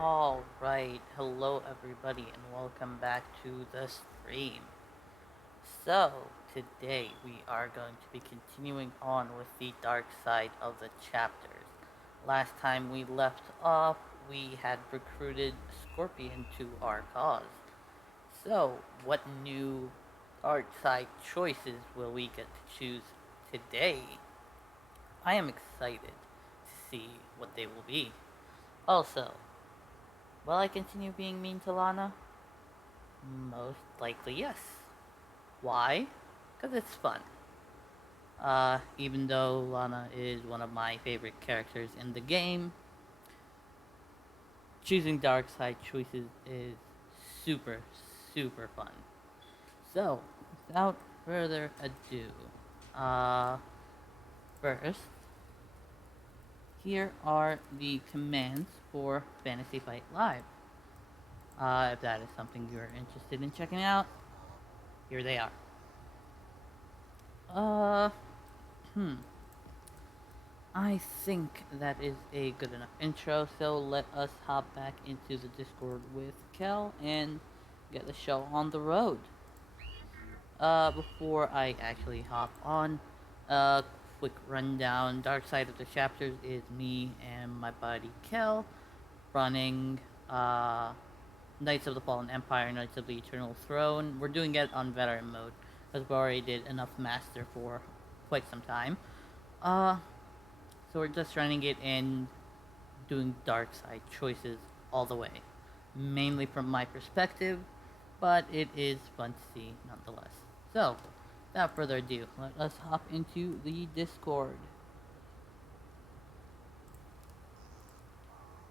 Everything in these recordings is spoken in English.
Alright, hello everybody and welcome back to the stream. So, today we are going to be continuing on with the dark side of the chapters. Last time we left off, we had recruited Scorpion to our cause. So, what new dark side choices will we get to choose today? I am excited to see what they will be. Also, will I continue being mean to Lana? Most likely, yes. Why? Because it's fun. Even though Lana is one of my favorite characters in the game, choosing dark side choices is super, super fun. So, without further ado, uh, first, here are the commands for Fantasy Fight Live. If that is something you're interested in checking out, here they are. Uh, hmm. I think that is a good enough intro, so let us hop back into the Discord with Kel and get the show on the road. Before I actually hop on, quick rundown. Dark Side of the Chapters is me and my buddy Kel running, Knights of the Fallen Empire, Knights of the Eternal Throne. We're doing it on veteran mode, because we already did enough master for quite some time. Uh, so we're just running it and doing dark side choices all the way. Mainly from my perspective, but it is fun to see nonetheless. So, without further ado, let us hop into the Discord.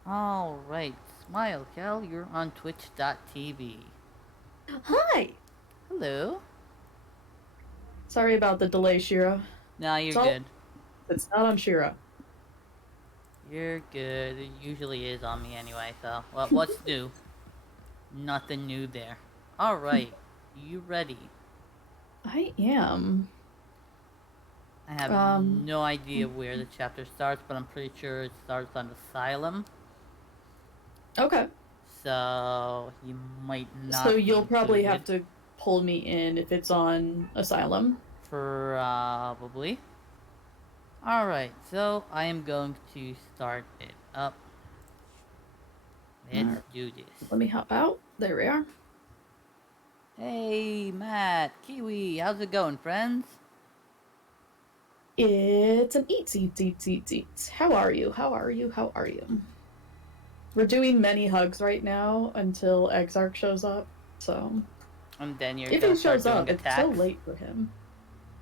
Alright, smile, Kel, you're on twitch.tv. Hi! Hello. Sorry about the delay, Shira. Nah, you're So, good. it's not on Shira. You're good. It usually is on me anyway, so what's new? Nothing new there. Alright, you ready? I am. I have no idea where the chapter starts, but I'm pretty sure it starts on Asylum. Okay. So you might not. So be you'll probably included. have to pull me in if it's on Asylum. Probably. Alright, so I am going to start it up. Let's do this. Let me hop out. There we are. Hey, Matt, Kiwi, how's it going, friends? It's an eats. How are you? How are you? How are you? We're doing many hugs right now until Exarch shows up. So And then you're if gonna he start shows doing up, it's attacks. so late for him.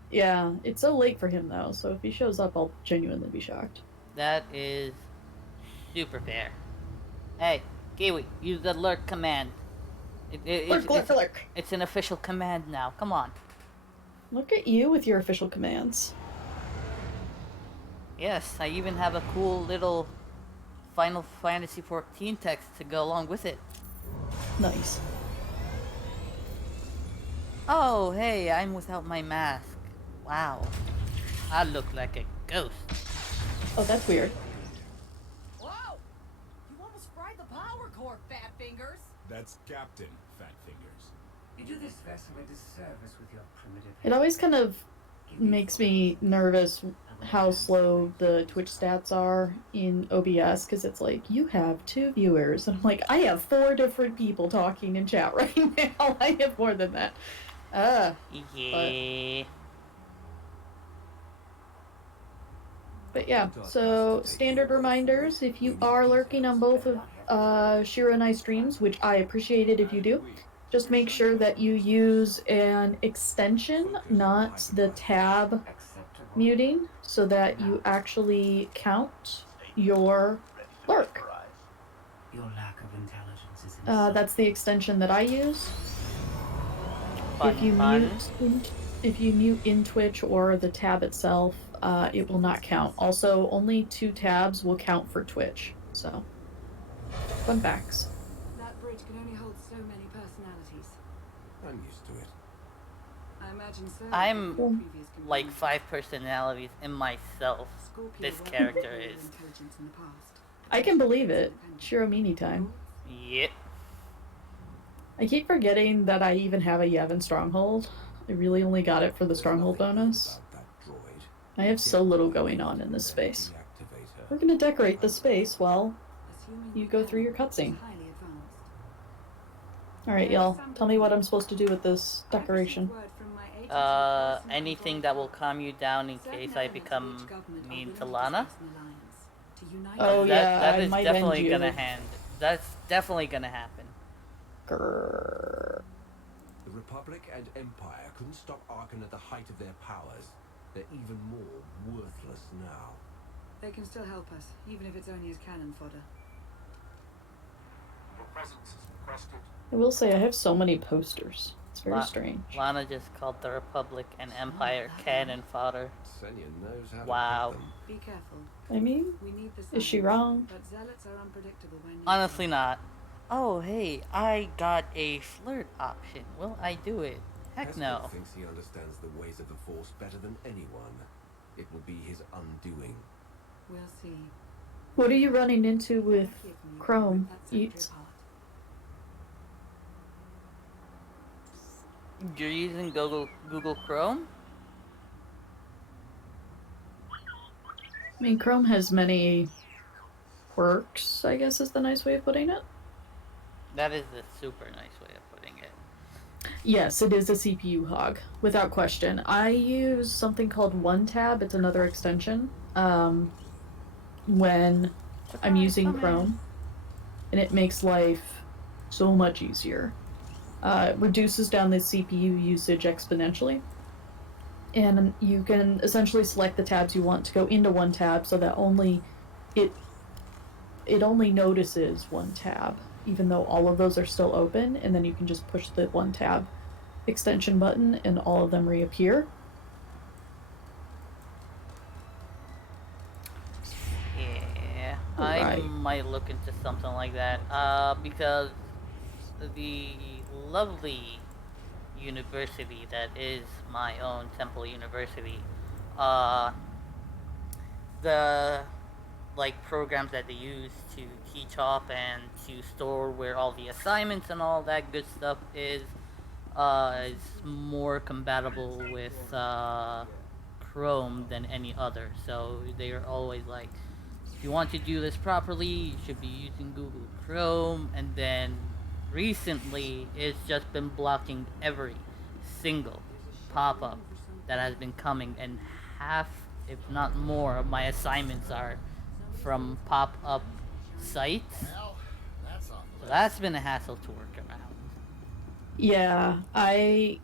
Yeah, it's so late for him though. So if he shows up, I'll genuinely be shocked. That is super fair. Hey, Kiwi, use the lurk command. It's an official command now. Come on. Look at you with your official commands. Yes, I even have a cool little Final Fantasy XIV text to go along with it. Nice. Oh, hey, I'm without my mask. Wow. I look like a ghost. Oh, that's weird. Whoa! You almost fried the power core, Fat Fingers! That's Captain Fat Fingers. You do this vessel a disservice with your primitive... It always kind of makes me nervous how slow the Twitch stats are in OBS, because it's like, you have 2 viewers. And I'm like, I have 4 different people talking in chat right now. I have more than that. Yeah. But yeah, so standard reminders, if you are lurking on both of Shira and I streams, which I appreciate it if you do, just make sure that you use an extension, not the tab muting, so that you actually count your lurk. Your lack of intelligence is that's the extension that I use. If you mute in Twitch or the tab itself, it will not count. Also, only 2 tabs will count for Twitch. So, fun facts. That bridge can only hold so many personalities. I'm used to it. I imagine so. I'm like 5 personalities in myself. This character is. Intelligence in the past. I can believe it. Shiromini time. Yep. I keep forgetting that I even have a Yevon stronghold. I really only got it for the There's stronghold nothing good bonus. about that droid. I have Get so little what going you on need in and this then space. deactivate her. We're gonna decorate the space while Assuming you we go can, through your it's cutscene. highly advanced. Alright, There is y'all. some Tell me what I'm document. supposed to do with this I've received decoration. word from my agents in close and Anything controlled that will power. calm you down in Certain case I elements of each become government are mean willing to to Lana. discuss an alliance, to unite Oh, yeah, That I is might end definitely gonna you. That's definitely gonna happen. Grrr. The Republic and Empire couldn't stop Arkan at the height of their powers. They're even more worthless now. They can still help us, even if it's only as cannon fodder. Your presence is requested. I will say I have so many posters. It's very La- strange. Lana just called the Republic and Empire cannon fodder. Senya knows how Wow. to pick them. Be careful. I mean, We need the is she science, wrong? But zealots are unpredictable when Honestly not. Oh hey, I got a flirt option. Will I do it? Heck Haskell no. thinks he understands the ways of the Force better than anyone. It will be his undoing. We'll see. What are you running into with Give me Chrome? that secretary Eats? part. You're using Google Chrome? I mean, Chrome has many quirks, I guess is the nice way of putting it. That is a super nice way of putting it. Yes, it is a CPU hog, without question. I use something called OneTab. It's another extension. When I'm using Chrome, and it makes life so much easier. It reduces down the CPU usage exponentially, and you can essentially select the tabs you want to go into one tab, so that only it only notices one tab, even though all of those are still open, and then you can just push the one tab extension button and all of them reappear. Yeah, I Right. might look into something like that. Because the lovely university that is my own Temple University, uh, the like programs that they use to teach off and to store where all the assignments and all that good stuff is more compatible with Chrome than any other. So they are always like, if you want to do this properly, you should be using Google Chrome. And then recently, it's just been blocking every single pop-up that has been coming, and half, if not more, of my assignments are from pop-up sites. So that's been a hassle to work around. Yeah, I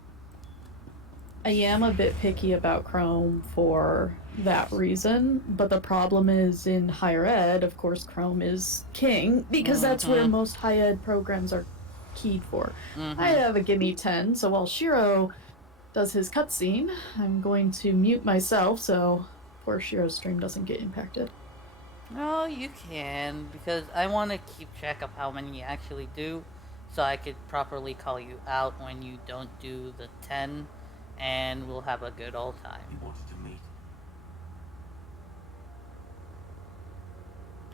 am a bit picky about Chrome for that reason, but the problem is in higher ed, of course, Chrome is king because that's where most high ed programs are keyed for. I have a gimme 10, so while Shiro does his cutscene, I'm going to mute myself so poor Shiro's stream doesn't get impacted. No, you can, because I want to keep track of how many you actually do, so I could properly call you out when you don't do the 10, and we'll have a good old time. He wanted to meet.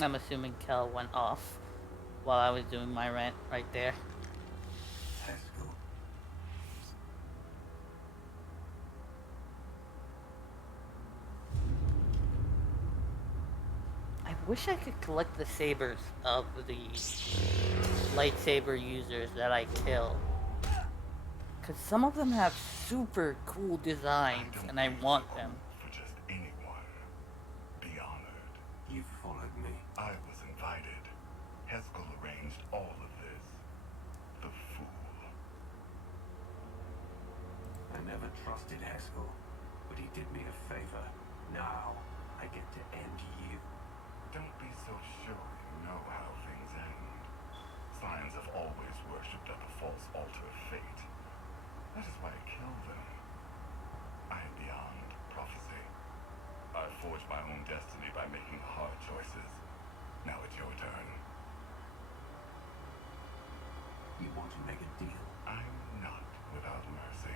I'm assuming Kel went off while I was doing my rant right there. Haskell. I wish I could collect the sabers of the lightsaber users that I kill. Because some of them have super cool designs, and I want them. For just anyone. Be honored. You followed me. I was invited. Haskell arranged all of this. The fool. I never trusted Haskell, but he did me a favor. Now, I get to end you. Don't be so sure you know how things end. Science have always worshipped at the false altar of fate. That is why I killed them. I am beyond prophecy. I forged my own destiny by making hard choices. Now it's your turn. You want to make a deal? I'm not without mercy.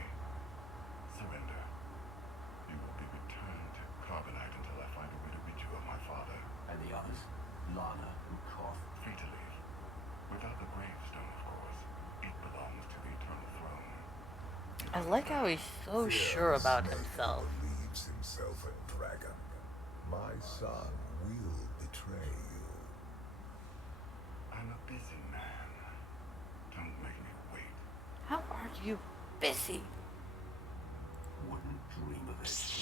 Surrender. You will be returned to Carbonite until I find a way to rid you of my father. And the others? Lana, like how he's so sure about himself. Believes himself a dragon. My son will betray you. I'm a busy man. Don't make me wait. How are you busy? Wouldn't dream of it.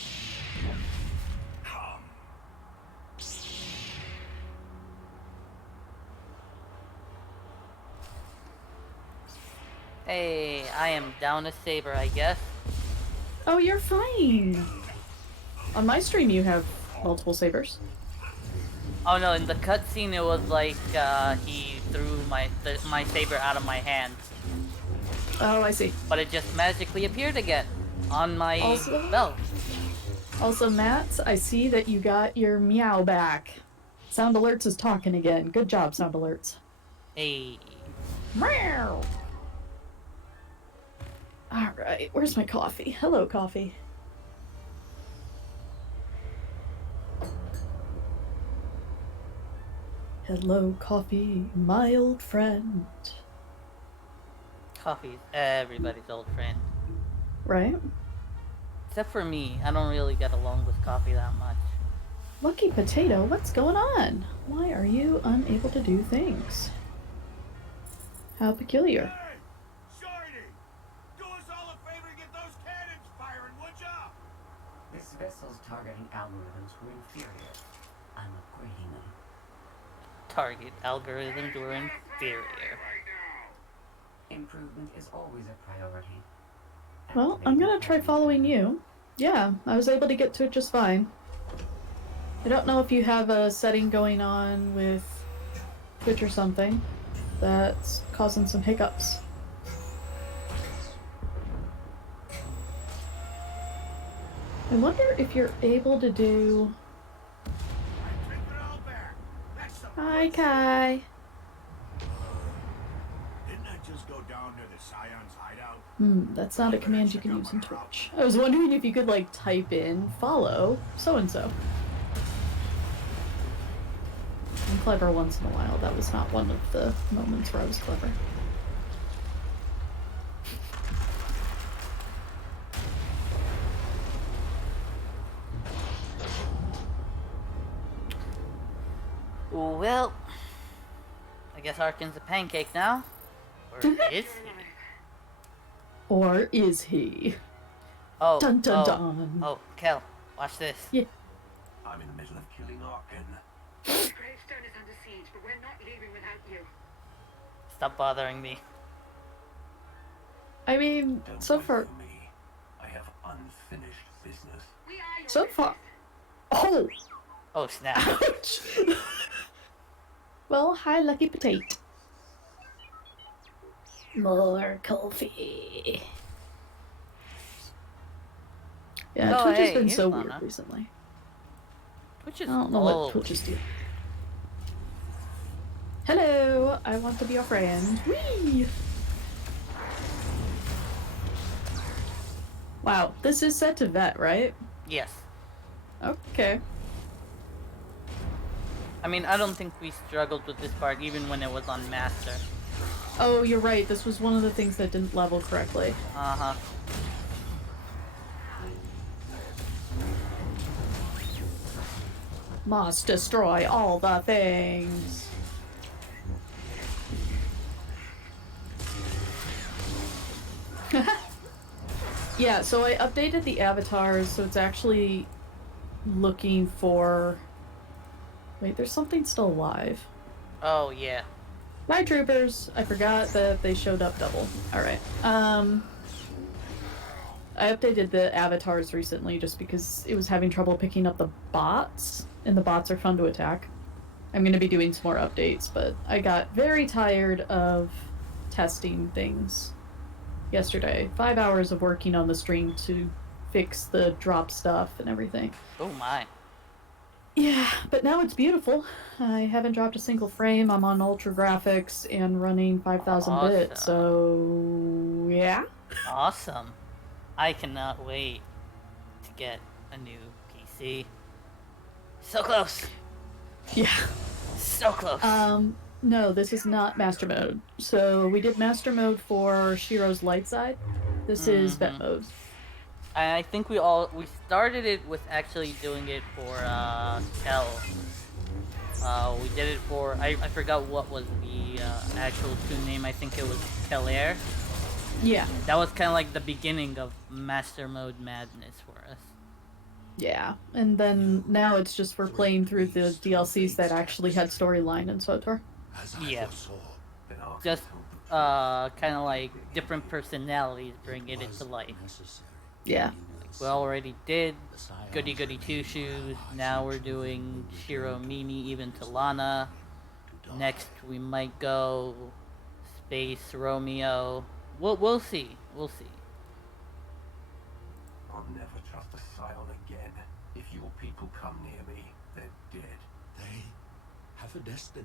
Come. Hey, I am down a saber, I guess. Oh, you're fine. On my stream, you have multiple sabers. Oh no, in the cutscene it was like he threw my saber out of my hand. Oh, I see. But it just magically appeared again on my Also- belt. Also, Matt, I see that you got your meow back. Sound Alerts is talking again. Good job, Sound Alerts. Hey. Meow. Alright, where's my coffee? Hello, coffee. Hello, coffee, my old friend. Coffee's everybody's old friend. Right? Except for me, I don't really get along with coffee that much. Lucky Potato, what's going on? Why are you unable to do things? How peculiar. Hey! Shorty! Do us all a favor and get those cannons firing, would ya? This vessel's targeting algorithms were inferior. I'm upgrading them. Target algorithms were inferior. Improvement is always a priority. Well, I'm gonna try following you. Yeah, I was able to get to it just fine. I don't know if you have a setting going on with Twitch or something that's causing some hiccups. I wonder if you're able to do... I take it all back. That's some Hi, good Kai. shit. Didn't I just go down to the Scion's hideout? That's not a command you can use in Twitch. I was wondering if you could, like, type in follow so-and-so. I'm clever once in a while. That was not one of the moments where I was clever. Well, I guess Arkin's a pancake now. Or is he? Or is he? Oh, Dun dun oh, dun. oh, Kel, watch this. Yeah. I'm in the middle of killing Arkin. Gravestone is under siege, but we're not leaving without you. Stop bothering me. I mean, Don't so wait far... for me. I have unfinished business. We are your So far... Oh! Oh, snap. Ouch! Well, hi, Lucky Potato. More coffee. Yeah, Oh, Twitch has hey, been here's so Lana. weird recently. Which I is don't know old. what Twitch is doing. Hello, I want to be your friend. Whee! Wow, this is set to vet, right? Yes. Okay. I mean, I don't think we struggled with this part even when it was on Master. Oh, you're right. This was one of the things that didn't level correctly. Uh-huh. Must destroy all the things. Yeah, so I updated the avatars, so it's actually looking for... Wait, there's something still alive. Oh, yeah. My troopers, I forgot that they showed up double. Alright. I updated the avatars recently just because it was having trouble picking up the bots, and the bots are fun to attack. I'm going to be doing some more updates, but I got very tired of testing things yesterday. 5 hours of working on the stream to fix the drop stuff and everything. Oh, my. Yeah, but now it's beautiful. I haven't dropped a single frame. I'm on ultra graphics and running 5000 bits, Awesome. so yeah. Awesome. I cannot wait to get a new PC. So close. Yeah. So close. No, this is not master mode. So we did master mode for Shiro's light side, This is vet mode. I think we started it with actually doing it for Kel. We did it for I forgot what was the actual tune name. I think it was Kelair. Yeah. That was kind of like the beginning of Master Mode madness for us. Yeah, and then now it's just for playing through the DLCs that actually had storyline in SWTOR. Yeah. Just kind of like different personalities bringing it to life. Yeah. We already did Goody Goody Two Shoes. Now we're doing Shiro Mimi even to Lana. Next we might go Space Romeo. We'll see. We'll see. I'll never trust a Scion again. If your people come near me, they're dead. They have a destiny.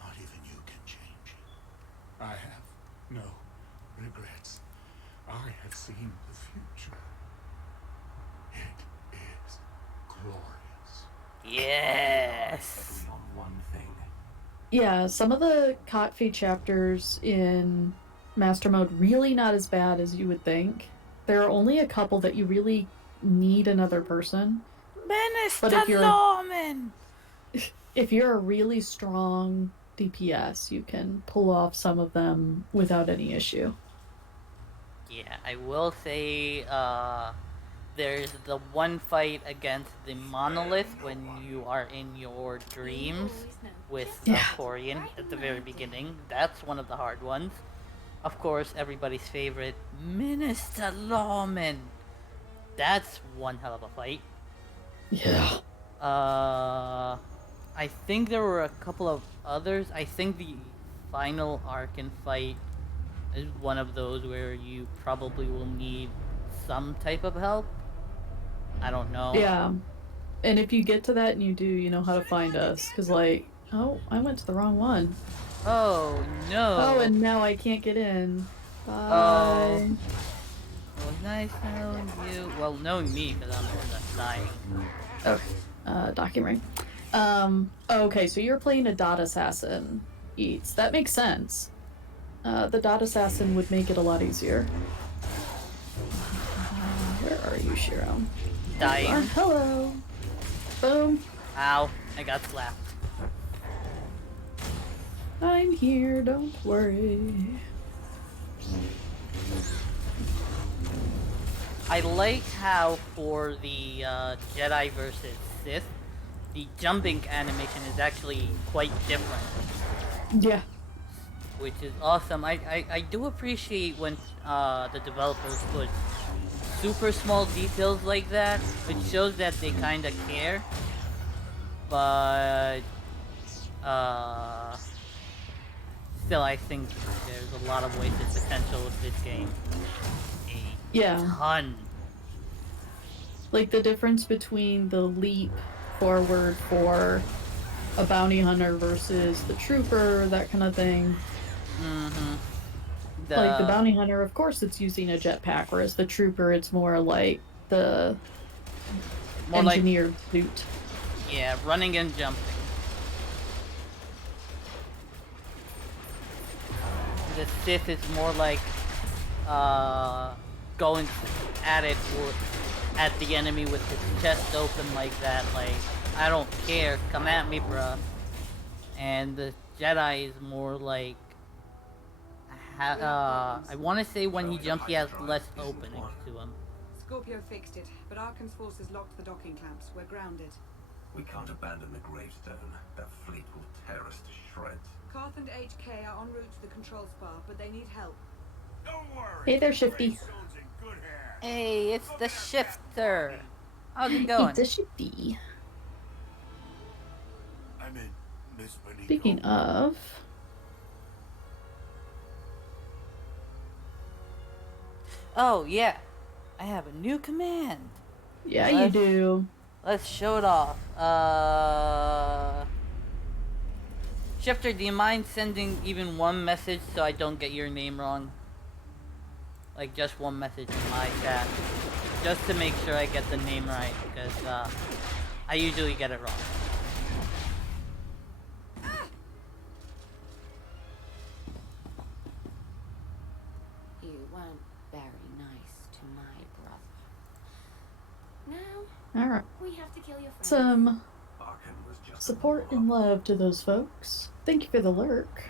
Not even you can change it. I have no regrets. I have seen the future. It is glorious. Yes. Agree on one thing. Yeah, some of the Kotfi chapters in Master Mode really not as bad as you would think. There are only a couple that you really need another person. Minister But Lawman! If you're a really strong DPS, you can pull off some of them without any issue. Yeah, I will say there's the one fight against the monolith when you are in your dreams with Corian at the very beginning. That's one of the hard ones. Of course, everybody's favorite, Minister Lawman. That's one hell of a fight. Yeah. I think there were a couple of others. I think the final Arkan fight is one of those where you probably will need some type of help. I don't know. Yeah. And if you get to that and you do, you know how to find us. Because, like, oh, I went to the wrong one. Oh, no. Oh, and now I can't get in. Bye. Oh. It was nice knowing you. Well, knowing me, because I'm the one that's dying. Okay. Document. Okay, so you're playing a dot assassin. Eats. That makes sense. The dot assassin would make it a lot easier. Where are you, Shiro? Dying. Hello. Boom. Ow. I got slapped. I'm here, don't worry. I like how for the Jedi versus Sith, the jumping animation is actually quite different. Yeah. Which is awesome. I do appreciate when the developers put super small details like that, which shows that they kind of care. But still, I think there's a lot of wasted potential with this game. Yeah. Ton. Like the difference between the leap forward for a bounty hunter versus the trooper, that kind of thing. Mm-hmm. Like the bounty hunter, of course, it's using a jetpack, whereas the trooper, it's more like the engineered suit. Yeah, running and jumping. The Sith is more like going at it at the enemy with his chest open like that, like, I don't care, come at me, bruh. And the Jedi is more like, I want to say when he jumps, he has less openings to him. Scorpio fixed it, but Arkan's forces locked the docking clamps. We're grounded. We can't abandon the gravestone. That fleet will tear us to shreds. Karth and HK are en route to the control spar, but they need help. Don't worry. Hey there, Shifty. Gravestone's in good hands. Hey, it's the Shifter. How's it going? It's a Shifty. I'm in, Miss Benito. Speaking of... Oh, yeah. I have a new command. Yeah, you do. Let's show it off. Shifter, do you mind sending even one message so I don't get your name wrong? Like, just one message in my chat. Just to make sure I get the name right, because, I usually get it wrong. You weren't buried some Arkan was just a support and love to those folks. Thank you for the lurk.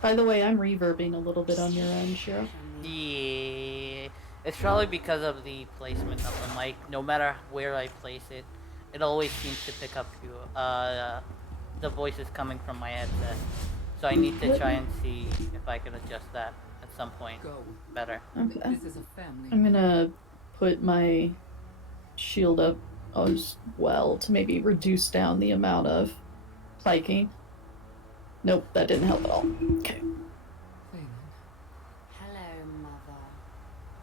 By the way, I'm reverbing a little bit on your end, Shiro. Yeah, it's probably because of the placement of the mic. No matter where I place it, it always seems to pick up the voices coming from my headset. So I need to try and see if I can adjust that at some point better. Okay. This is a family. I'm gonna put my shield up as well to maybe reduce down the amount of spiking. Nope, that didn't help at all. Okay. Hello, Mother.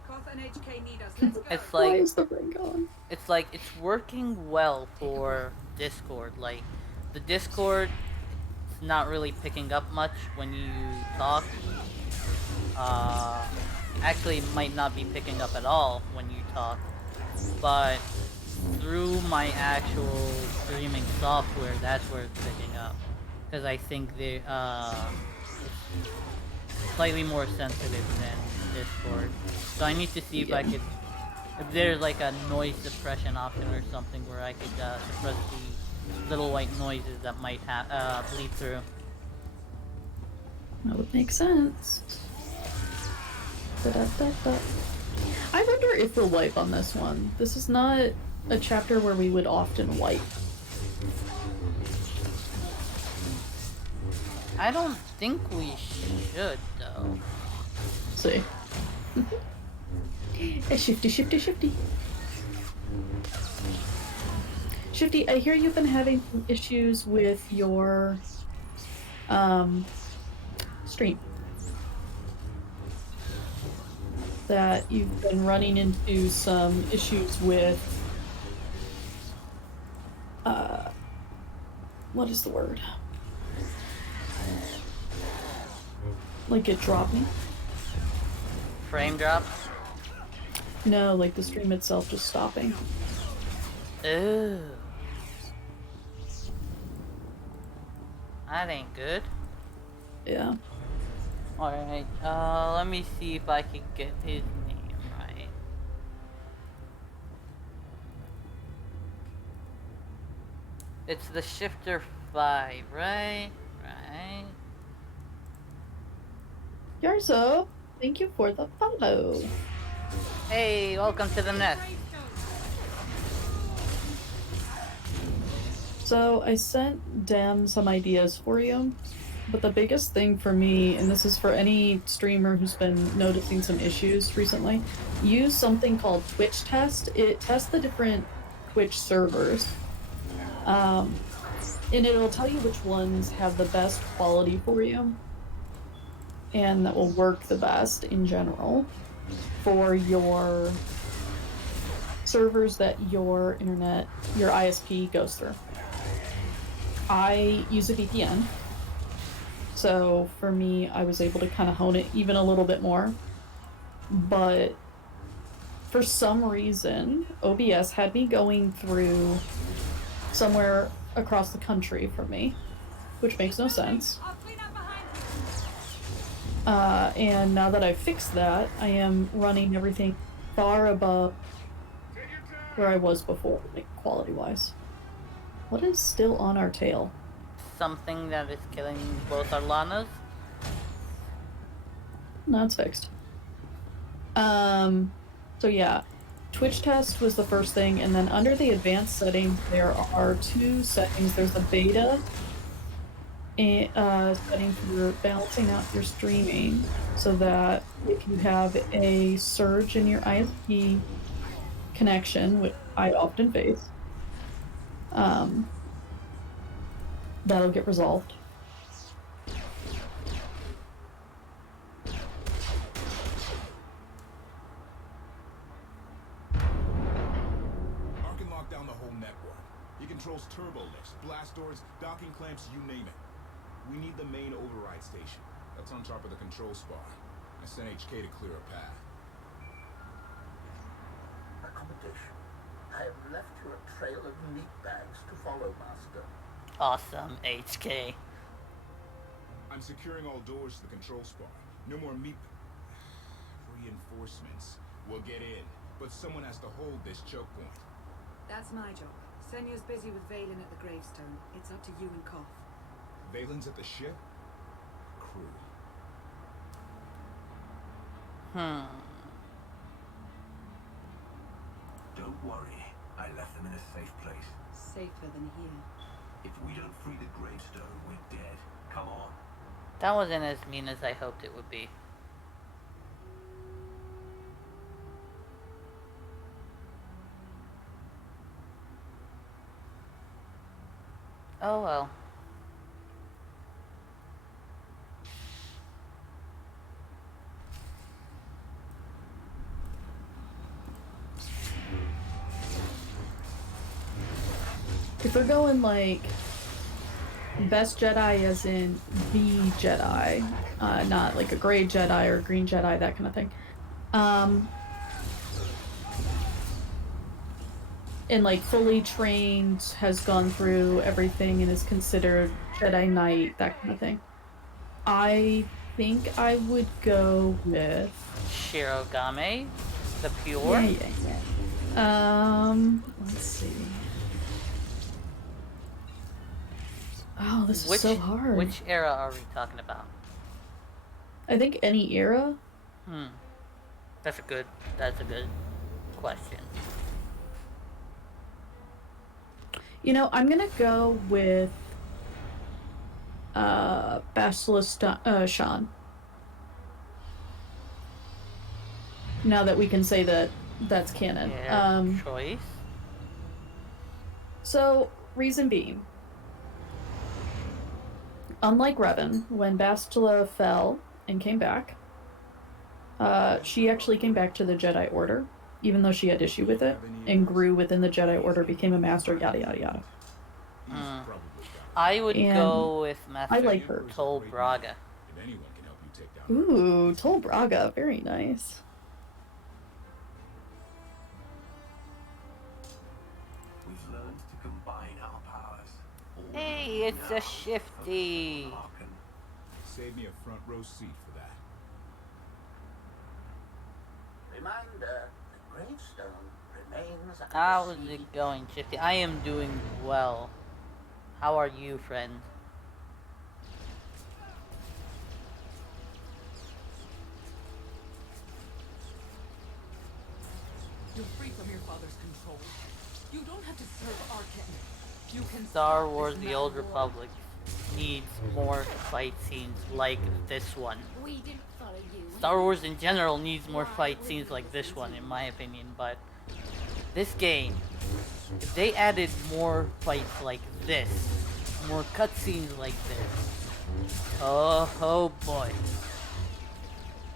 Koth and HK need us. Let's go. It's Why like is the ring gone? it's like it's working well for Discord. Like the Discord, it's not really picking up much when you talk. Actually, it might not be picking up at all when you talk. But through my actual streaming software, that's where it's picking up. Because I think they it's slightly more sensitive than Discord. So I need to see if I could, if there's like a noise suppression option or something where I could suppress the little white noises that might bleed through. That would make sense. Da-da-da-da. I wonder if we'll wipe on this one. This is not a chapter where we would often wipe. I don't think we should though. See. Shifty, shifty, shifty. Shifty, I hear you've been having some issues with your stream. That you've been running into some issues with what is the word? Like it dropping? Frame drop? No, like the stream itself just stopping. Ooh. That ain't good. Yeah. Alright, let me see if I can get his name right. It's the Shifter 5, right? Right. Yarzo, thank you for the follow. Hey, welcome to the nest. So I sent Dem some ideas for you, but the biggest thing for me, and this is for any streamer who's been noticing some issues recently, use something called Twitch Test. It tests the different Twitch servers, and it'll tell you which ones have the best quality for you, and that will work the best in general for your servers that your internet, your ISP goes through. I use a VPN, so for me, I was able to kind of hone it even a little bit more, but for some reason, OBS had me going through somewhere across the country from me, which makes no sense. And now that I've fixed that, I am running everything far above where I was before, like quality-wise. What is still on our tail? Something that is killing both our Lanas. No, it's fixed. So yeah, Twitch test was the first thing, and then under the advanced settings, there are two settings. There's the beta setting for balancing out your streaming, so that if you have a surge in your ISP connection, which I often face, that'll get resolved. Ark can lock down the whole network. He controls turbo lifts, blast doors, docking clamps, you name it. We need the main override station. That's on top of the control spar. I sent HK to clear a path. Accommodation. I have left you a trail of meat bags to follow, Master. Awesome, HK. I'm securing all doors to the control spar. No more meat... Reinforcements. We'll get in, but someone has to hold this choke point. That's my job. Senya's busy with Valen at the gravestone. It's up to you and Koth. Valen's at the ship? Cruel. Don't worry. I left them in a safe place. Safer than here. If we don't free the gravestone, we're dead. Come on. That wasn't as mean as I hoped it would be. Oh well. If we're going like best Jedi as in the Jedi, not like a gray Jedi or a green Jedi, that kind of thing. And like fully trained, has gone through everything and is considered Jedi Knight, that kind of thing. I think I would go with Shirogame, the pure. Let's see. Oh, this is so hard. Which era are we talking about? I think any era. That's a good question. You know, I'm gonna go with Basilisk Shan. Now that we can say that that's canon. Choice. So, reason being, unlike Revan, when Bastila fell and came back, she actually came back to the Jedi Order, even though she had issue with it, and grew within the Jedi Order, became a master, yada yada yada. I would go with Master I like her. Tol Braga. Ooh, Tol Braga, very nice. We've learned to combine our powers. Hey, it's a shifty. Save me a front row seat for that. Reminder, the gravestone remains under How's siege. it going, Shifty? I am doing well. How are you, friend? You're free from your father's control. You don't have to serve Arkin. You can Star stop Wars this The mad Old war. Republic needs more fight scenes like this one. We didn't follow you. Star Wars in general needs more fight scenes like this one, in my opinion, but this game, if they added more fights like this, more cutscenes like this, oh boy.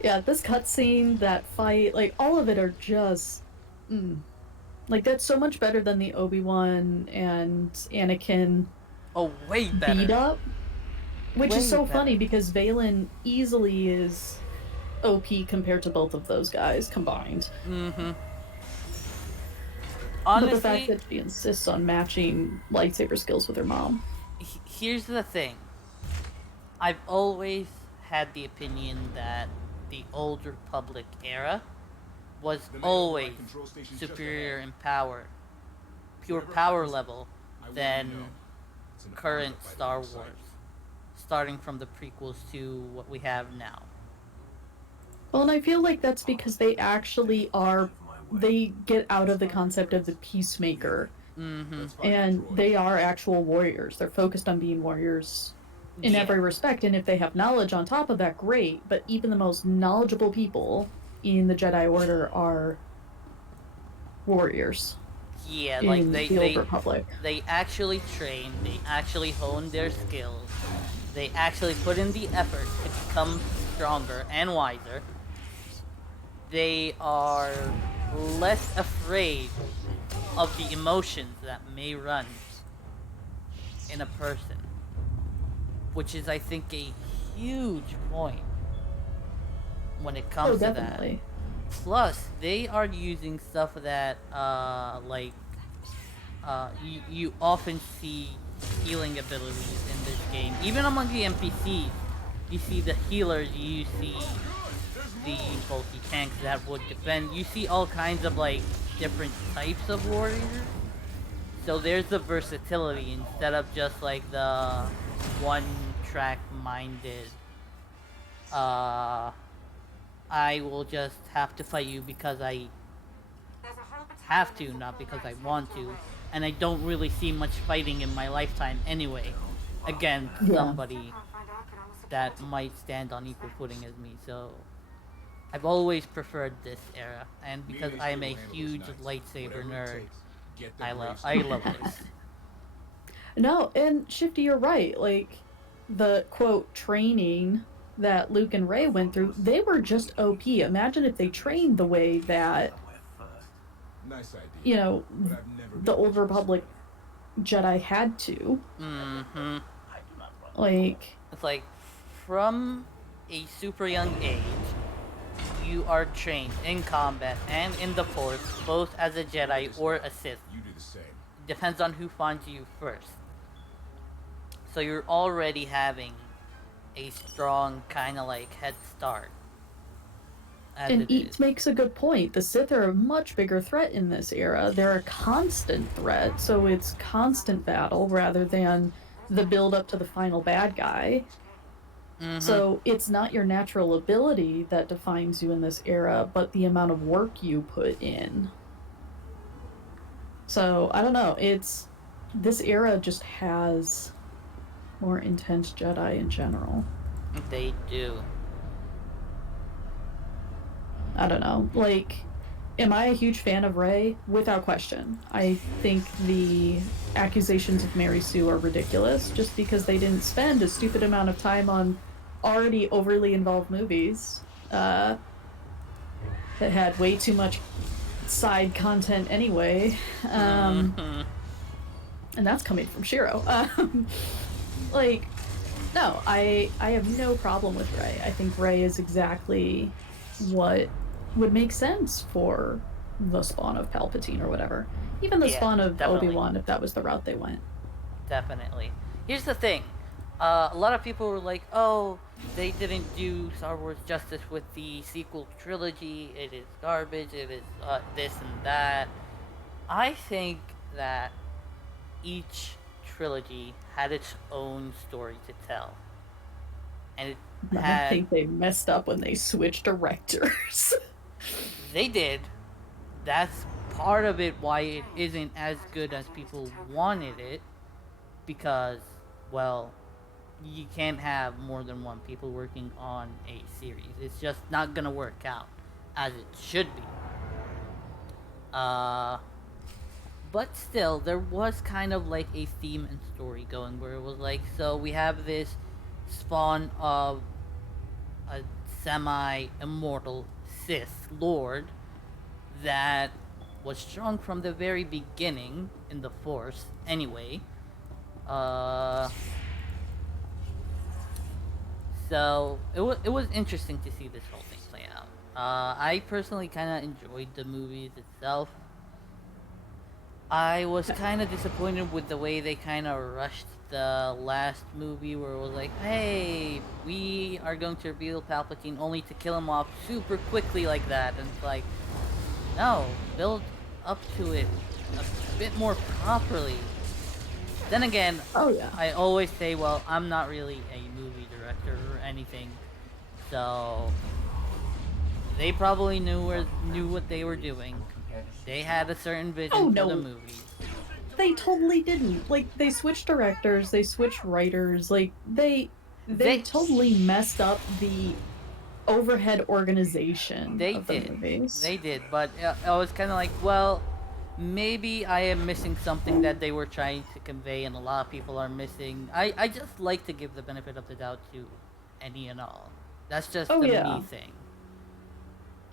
Yeah, this cutscene, that fight, like, all of it are just... Like, that's so much better than the Obi-Wan and Anakin way better. beat up. Which Way is so better. funny, because Valen easily is OP compared to both of those guys combined. But the fact Honestly, that she insists on matching lightsaber skills with her mom. here's the thing. I've always had the opinion that the Old Republic era was always superior in power, pure power level, than current Star Wars, starting from the prequels to what we have now. Well, and I feel like that's because they actually are... They get out of the concept of the peacemaker. And they are actual warriors. They're focused on being warriors in every respect. And if they have knowledge on top of that, great. But even the most knowledgeable people in the Jedi Order are warriors. Yeah, like in the Old Republic. They actually train, they actually hone their skills, they actually put in the effort to become stronger and wiser. They are less afraid of the emotions that may run in a person, which is, I think, a huge point when it comes to definitely. that. Plus, they are using stuff that, you often see healing abilities in this game. Even among the NPCs, you see the healers, you see the bulky tanks that would defend. You see all kinds of, like, different types of warriors. So there's the versatility instead of just like the one-track minded. Uh, I will just have to fight you because I have to, not because I want to, and I don't really see much fighting in my lifetime anyway, against Yeah. somebody that might stand on equal footing as me. So I've always preferred this era, and because I am a huge lightsaber nerd, I love this. No, and Shifty, you're right. Like, the quote training that Luke and Rey went through, they were just OP. Imagine if they trained the way that, Nice idea. you know, But I've never the been Old Republic Jedi had to. Mm-hmm. Like, It's like, from a super young age, you are trained in combat and in the Force, both as a Jedi or a Sith. You do the same. Depends on who finds you first. So you're already having a strong kind of like head start. and Eats makes a good point. The Sith are a much bigger threat in this era. They're a constant threat, so it's constant battle rather than the build up to the final bad guy. Mm-hmm. So it's not your natural ability that defines you in this era, but the amount of work you put in. So I don't know. This era just has more intense Jedi in general. They do. I don't know. Like, am I a huge fan of Rey? Without question. I think the accusations of Mary Sue are ridiculous just because they didn't spend a stupid amount of time on already overly involved movies that had way too much side content anyway. And that's coming from Shiro. Like, no, I have no problem with Rey. I think Rey is exactly what would make sense for the spawn of Palpatine or whatever. Even the spawn of Obi-Wan, if that was the route they went. Definitely. Here's the thing. A lot of people were like, oh, they didn't do Star Wars justice with the sequel trilogy. It is garbage. It is this and that. I think that each trilogy had its own story to tell. And it had... I think they messed up when they switched directors. They did. That's part of it why it isn't as good as people wanted it. Because, well, you can't have more than one people working on a series. It's just not gonna work out as it should be. But still, there was kind of like a theme and story going where it was like, so we have this spawn of a semi-immortal Sith Lord that was strong from the very beginning in the Force anyway. So it was interesting to see this whole thing play out. I personally kind of enjoyed the movies itself. I was kind of disappointed with the way they kind of rushed the last movie where it was like, hey, we are going to reveal Palpatine only to kill him off super quickly like that. And it's like, no, build up to it a bit more properly. Then again, I always say, well, I'm not really a movie director or anything, so they probably knew what they were doing. They had a certain vision for the movie. They totally didn't. Like, they switched directors, they switched writers, like, they totally messed up the overhead organization of the movies. They did, but I was kind of like, well, maybe I am missing something that they were trying to convey, and a lot of people are missing. I just like to give the benefit of the doubt to any and all. That's just me thing.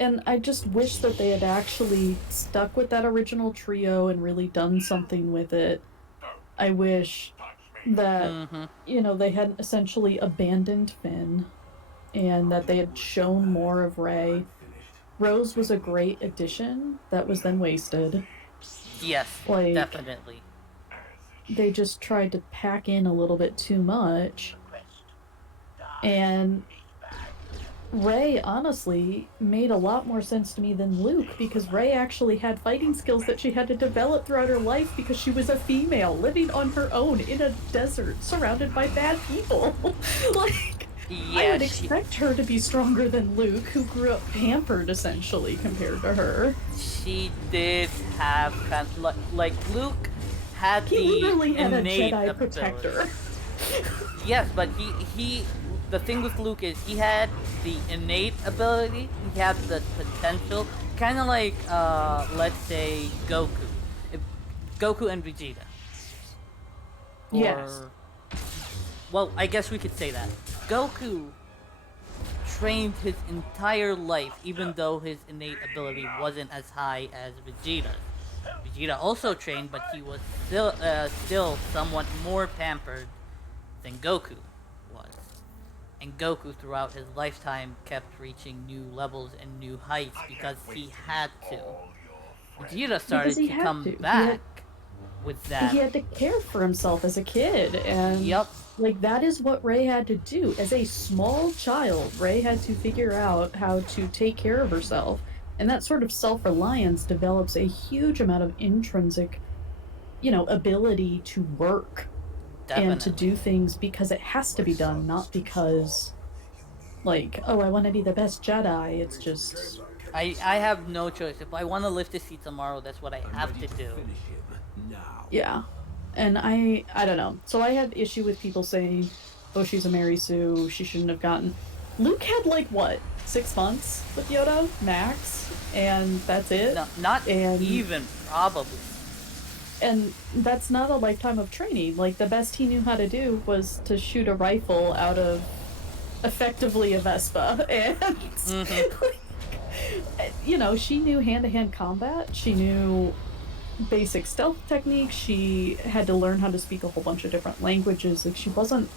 And I just wish that they had actually stuck with that original trio and really done something with it. I wish that, you know, they had essentially abandoned Finn and that they had shown more of Rey. Rose was a great addition that was then wasted. Yes, like, definitely. They just tried to pack in a little bit too much. And Rey honestly made a lot more sense to me than Luke, because Rey actually had fighting skills that she had to develop throughout her life because she was a female living on her own in a desert surrounded by bad people. Like, I Yeah, would expect her to be stronger than Luke, who grew up pampered essentially compared to her. she did have kind of, like Luke had He the literally had a innate Jedi ability. protector. Yes, but he the thing with Luke is he had the innate ability, he had the potential, kind of like let's say Goku. If Goku and Vegeta. Or Yes. well, I guess we could say that. Goku trained his entire life even though his innate ability wasn't as high as Vegeta's. Vegeta also trained, but he was still somewhat more pampered than Goku was. And Goku throughout his lifetime kept reaching new levels and new heights because he had to. Vegeta started to come back with that. He had to care for himself as a kid, and like that is what Rey had to do. As a small child, Rey had to figure out how to take care of herself. And that sort of self-reliance develops a huge amount of intrinsic, ability to work. Definitely. And to do things because it has to be done, not because, like, oh, I want to be the best Jedi. It's just... I have no choice. If I want to lift the seat tomorrow, that's what I have to do. Yeah. And I don't know. So I have issue with people saying, oh, she's a Mary Sue, she shouldn't have gotten... Luke had, like, what, 6 months with Yoda? Max? And that's it? No, not even, probably. And that's not a lifetime of training. Like, the best he knew how to do was to shoot a rifle out of, effectively, a Vespa. And, she knew hand-to-hand combat. She knew basic stealth techniques. She had to learn how to speak a whole bunch of different languages. Like, she wasn't...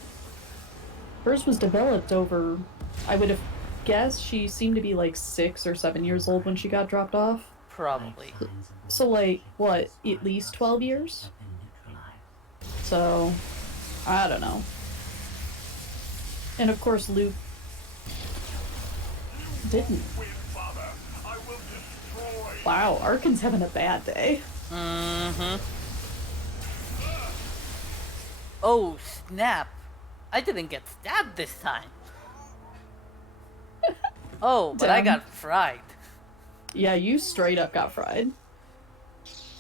Hers was developed over... I would have guessed she seemed to be, like, 6 or 7 years old when she got dropped off. Probably. So, like, what, at least 12 years? So, I don't know. And of course, Luke didn't. Wow, Arkin's having a bad day. Oh, snap. I didn't get stabbed this time. Oh, but I got fried. Yeah, you straight up got fried.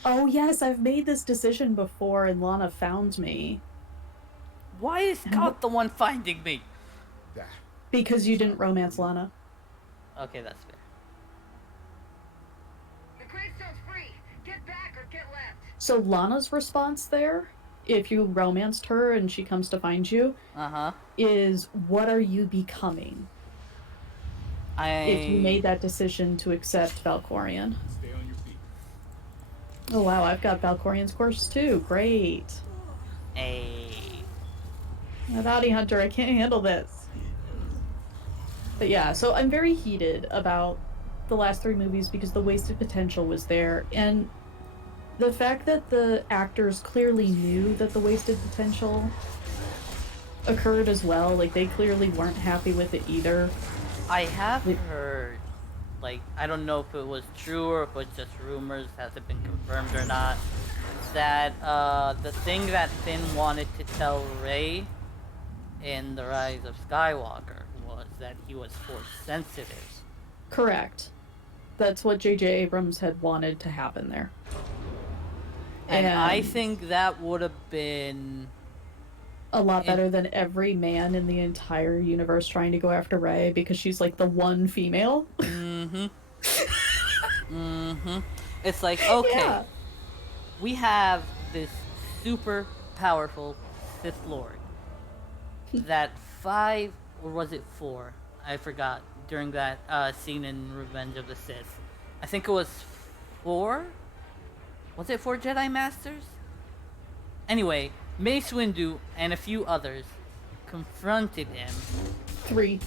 Oh yes, I've made this decision before and Lana found me. Why is God the one finding me? Because you didn't romance Lana. Okay, that's fair. The Greystone's free. Get back or get left. So Lana's response there, if you romanced her and she comes to find you, is, what are you becoming? If you made that decision to accept Valkorion. Stay on your feet. Oh wow, I've got Valkorion's course too. Great. Hey. A bounty hunter, I can't handle this. But yeah, so I'm very heated about the last 3 movies because the wasted potential was there. And the fact that the actors clearly knew that the wasted potential occurred as well. Like, they clearly weren't happy with it either. I have heard, like, I don't know if it was true or if it was just rumors, has it been confirmed or not, that the thing that Finn wanted to tell Rey in The Rise of Skywalker was that he was force sensitive. Correct. That's what J.J. Abrams had wanted to happen there. And I think that would have been a lot better than every man in the entire universe trying to go after Rey because she's like the one female. It's like, okay, we have this super powerful Sith Lord that 5, or was it 4? I forgot, during that scene in Revenge of the Sith. I think it was 4? Was it 4 Jedi Masters? Anyway, Mace Windu and a few others confronted him. 3.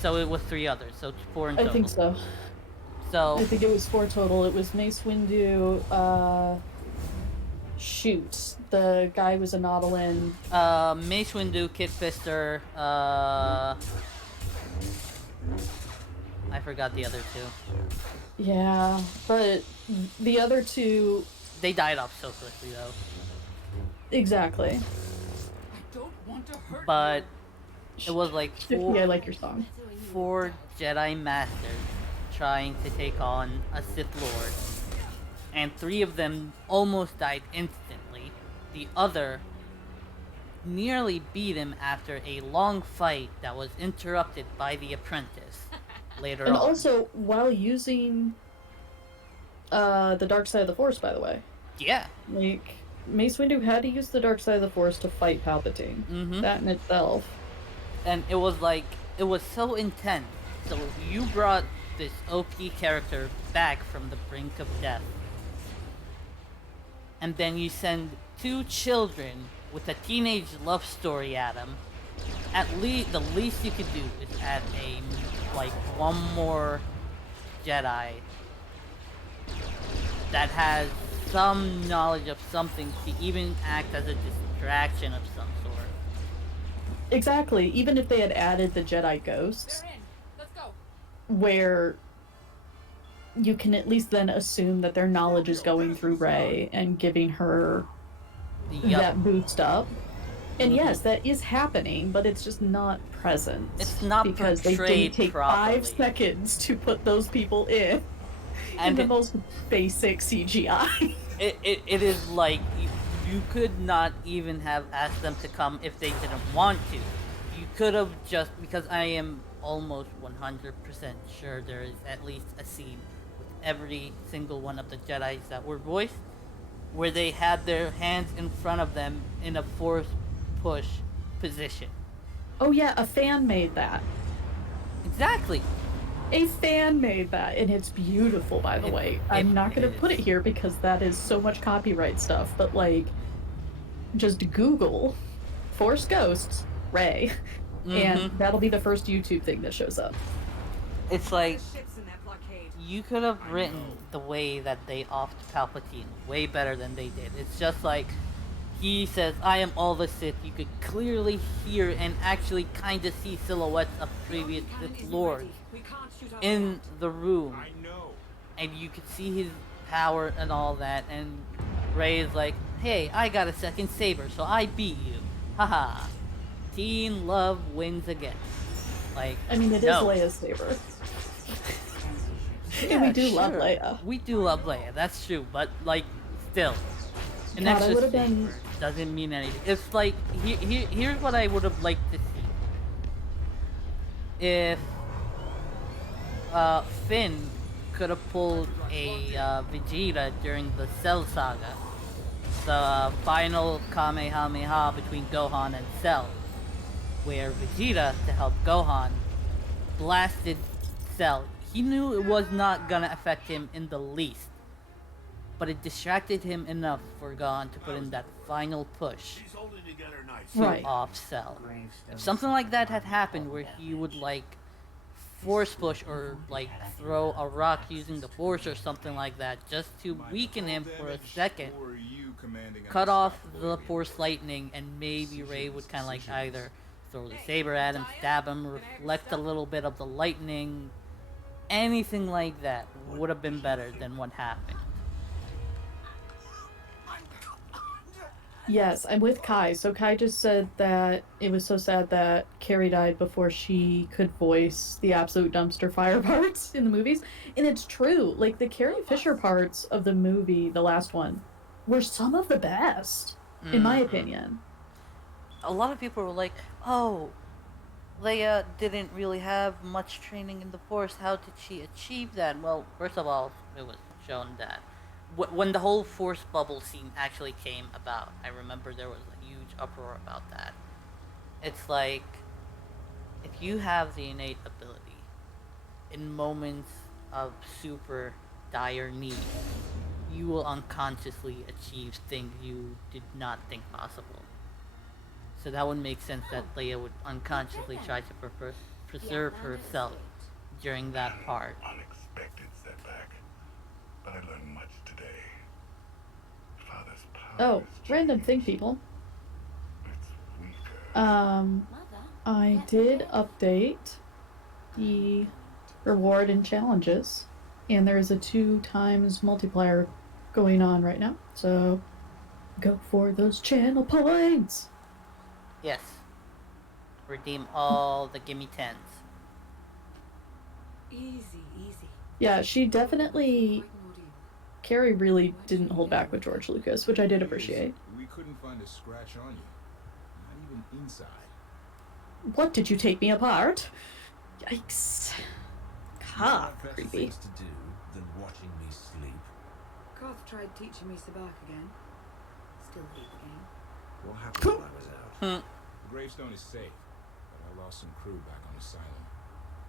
So it was 3 others, so 4 in total. I think so. So I think it was 4 total. It was Mace Windu, shoot. The guy was a Nautilin. Mace Windu, Kit Fister, I forgot the other two. Yeah, but the other two... They died off so quickly, though. Exactly. I don't want to hurt But it was like Shifty, I like your song. 4 Jedi Masters trying to take on a Sith Lord. And 3 of them almost died instantly. The other nearly beat him after a long fight that was interrupted by the apprentice later And on. also, while using the dark side of the Force, by the way. Yeah. Like, Mace Windu had to use the dark side of the Force to fight Palpatine. Mm-hmm. That in itself. And it was like, it was so intense. So you brought this OP character back from the brink of death. And then you send 2 children with a teenage love story at them. At least, the least you could do is add one more Jedi that has some knowledge of something to even act as a distraction of some sort. Exactly. Even if they had added the Jedi Ghosts, let's go. Where you can at least then assume that their knowledge is going through Rey and giving her that boost up. And yes, that is happening, but it's just not present. It's not because they didn't take properly. 5 seconds to put those people in the most basic CGI. It is like you could not even have asked them to come if they didn't want to. You could have just, because I am almost 100% sure there is at least a scene with every single one of the Jedis that were voiced where they had their hands in front of them in a force push position. Oh yeah, a fan made that. Exactly. A fan made that, and it's beautiful, by the way. I'm not going to put it here because that is so much copyright stuff, but like, just Google Force Ghosts, Rey, and that'll be the first YouTube thing that shows up. It's like, you could have written the way that they offed Palpatine way better than they did. It's just like, he says, I am all the Sith. You could clearly hear and actually kind of see silhouettes of previous Sith Lords in the room. And you could see his power and all that. And Rey is like, hey, I got a second saber, so I beat you. Haha. Teen love wins again. Like, I mean, it is Leia's saber. Yeah, and we do love Leia. We do love Leia, that's true. But, like, still. An God, extra I would've saber been... doesn't mean anything. It's like, here's what I would have liked to see. If Finn could have pulled a Vegeta during the Cell Saga, the final Kamehameha between Gohan and Cell, where Vegeta, to help Gohan, blasted Cell. He knew it was not gonna affect him in the least, but it distracted him enough for Gohan to put in that final push to off Cell. If something like that had happened where he would like force push or like throw a rock using the force or something like that just to weaken him for a second, cut off the force lightning, and maybe Rey would kind of like either throw the saber at him, stab him, reflect a little bit of the lightning, anything like that would have been better than what happened. Yes, I'm with Kai. So Kai just said that it was so sad that Carrie died before she could voice the absolute dumpster fire parts in the movies. And it's true. Like, the Carrie Fisher parts of the movie, the last one, were some of the best, in my opinion. A lot of people were like, oh, Leia didn't really have much training in the Force. How did she achieve that? Well, first of all, it was shown that when the whole Force bubble scene actually came about, I remember there was a huge uproar about that. It's like, if you have the innate ability, in moments of super dire need, you will unconsciously achieve things you did not think possible. So that would make sense that Leia would unconsciously try to preserve herself during that part. Unexpected setback, but I learned much today. Father's power. Oh, random thing, people. I did update the reward and challenges. And there is a 2 times multiplier going on right now. So go for those channel points. Yes. Redeem all the gimme 10s. Easy, easy. Yeah, she definitely... Carrie really didn't hold back with George Lucas, which I did appreciate. We couldn't find a scratch on you. Not even inside. What, did you take me apart? Yikes. Ha, creepy. Things to do than watching me sleep. Koth tried teaching me Sabak again. Still hate the game. What happened while I was out? The gravestone is safe, but I lost some crew back on Asylum.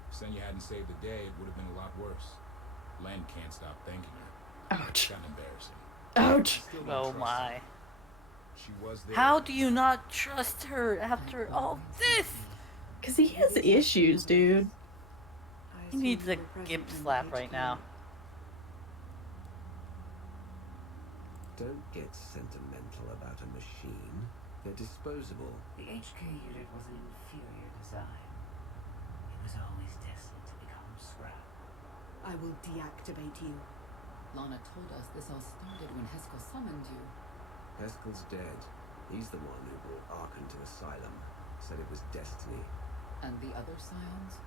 If Senya hadn't saved the day, it would have been a lot worse. Len can't stop thanking her. Ouch. Kind of embarrassing. Ouch. Oh my. She was there. How do you not trust her after all this? Because he has issues, dude. He needs a gimp slap right now. Don't get sentimental about a machine. They're disposable. The HK unit was an inferior design. It was always destined to become scrap. I will deactivate you. Lana told us this all started when Heskel summoned you. Heskel's dead. He's the one who brought Arkan to Asylum. Said it was destiny. And the other scions?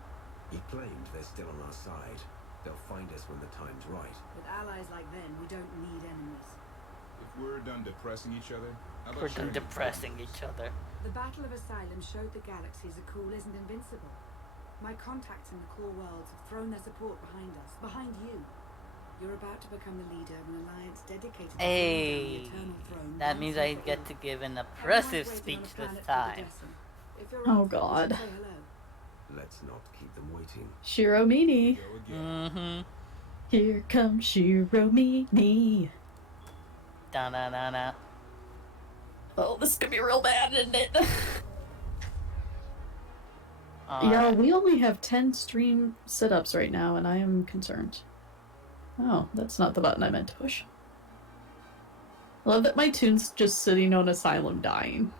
He claimed they're still on our side. They'll find us when the time's right. With allies like them, we don't need enemies. If we're done depressing each other, how about We're done sharing depressing problems? each other. The Battle of Asylum showed the galaxies a cool isn't invincible. My contacts in the core worlds have thrown their support behind us, behind you. You're about to become the leader of an alliance dedicated to Hey, the eternal throne. that means I get to give an impressive speech this time. Oh, God. Let's not keep them waiting. Shiromini. Mm-hmm. Here comes Shiromini. Da-na-na-na. Oh, this is gonna be real bad, isn't it? Yeah, Alright. we only have 10 stream sit-ups right now, and I am concerned. Oh, that's not the button I meant to push. I love that my tune's just sitting on Asylum dying.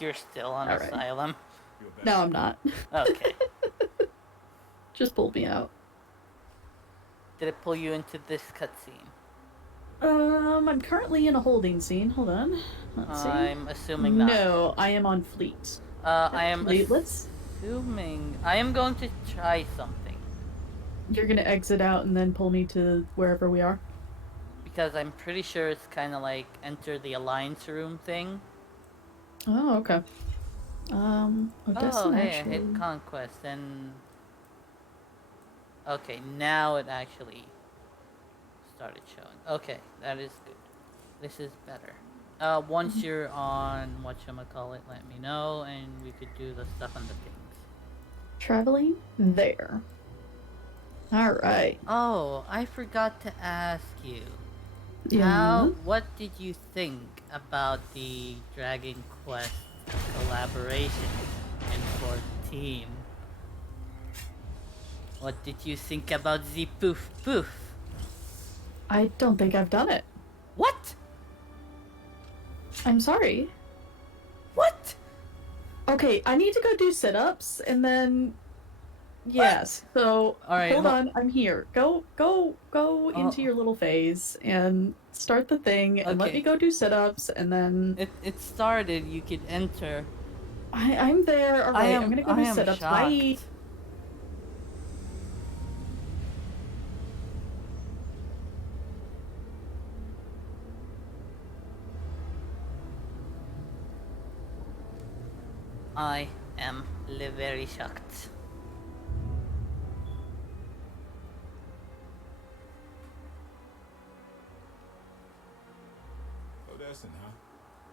You're still on Alright. Asylum? No, I'm not. Okay. Just pulled me out. Did it pull you into this cutscene? I'm currently in a holding scene. Hold on. Let's see. I'm assuming not. No, I am on Fleet. I am Fleetless? assuming... I am going to try something. You're gonna exit out and then pull me to wherever we are? Because I'm pretty sure it's kind of like enter the Alliance room thing. Oh, okay. Oh, hey, I destination. hit Conquest and... Okay, now it actually started showing. Okay, that is good. This is better. Once you're on whatchamacallit, let me know and we could do the stuff on the things. Traveling there. Alright. Oh, I forgot to ask you. Yeah. What did you think about the Dragon Quest collaboration in 14? What did you think about the poof poof? I don't think I've done it. What? I'm sorry. What? Okay, I need to go do sit-ups and then... Yes, so Alright, hold on, I'm here. Go into your little phase and start the thing and let Okay. me go do sit-ups and then... It started, you could enter. I'm there, alright, I'm gonna go do sit-ups. Bye. I am very shocked. Odessin, huh?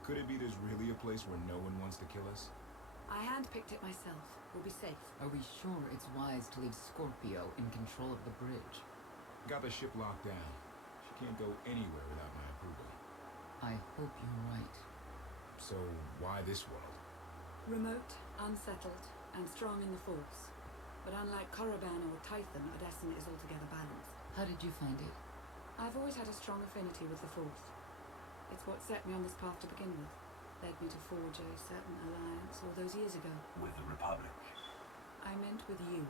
Could it be there's really a place where no one wants to kill us? I handpicked it myself. We'll be safe. Are we sure it's wise to leave Scorpio in control of the bridge? Got the ship locked down. She can't go anywhere without my approval. I hope you're right. So why this world? Remote, unsettled, and strong in the Force. But unlike Korriban or Tython, Odessin is altogether balanced. How did you find it? I've always had a strong affinity with the Force. It's what set me on this path to begin with. Led me to forge a certain alliance all those years ago. With the Republic. I meant with you.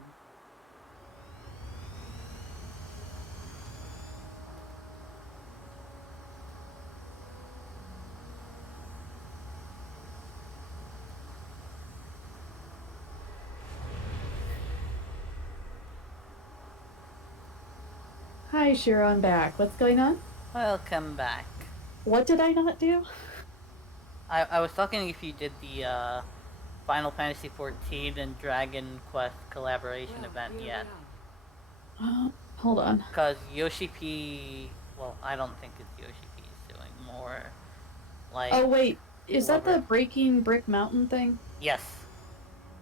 Hi, Shiro, I'm back. What's going on? Welcome back. What did I not do? I was talking if you did the Final Fantasy XIV and Dragon Quest collaboration Well, event here yet. we are. Hold on. Because Yoshi P... Well, I don't think it's Yoshi P is doing more. Like... Oh, wait. Is that whoever- the Breaking Brick Mountain thing? Yes.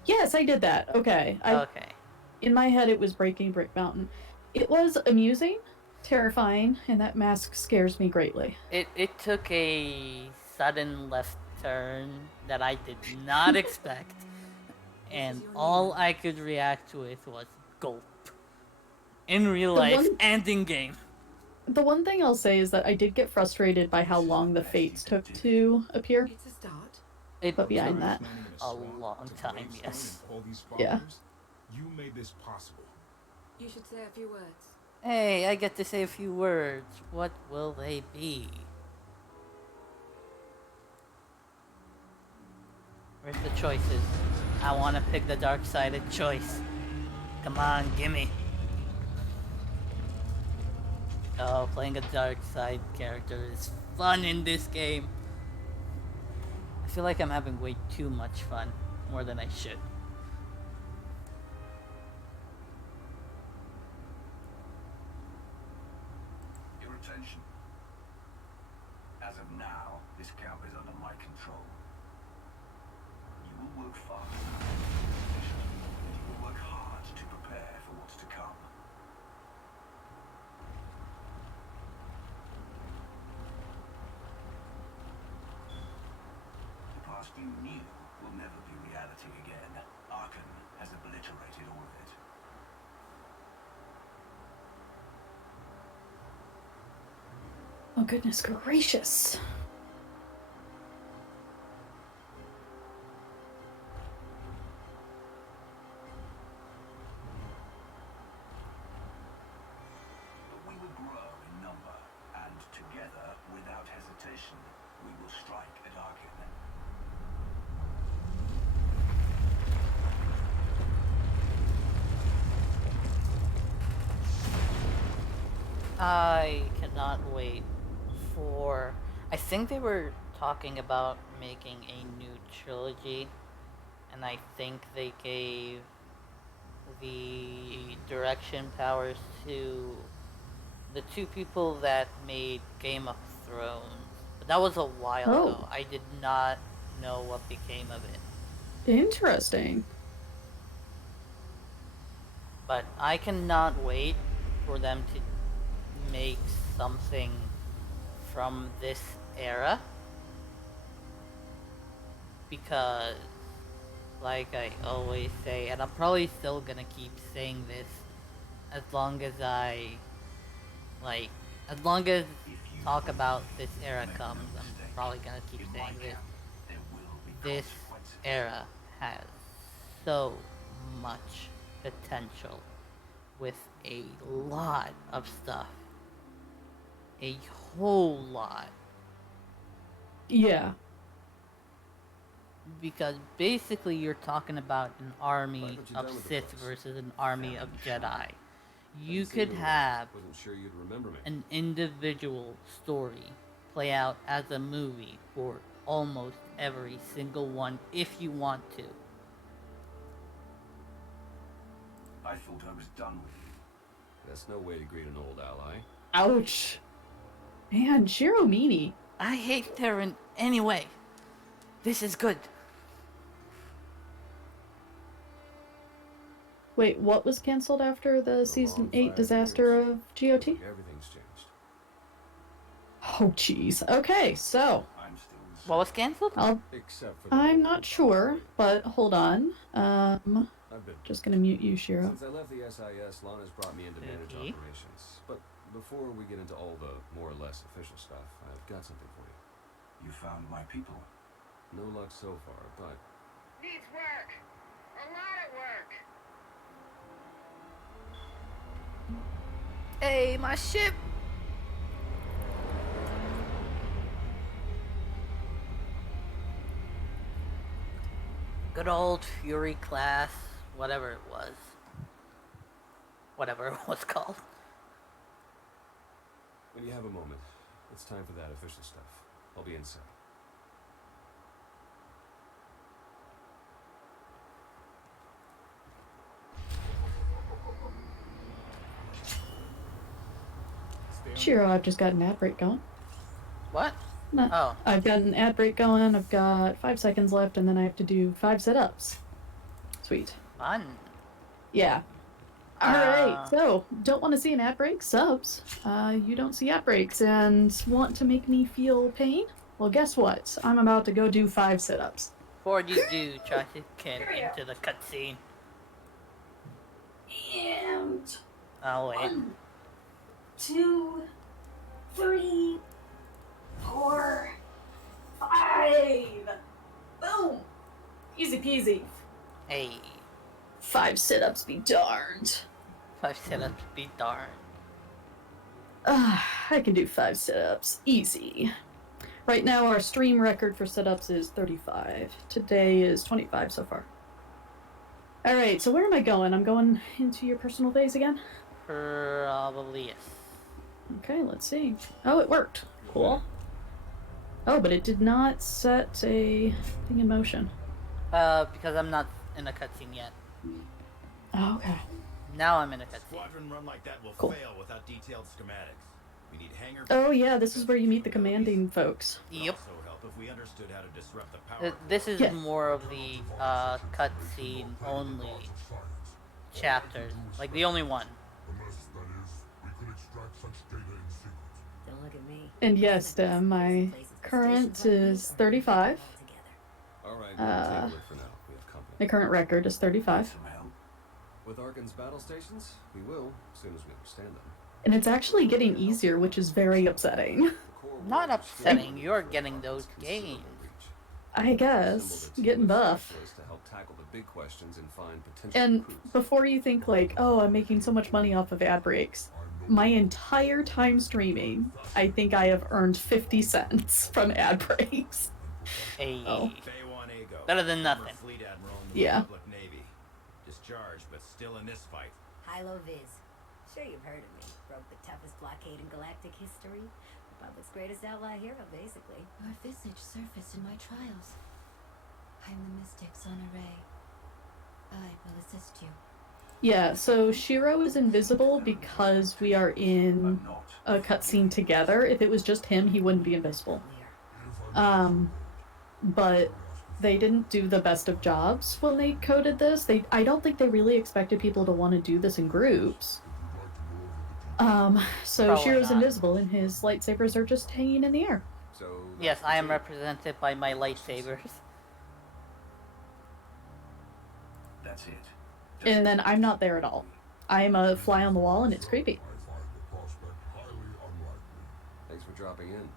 Yes, I did that. Okay. Okay. In my head, it was Breaking Brick Mountain. It was amusing, terrifying, and that mask scares me greatly. It took a sudden left turn that I did not expect, and all I could react with was gulp. In real life and in game. The one thing I'll say is that I did get frustrated by how long the fates took to appear. It's a start. But behind that, a long time, yes. Yeah. You made this possible. You should say a few words. Hey, I get to say a few words. What will they be? Where's the choices? I want to pick the dark-sided choice. Come on, gimme. Oh, playing a dark side character is fun in this game. I feel like I'm having way too much fun, more than I should. Your attention. As of now, this camp is under my control. You will work fast. You will work hard to prepare for what's to come. The past you knew will never be reality again. Arkan has obliterated all of it. oh goodness gracious. But we will grow in number, and together, without hesitation, we will strike at Arkan. I cannot wait for... I think they were talking about making a new trilogy, and I think they gave the direction powers to the two people that made Game of Thrones. But that was a while ago. I did not know what became of it. Interesting. But I cannot wait for them to make something from this era, because like I always say, and I'm probably still gonna keep saying this as long as as long as talk about this era comes, I'm probably gonna keep saying this. This era has so much potential with a lot of stuff. A whole lot. Yeah. Because basically you're talking about an army of Sith versus an army of Jedi. You could have an individual story play out as a movie for almost every single one if you want to. I thought I was done with you. That's no way to greet an old ally. Ouch. Man, Shiro meanie. I hate her in any way. This is good. Wait, what was cancelled after the Season 8 disaster of GOT? Everything's changed. Oh, jeez. Okay, so. What was cancelled? Except for I'm not sure, but hold on. Just gonna mute you, Shiro. Since I left the SIS, Lana's brought me in to manage operations. But before we get into all the more or less official stuff, I've got something for you. You found my people. No luck so far, but Needs work. A lot of work. Hey, my ship! Good old Fury class, whatever it was. Whatever it was called. When you have a moment, it's time for that official stuff. I'll be inside. Shiro, I've just got an ad break going. What? No, Oh. I've got an ad break going. I've got 5 seconds left, and then I have to do 5 sit-ups. Sweet. Fun. Yeah. Alright, so, don't want to see an ad break? Subs. You don't see ad breaks and want to make me feel pain? Well, guess what? I'm about to go do 5 sit-ups. Before you do, try to get into the cutscene. And... I'll wait. 1, 2, 3, 4, 5. Boom! Easy peasy. Hey. 5 sit-ups be darned. 5 sit-ups be darned. I can do 5 sit-ups. Easy. Right now our stream record for sit-ups is 35. Today is 25 so far. Alright, so where am I going? I'm going into your personal days again? Probably yes. Okay, let's see. Oh, it worked. Cool. Oh, but it did not set a thing in motion. Because I'm not in a cutscene yet. Oh, okay. Now I'm in a cutscene. Squadron run like that will Cool. fail without detailed schematics. We need hangar. Oh yeah, this is where you meet the commanding folks. Yep. Also help if we understood how to disrupt the power. This is Yeah. more of the cutscene only chapters. Like the only one. Unless, that is, we could extract such data in secret. Don't look at me. And yes, my current is 35. All right, we'll table it for now. We have company. My current record is 35. Some help. With Arkan's battle stations, we will, as soon as we understand them. And it's actually getting easier, which is very upsetting. The core Not warriors upsetting. still You're have getting those considerable gains. reach. I guess. Assembled a team Getting of buff. specialists to help tackle the big questions and find potential And recruits. before you think like, oh, I'm making so much money off of ad breaks, my entire time streaming, I think I have earned 50 cents from ad breaks. Hey. Oh. Day-one Ego. Better than Former nothing. Fleet Admiral in the Yeah. Republic Navy. Discharged, but still in this fight. Hilo Viz. Sure you've heard of me. Broke the toughest blockade in galactic history. Republic's greatest outlaw hero, basically. Your visage surfaced in my trials. I'm the Mystic's on array. I will assist you. Yeah, so Shiro is invisible because we are in I'm not. a cutscene together. If it was just him, he wouldn't be invisible. But they didn't do the best of jobs when they coded this. I don't think they really expected people to want to do this in groups. So Probably Shiro's not. invisible and his lightsabers are just hanging in the air. So Yes, that's I the am team. represented by my lightsabers. That's it. And then I'm not there at all. I'm a fly on the wall and it's creepy. I find the prospect highly unlikely. Thanks for dropping in.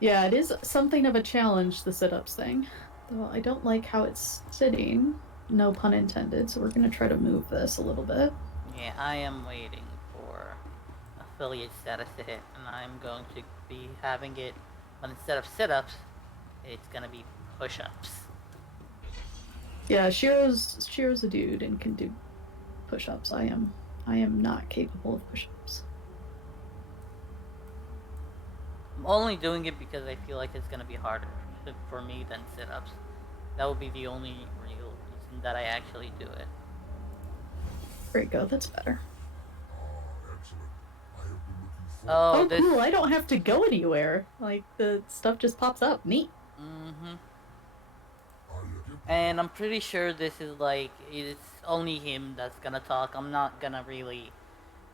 Yeah, it is something of a challenge, the sit-ups thing. Though I don't like how it's sitting. No pun intended, so we're gonna try to move this a little bit. Yeah, I am waiting for affiliate status to hit, and I'm going to be having it, but instead of sit-ups, it's gonna be push-ups. Yeah, Shiro's a dude and can do push-ups. I am not capable of push-ups. I'm only doing it because I feel like it's gonna be harder for me than sit-ups. That would be the only real reason that I actually do it. There you go, that's better. Excellent. I have been looking Oh, Oh, this. cool, I don't have to go anywhere. Like, the stuff just pops up. Neat. Mm-hmm. forward. And I'm pretty sure this is like, it's only him that's gonna talk. I'm not gonna really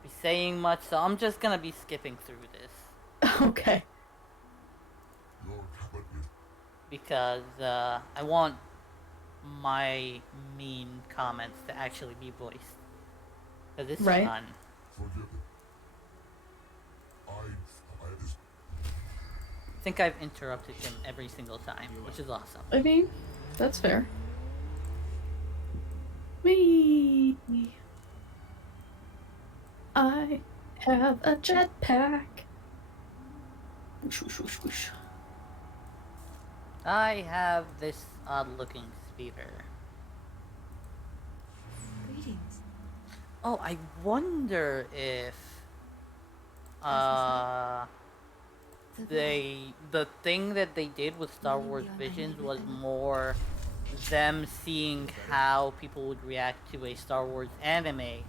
be saying much, so I'm just gonna be skipping through this. Okay. Because I want my mean comments to actually be voiced. Because it's Right. fun. I think I've interrupted him every single time, which is awesome. I mean, that's fair. Me. I have a jetpack. Whoosh, whoosh, whoosh, whoosh. I have this odd-looking speeder. Greetings. Oh, I wonder if the thing that they did with Star Wars Visions was more them seeing how people would react to a Star Wars anime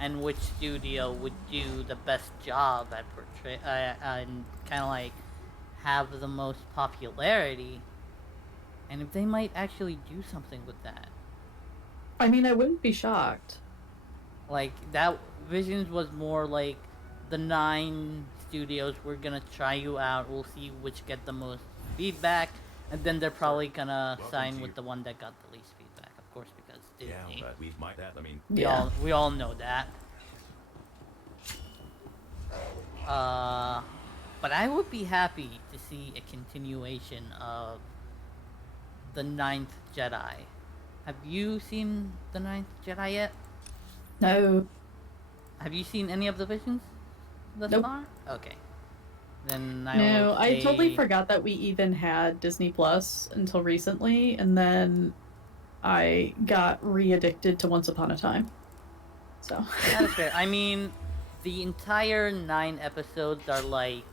and which studio would do the best job at portray and kind of like have the most popularity, and if they might actually do something with that. I mean, I wouldn't be shocked. Like, that Visions was more like the 9 studios, we're gonna try you out, we'll see which get the most feedback, and then they're probably gonna sign with the one that got the least feedback, of course, because Disney. Yeah, but we might that. I mean, we all know that. But I would be happy to see a continuation of the Ninth Jedi. Have you seen the Ninth Jedi yet? No. Have you seen any of the Visions thus far? Okay. Then I totally forgot that we even had Disney Plus until recently, and then I got re-addicted to Once Upon a Time. So. That's fair. I mean, the entire 9 episodes are like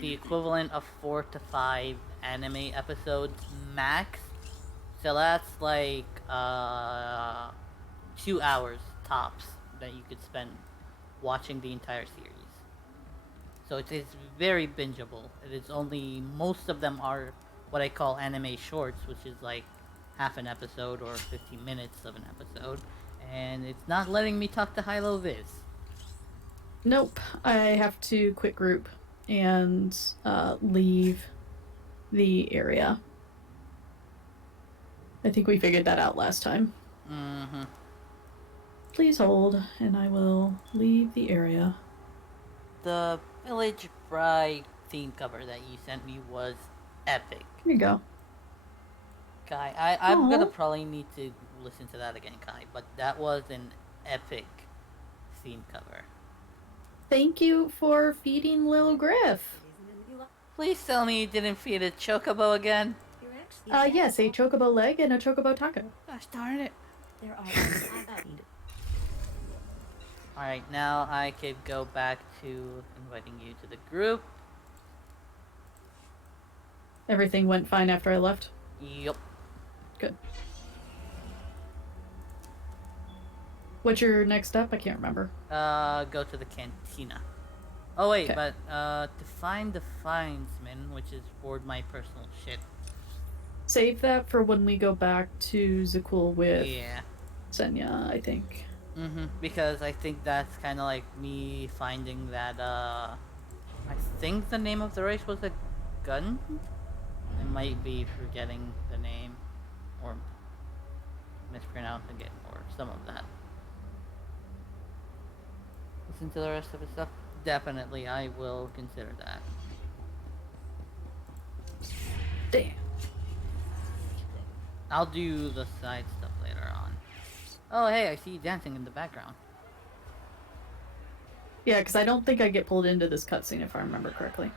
the equivalent of 4 to 5 anime episodes max. So that's like 2 hours tops that you could spend watching the entire series. So it is very bingeable. It is only, most of them are what I call anime shorts, which is like half an episode or 15 minutes of an episode. And it's not letting me talk to Hilo Viz. Nope. I have to quit group and leave the area. I think we figured that out last time. Mm-hmm. Please hold, and I will leave the area. The Village Bride theme cover that you sent me was epic. Here you go. Kai, I'm gonna probably need to listen to that again, Kai, but that was an epic theme cover. Thank you for feeding Lil Griff. Please tell me you didn't feed a chocobo again. Yes, a chocobo leg and a chocobo taco. Gosh darn it. There are Alright, now I could go back to inviting you to the group. Everything went fine after I left? Yup. Good. What's your next step? I can't remember. Go to the cantina. Oh wait, but to find the findsman, which is for my personal shit. Save that for when we go back to Zakul with Yeah. Senya, I think. Mm-hmm. Because I think that's kind of like me finding that, I think the name of the race was a gun? I might be forgetting the name, or mispronouncing it, or some of that. Listen to the rest of his stuff? Definitely, I will consider that. Damn. I'll do the side stuff later on. Oh, hey, I see you dancing in the background. Yeah, because I don't think I get pulled into this cutscene if I remember correctly.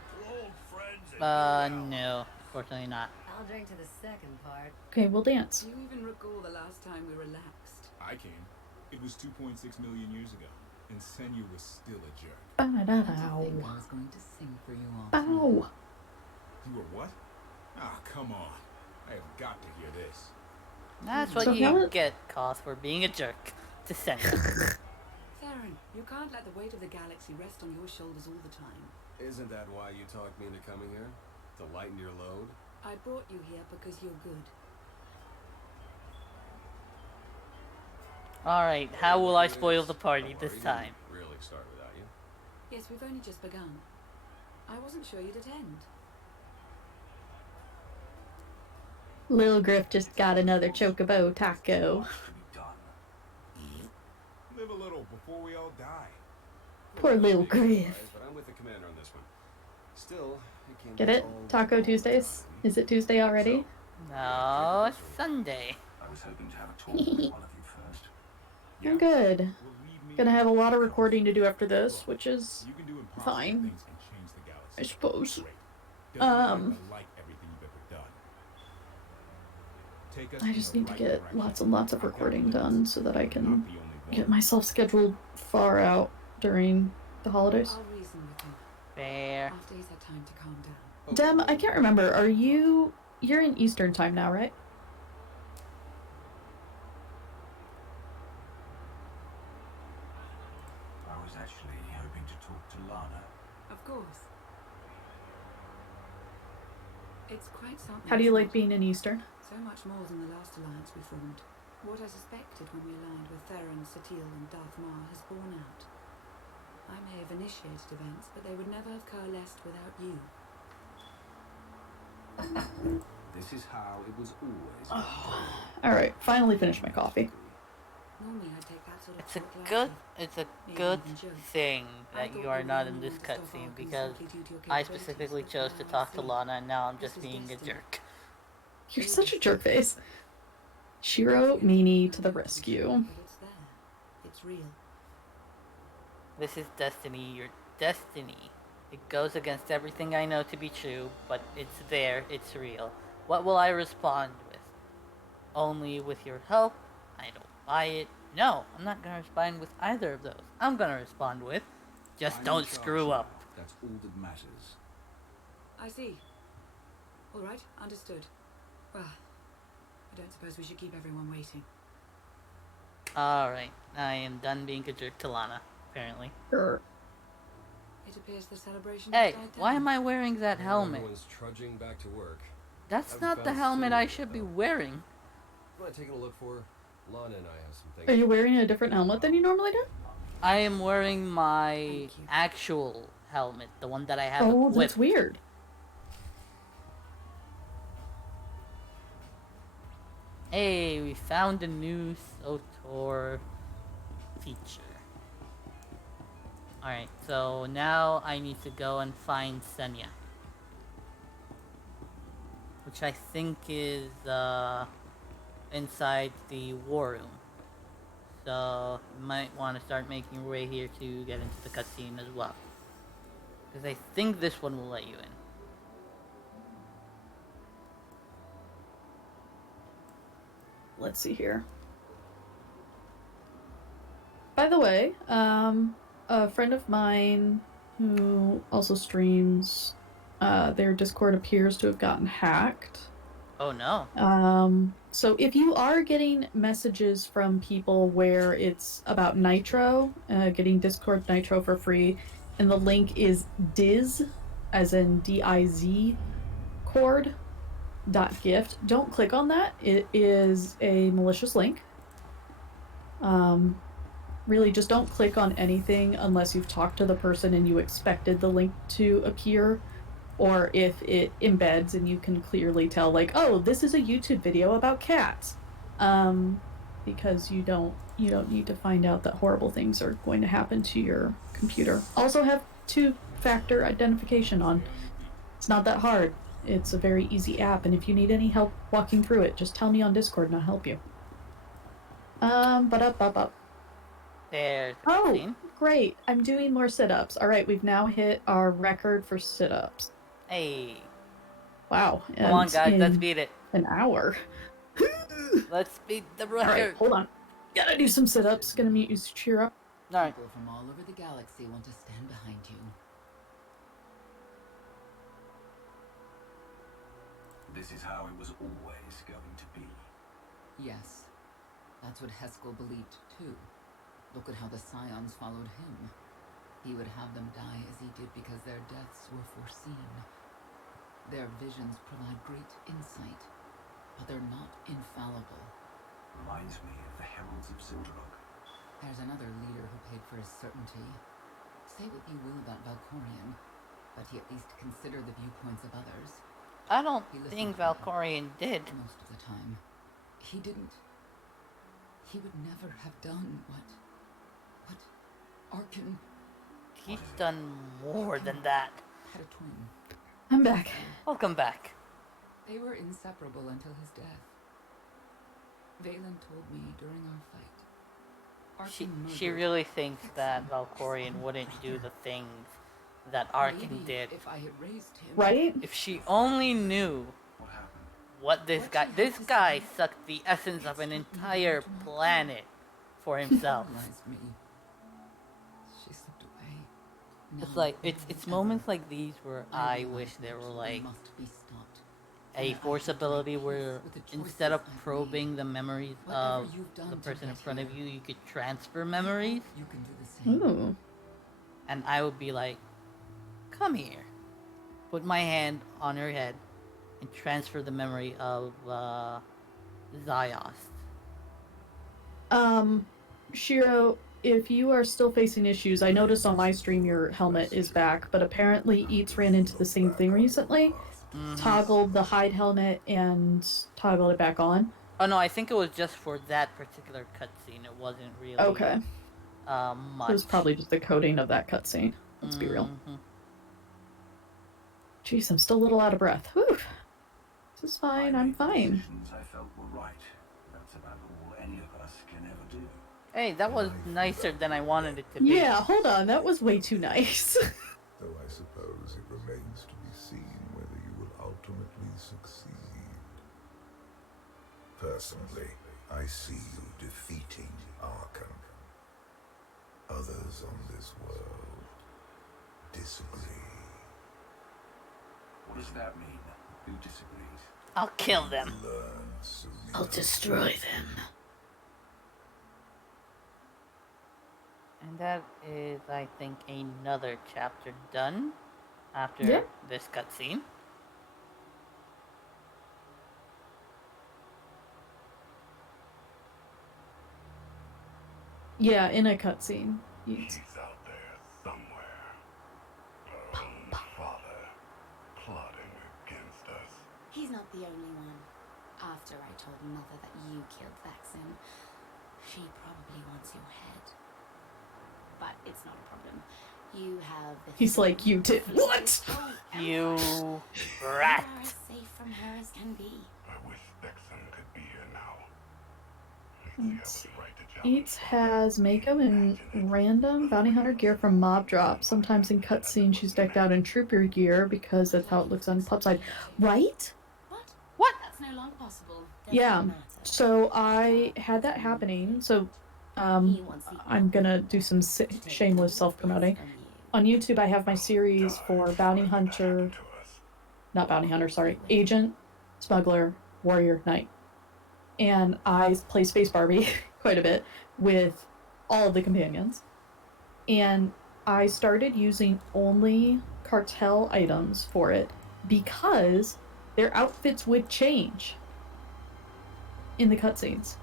No. Fortunately not. I'll drink to the second part. Okay, we'll dance. Do you even recall the last time we relaxed? I can. It was 2.6 million years ago, and Senya was still a jerk. I was going to sing for you all. Ow! You were what? Ah, come on. I have got to hear this. That's what you get, Koth, for being a jerk to Senna. Theron, you can't let the weight of the galaxy rest on your shoulders all the time. Isn't that why you talked me into coming here? To lighten your load? I brought you here because you're good. Alright, how will I spoil the party this time? Really start without you? Yes, we've only just begun. I wasn't sure you'd attend. Lil Griff just got another chocobo taco. Live a little before we all die. Poor Lil Griff. But I'm with the commander on this one. Still, Get it? Taco Tuesdays? Is it Tuesday already? No, it's Sunday. I was hoping to have a talk with one of you first. I'm good. Well, leave Gonna have a lot of recording to do after this, which is You can do impossible fine, things and change the galaxy. I suppose. Great. Doesn't mean I like everything you've ever done. Take us I in just the need to right get direction. lots and lots of I've got recording limits. done so that I Not can the only get one. myself scheduled far out during the holidays. I'll reason with him Fair. after he's had time to calm down. Dem, I can't remember. You're in Eastern time now, right? I was actually hoping to talk to Lana. Of course. It's quite something. How do you like isn't it? being in Eastern? So much more than the last alliance we formed. What I suspected when we aligned with Theron, Satil, and Darth Maul has borne out. I may have initiated events, but they would never have coalesced without you. This is how it was always. Alright, finally finished my coffee. Normally I take that sort of It's a talk good lightly. it's a Maybe good even joke. thing I that thought you are we were not the in only this ones to stop cutscene Arkham because simply due to your I capabilities. specifically That's chose to how I talk to see. Lana and now I'm This just was being a destiny. jerk. You're such a jerk face. Shiro, Meanie to the rescue. But it's there. It's real. This is destiny, your destiny. It goes against everything I know to be true, but it's there, it's real. What will I respond with? Only with your help? I don't buy it. No, I'm not gonna respond with either of those. I'm gonna respond with, just I'm in don't charge screw now. up. That's all that matters. I see. All right, understood. Well, I don't suppose we should keep everyone waiting. Alright, I am done being a jerk to Lana, apparently. Sure. It appears the celebration Hey, has died why down. am I wearing that Well, helmet? Everyone's trudging back to work. That's Haven't not the found helmet Sue I yet, should be though. wearing. Am I taking a look for? Lana and I have some things. Are you wearing a different helmet than you normally do? I am wearing my Thank you. actual helmet, the one that I have Oh, equipped. that's weird. Hey, we found a new SWTOR feature. Alright, so now I need to go and find Senya. Which I think is inside the war room. So you might want to start making your way here to get into the cutscene as well. Because I think this one will let you in. Let's see here. By the way, a friend of mine who also streams, their Discord appears to have gotten hacked. Oh no. So if you are getting messages from people where it's about Nitro, getting Discord Nitro for free, and the link is diz, as in D-I-Z, cord.gift, don't click on that. It is a malicious link. Really, just don't click on anything unless you've talked to the person and you expected the link to appear, or if it embeds and you can clearly tell, like, oh, this is a YouTube video about cats, because you don't need to find out that horrible things are going to happen to your computer. Also, have two-factor identification on. It's not that hard. It's a very easy app, and if you need any help walking through it, just tell me on Discord and I'll help you. Ba-da-ba-ba. There's the Oh, cutscene. great. I'm doing more sit-ups. All right, we've now hit our record for sit-ups. Hey. Wow. Come on, and guys, let's in beat it. an hour. Let's beat the All right, record. hold on. Gotta do some sit-ups. Gonna mute you to cheer up. Alright. People from all over the galaxy want to stand behind you. This is how it was always going to be. Yes, that's what Heskel believed too. Look at how the Scions followed him. He would have them die as he did because their deaths were foreseen. Their visions provide great insight, but they're not infallible. Reminds me of the Heralds of SWTOR. There's another leader who paid for his certainty. Say what you will about Valkorion, but he at least considered the viewpoints of others. I don't He listened think to them. Valkorion did. Most of the time. He didn't. He would never have done what Arkin He's done more than that. had a twin. I'm back. Welcome back. They were inseparable until his death. Valen told me during our fight. she really thinks that Valkorion wouldn't do the things that Arkin did. If I had raised him, Right? If she only knew what this guy sucked the essence of an entire planet for himself. Me. She slipped away. It's like it's moments like these where I wish there were like a force ability where instead of probing the memories of the person in front of you, you could transfer memories. You can do the same. Ooh. And I would be like, come here. Put my hand on her head and transfer the memory of Ziost. Shiro, if you are still facing issues, I noticed on my stream your helmet is back, but apparently Eats ran into the same thing recently. Toggled the hide helmet and toggled it back on. Oh no, I think it was just for that particular cutscene. It wasn't really okay. Much. It was probably just the coding of that cutscene. Let's be real. Jeez, I'm still a little out of breath. Whew. This is fine. I'm fine. I felt were right. That's about all any of us can ever do. Hey, that was nicer than I wanted it to be. Yeah, hold on. That was way too nice. Though I suppose it remains to be seen whether you will ultimately succeed. Personally, I see you defeating Arkham. Others on this world disagree. What does that mean? Who disagrees? I'll kill them. I'll destroy them. And that is, I think, another chapter done after this cutscene. Yeah, in a cutscene. He's out there somewhere. Her own father plotting against us. He's not the only one. After I told Mother that you killed Vaxen, she probably wants your head. But it's not a problem. You have the He's like, you did what? You rat. You are as safe from her as can be. I wish Vexen could be here now. Eats has makeup and random bounty hunter gear from Mob Drop. Sometimes in cutscenes she's decked out in trooper gear because that's how it looks on pub side. Right? What? That's no longer possible. Yeah. So I had that happening. So I'm gonna do some shameless self-promoting. On YouTube I have my series for bounty hunter, not bounty hunter, sorry, agent, smuggler, warrior, knight. And I play Space Barbie quite a bit with all of the companions. And I started using only cartel items for it because their outfits would change in the cutscenes.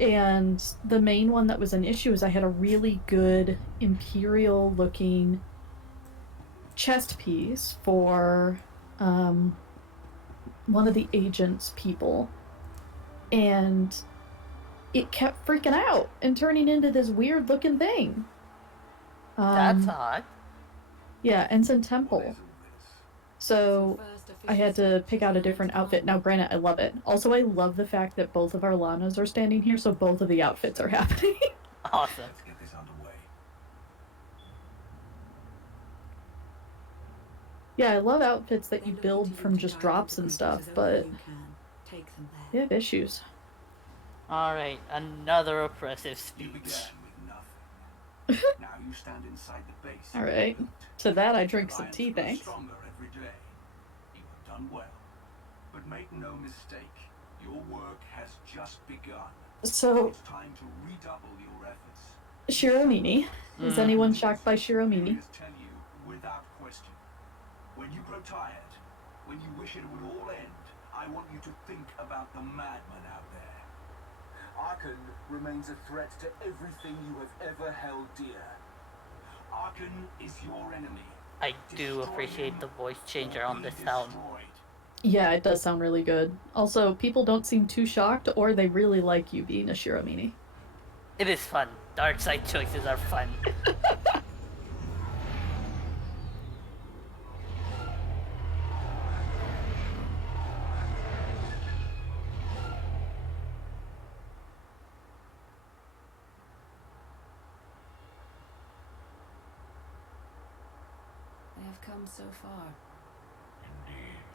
And the main one that was an issue is I had a really good Imperial looking chest piece for one of the agent's people, and it kept freaking out and turning into this weird looking thing. That's odd. Yeah, Ensign Temple. So I had to pick out a different outfit. Now granted, I love it. Also, I love the fact that both of our Lanas are standing here, so both of the outfits are happening. Awesome. Let's get this underway. Yeah, I love outfits that you build from just drops and stuff, but they have issues. Alright, another oppressive speech. You began with nothing. Now you stand inside the base. Alright, to that I drink some tea, thanks. Stronger every day. You have done well. But make no mistake, your work has just begun. So, It's time to redouble your efforts. Shiromini. Is anyone shocked by Shiromini? Tell you without question. When you grow tired, when you wish it would all end, I want you to think about the madman out there. Arkan remains a threat to everything you have ever held dear. Arkan is your enemy. I do appreciate the voice changer on this sound. Yeah, it does sound really good. Also, people don't seem too shocked, or they really like you being a Shiromini. It is fun. Dark side choices are fun. come so far.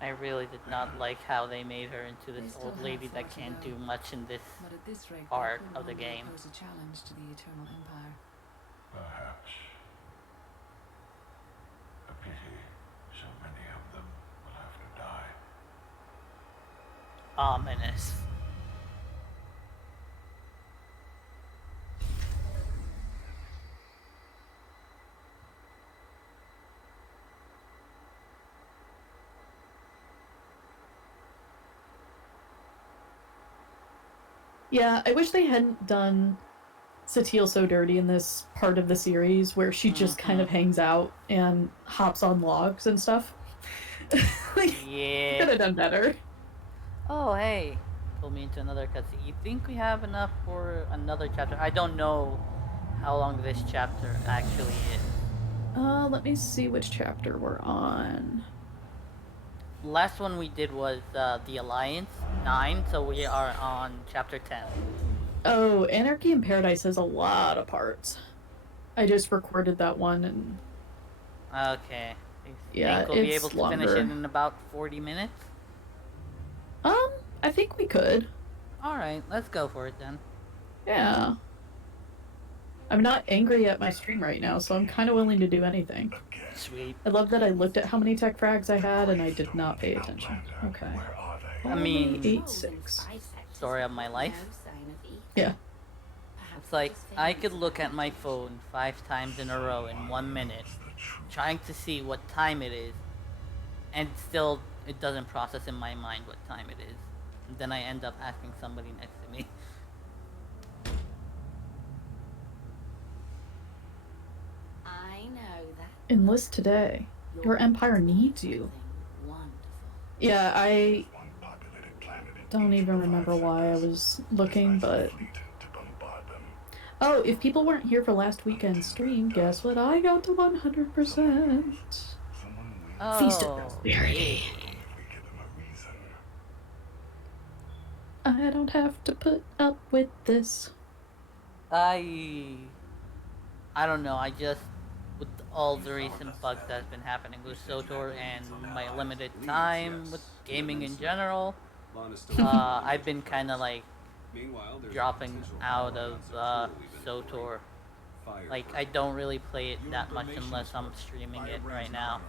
I really did not like how they made her into They this still old have lady far that to can't go. do much in this But at this rate, part they couldn't of the humbly game. pose a challenge to the Eternal Empire. Perhaps. A pity so many of them will have to die. Ominous. Yeah, I wish they hadn't done Satele so dirty in this part of the series where she just kind of hangs out and hops on logs and stuff. Like, Yeah. could have done better. Oh, hey. Pull me into another cutscene. You think we have enough for another chapter? I don't know how long this chapter actually is. Let me see which chapter we're on. Last one we did was the Alliance 9, so we are on chapter 10. Oh, Anarchy in Paradise has a lot of parts. I just recorded that one and... Okay. Yeah, think we'll be it's able to longer. finish it in about 40 minutes? I think we could. Alright, let's go for it then. Yeah. I'm not angry at my stream right now, so I'm kind of willing to do anything. Sweet. I love that I looked at how many tech frags I had and I did not pay attention. Okay. I mean, 8-6. Story of my life. Yeah. It's like, I could look at my phone 5 times in a row in 1 minute, trying to see what time it is, and still, it doesn't process in my mind what time it is. And then I end up asking somebody next to me. I know that. Enlist today. Your empire needs you. Yeah, I don't even remember why I was looking, but... Oh, if people weren't here for last weekend's stream, guess what I got to 100%? Oh, Feast of Prosperity. I don't have to put up with this. I don't know, I just, with all the recent bugs that's been happening with SWTOR and my limited time with gaming in general, I've been kind of like dropping out of SWTOR. Like, I don't really play it that much unless I'm streaming it right now.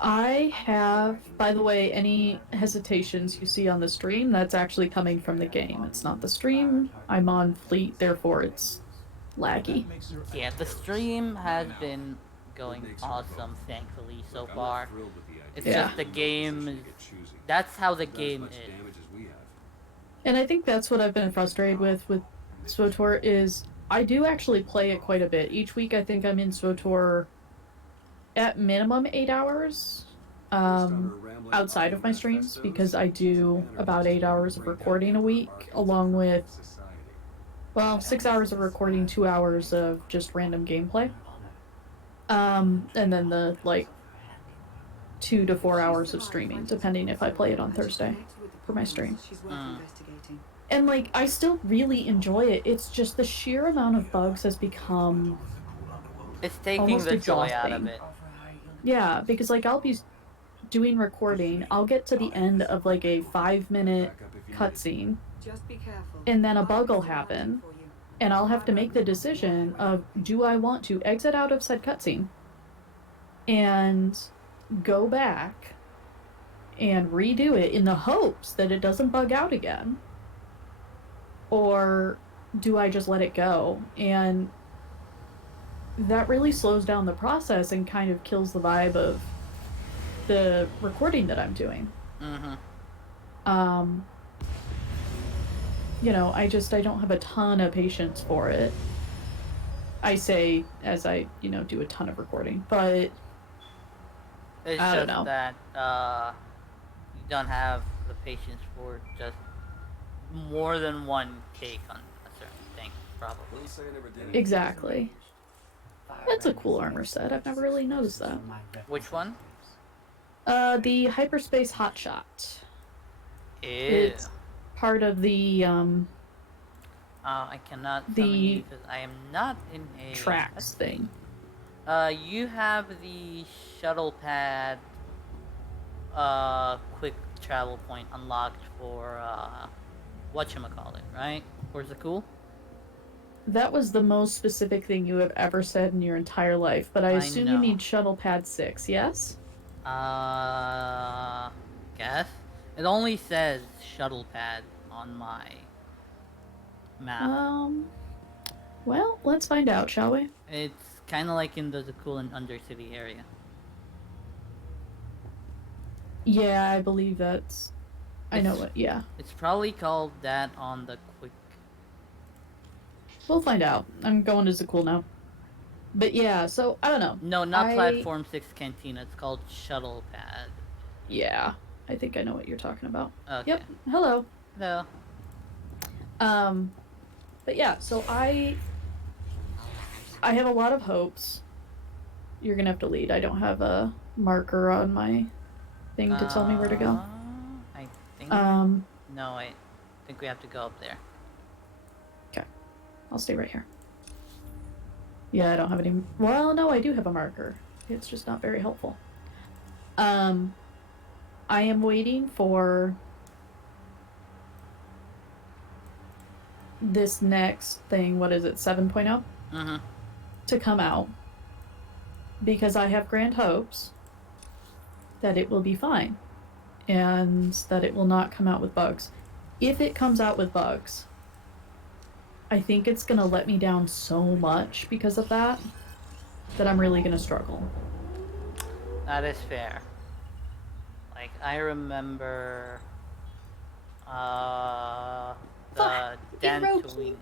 I have, by the way, any hesitations you see on the stream, that's actually coming from the game. It's not the stream. I'm on Fleet, therefore it's laggy. Yeah, the stream has been going awesome, thankfully, so far. It's just the game, that's how the game is. And I think that's what I've been frustrated with SWTOR is I do actually play it quite a bit. Each week I think I'm in SWTOR at minimum 8 hours outside of my streams because I do about 8 hours of recording a week along with, well, 6 hours of recording, 2 hours of just random gameplay. And then the, like, 2 to 4 hours of streaming, depending if I play it on Thursday for my stream. And, like, I still really enjoy it. It's just the sheer amount of bugs has become it's taking the joy out of it. Yeah, because, like, I'll be doing recording, I'll get to the end of, like, a 5-minute cutscene, and then a bug will happen, and I'll have to make the decision of, do I want to exit out of said cutscene and go back and redo it in the hopes that it doesn't bug out again, or do I just let it go? And that really slows down the process and kind of kills the vibe of the recording that I'm doing. You know, I don't have a ton of patience for it. I say as I, you know, do a ton of recording, but it's I don't just know. that you don't have the patience for just more than one take on a certain thing, probably. Exactly. That's a cool armor set. I've never really noticed that. Which one? The Hyperspace Hotshot. Ew. It's part of the, I cannot summon you because I am not in a... tracks thing. You have the shuttle pad, quick travel point unlocked for, whatchamacallit, right? Where's the cool? That was the most specific thing you have ever said in your entire life, but I assume you know. need shuttle pad 6, yes? Guess? It only says shuttle pad on my map. Well, let's find out, shall we? It's kind of like in the Zakul and Undercity area. Yeah, I believe that's... I know it, yeah. It's probably called that on the quick... We'll find out. I'm going to Zakul now. But yeah, so, I don't know. No, not Platform 6 Cantina. It's called Shuttle Pad. Yeah, I think I know what you're talking about. Okay. Yep, hello. Hello. But yeah, so I have a lot of hopes. You're gonna have to lead. I don't have a marker on my thing to tell me where to go. I think... No, I think we have to go up there. Okay. I'll stay right here. Yeah, I don't have any... Well, no, I do have a marker. It's just not very helpful. I am waiting for this next thing, what is it, 7.0? To come out. Because I have grand hopes that it will be fine. And that it will not come out with bugs. If it comes out with bugs, I think it's gonna let me down so much because of that I'm really gonna struggle. That is fair. Like, I remember... the Dantooine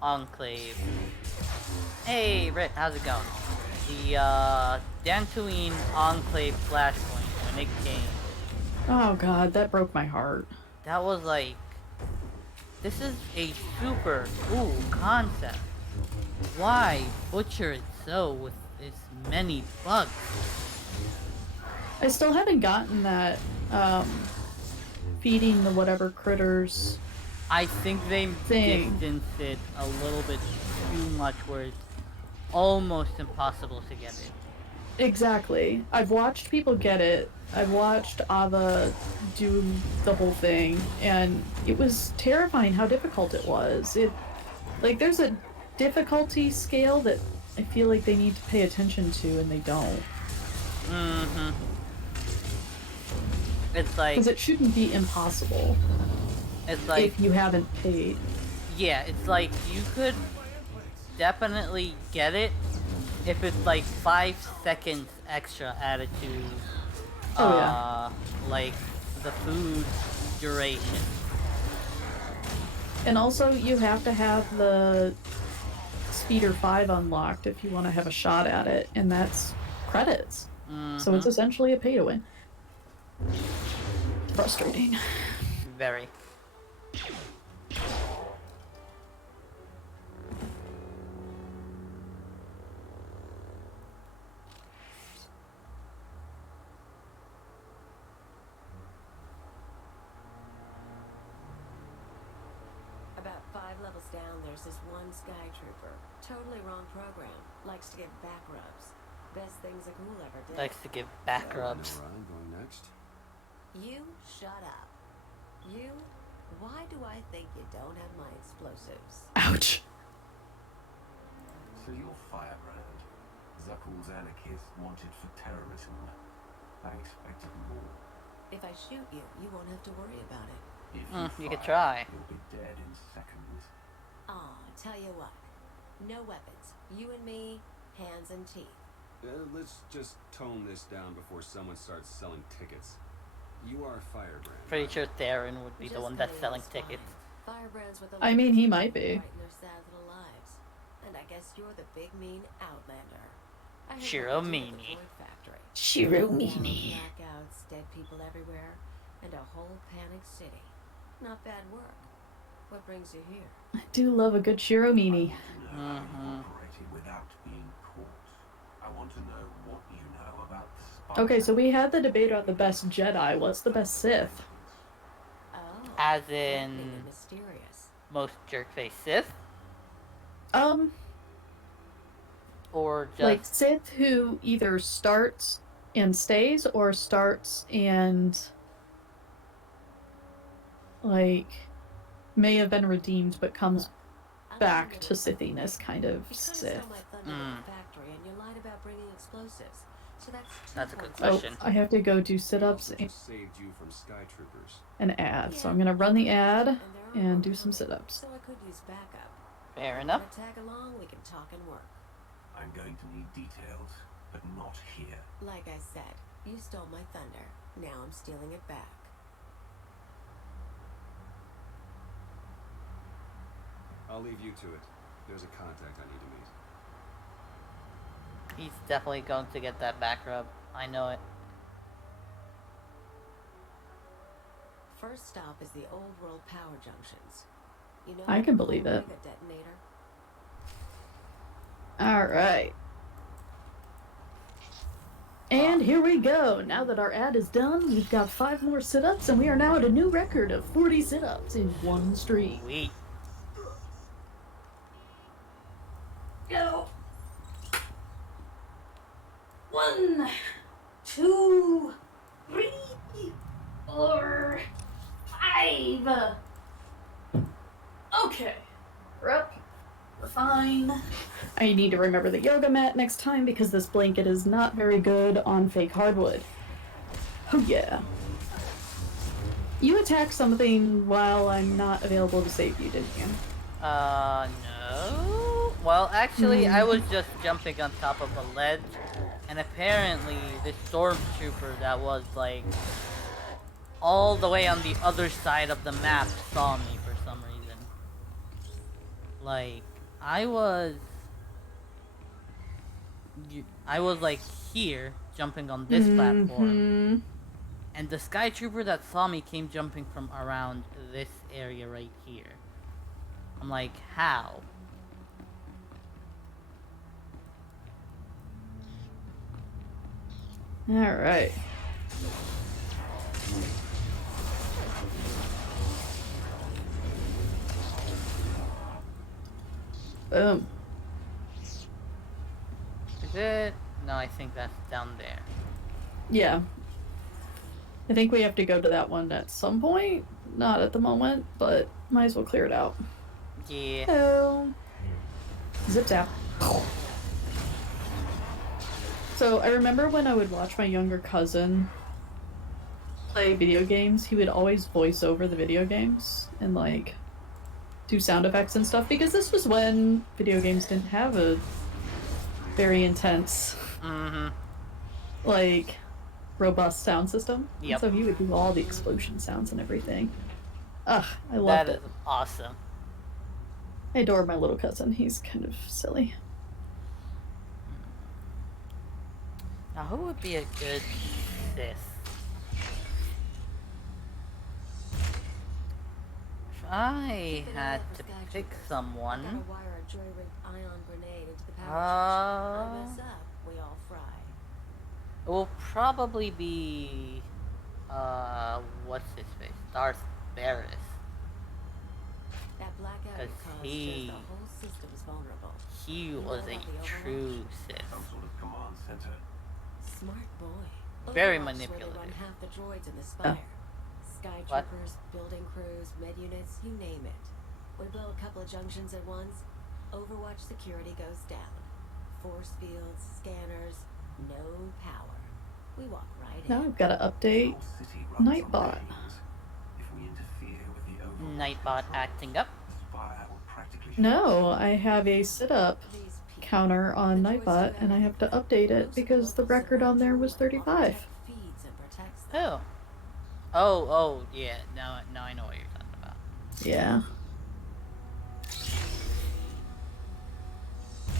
Enclave. Hey, Rit, how's it going? The, Dantooine Enclave Flashpoint, when it came. Oh god, that broke my heart. That was like... This is a super cool concept. Why butcher it so with this many bugs? I still haven't gotten that, feeding the whatever critters... I think they distanced it a little bit too much where it's almost impossible to get it. Exactly. I've watched people get it. I've watched Ava do the whole thing, and it was terrifying how difficult it was. Like, there's a difficulty scale that I feel like they need to pay attention to, and they don't. It's like... Because it shouldn't be impossible. It's like... If you haven't paid. Yeah, it's like, you could definitely get it if it's like 5 seconds extra added to, like, the food duration. And also, you have to have the Speeder 5 unlocked if you want to have a shot at it, and that's credits. So it's essentially a pay-to-win. Frustrating. Very. About 5 levels down, there's this one sky trooper. Totally wrong program. Likes to give back rubs. Best things a ghoul ever did. Likes to give back rubs. Going next. You shut up. You? Why do I think you don't have my explosives? Ouch. So you're Firebrand. Zakul's anarchist wanted for terrorism. I expected more. If I shoot you, you won't have to worry about it. If you could try. You'll be dead in seconds. Tell you what. No weapons. You and me, hands and teeth. Let's just tone this down before someone starts selling tickets. You are Firebrand. Pretty sure Theron would be the one that's selling tickets. Firebrands with I mean, he might be. Right in their sad little lives. And I guess you're the big mean outlander. Shiromini. Shiromini. Blackouts, dead people everywhere, and a whole panicked city. Not bad work. What brings you here? I do love a good Shiromini. Operating without being caught. I want to know what you know about the spy. Okay, so we had the debate about the best Jedi. What's the best Sith? As in... mysterious. Most jerkface Sith? or just like Sith who either starts and stays or starts and like may have been redeemed but comes back to Sithiness kind of Sith. Factory and you lied about bringing explosives. So that's a good question. I have to go do sit-ups Just saved you from sky troopers. and an ad. So I'm gonna run the ad and do some sit-ups. So I could use backup. Fair enough. Tag along, we can talk and work. I'm going to need details, but not here. Like I said, you stole my thunder. Now I'm stealing it back. I'll leave you to it. There's a contact I need to meet. He's definitely going to get that back rub. I know it. First stop is the old world power junctions. You know, I can believe it. Detonator. Alright. And here we go. Now that our ad is done, we've got 5 more sit-ups, and we are now at a new record of 40 sit-ups in one stream. Sweet. Go. 1, 2, 3, 4, 5. Okay. We're up. We're fine. I need to remember the yoga mat next time because this blanket is not very good on fake hardwood. Oh yeah. You attacked something while I'm not available to save you, didn't you? No. Well, actually, I was just jumping on top of a ledge, and apparently the stormtrooper that was, like, all the way on the other side of the map saw me for some reason. Like, I was like here, jumping on this platform, and the sky trooper that saw me came jumping from around this area right here. I'm like, how? Alright. Boom. Is it? No, I think that's down there. Yeah. I think we have to go to that one at some point. Not at the moment, but might as well clear it out. Yeah. Hello. Zip zap. So I remember when I would watch my younger cousin play video games, he would always voice over the video games and like do sound effects and stuff, because this was when video games didn't have a very intense like robust sound system. Yep. So he would do all the explosion sounds and everything. Ugh, I loved it. That is awesome. I adore my little cousin. He's kind of silly. Now, who would be a good Sith? If I had to pick someone, it will probably be what's his face? Darth Barris. That blackout Because caused he the whole system's vulnerable. He was a true Sith. Some sort of command center. Smart boy. Very Overwatch is where they manipulative. run half the droids in the Spire. Sky troopers, building crews, med units, you name it. We blow a couple of junctions at once, Overwatch security goes down. Force fields, scanners, no power. We walk right in. Now I've got to update Nightbot. If we interfere with the Nightbot acting up. No, I have a sit-up counter on Nightbot, and I have to update it because the record on there was 35. Oh. Oh, yeah. Now I know what you're talking about. Yeah.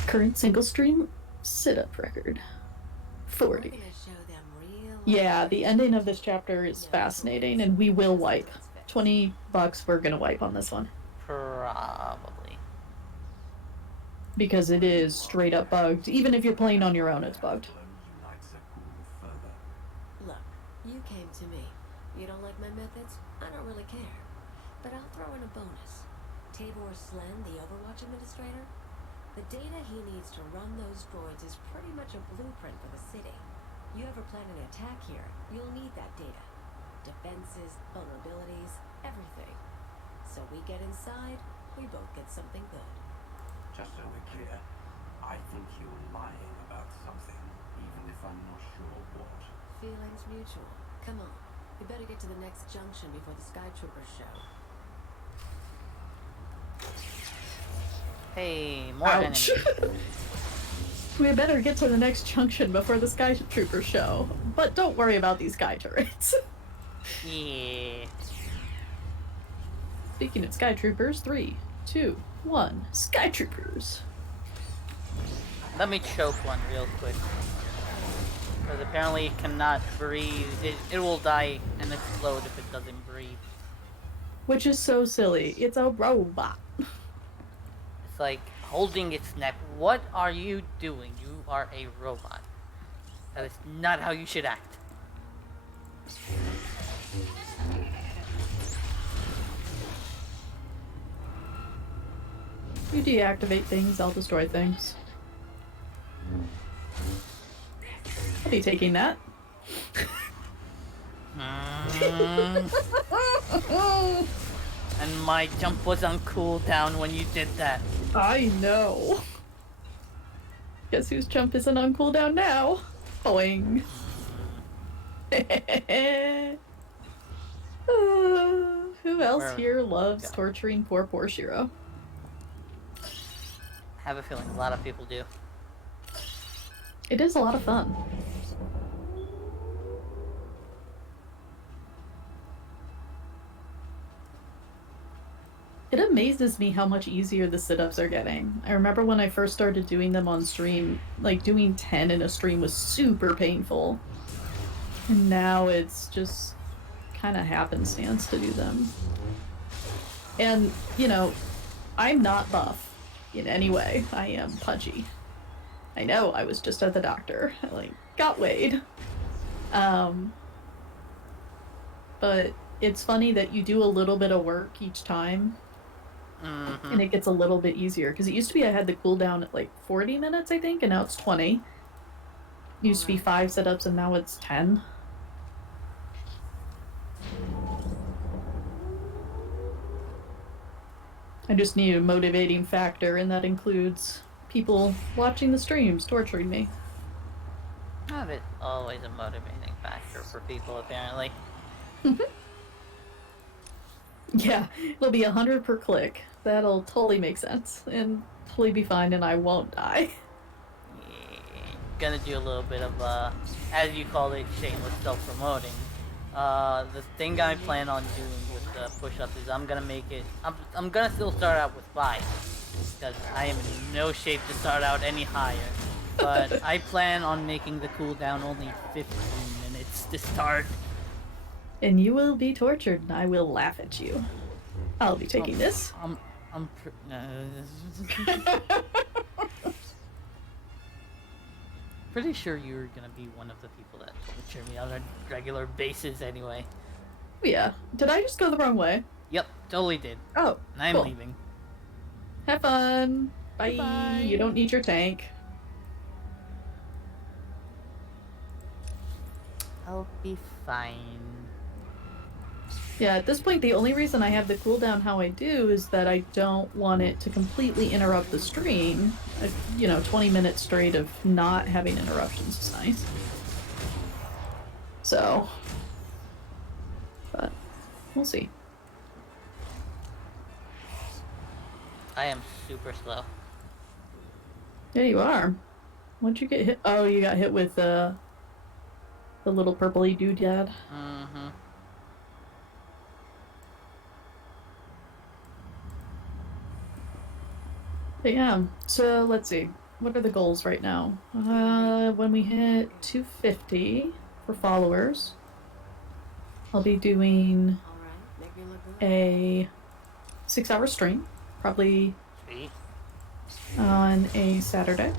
Current single stream sit-up record. 40. Yeah, the ending of this chapter is fascinating, and we will wipe. $20, we're gonna wipe on this one. Probably. Because it is straight up bugged. Even if you're playing on your own, it's bugged. Look, you came to me. You don't like my methods? I don't really care. But I'll throw in a bonus. Tabor Slen, the Overwatch administrator? The data he needs to run those droids is pretty much a blueprint for the city. You ever plan an attack here, you'll need that data. Defenses, vulnerabilities, everything. So we get inside, we both get something good. Just so we're clear, I think you're lying about something, even if I'm not sure what. Feelings mutual. Come on. We better get to the next junction before the Sky Troopers show. Hey, more Ouch. enemies. We better get to the next junction before the Sky Troopers show. But don't worry about these Sky turrets. Yeah. Speaking of Sky Troopers, 3, 2, 1, Sky Troopers. Let me choke one real quick. Because apparently it cannot breathe. It will die and explode if it doesn't breathe. Which is so silly. It's a robot. It's like holding its neck. What are you doing? You are a robot. That is not how you should act. You deactivate things, I'll destroy things. I'll be taking that. And my jump was on cooldown when you did that. I know. Guess whose jump isn't on cooldown now? Boing. Who else here loves torturing poor Shiro? I have a feeling a lot of people do. It is a lot of fun. It amazes me how much easier the sit-ups are getting. I remember when I first started doing them on stream, like doing 10 in a stream was super painful. And now it's just kind of happenstance to do them. And, you know, I'm not buff in any way. I am pudgy. I know, I was just at the doctor. I, like, got weighed. But it's funny that you do a little bit of work each time. Mm-hmm. And it gets a little bit easier. Because it used to be I had the cooldown at like 40 minutes, I think, and now it's 20. It used to be 5 setups and now it's 10. I just need a motivating factor, and that includes people watching the streams torturing me. That is always a motivating factor for people, apparently. Yeah, it'll be 100 per click. That'll totally make sense, and totally be fine, and I won't die. Yeah, gonna do a little bit of, as you call it, shameless self-promoting. The thing I plan on doing with the push-ups is I'm gonna make it, I'm gonna still start out with 5, because I am in no shape to start out any higher. But I plan on making the cooldown only 15 minutes to start. And you will be tortured, and I will laugh at you. I'll be taking this. Pretty sure you're gonna be one of the people that torture me on a regular basis anyway. Yeah. Did I just go the wrong way? Yep, totally did. Oh, and I'm cool. leaving. Have fun. Bye. Bye. You don't need your tank. I'll be fine. Yeah, at this point, the only reason I have the cooldown how I do is that I don't want it to completely interrupt the stream. 20 minutes straight of not having interruptions is nice. So, but we'll see. I am super slow. Yeah, you are. What'd you get hit? Oh, you got hit with the little purpley doodad. Mm-hmm. But yeah, so let's see. What are the goals right now? When we hit 250 for followers, I'll be doing a 6-hour stream, probably on a Saturday.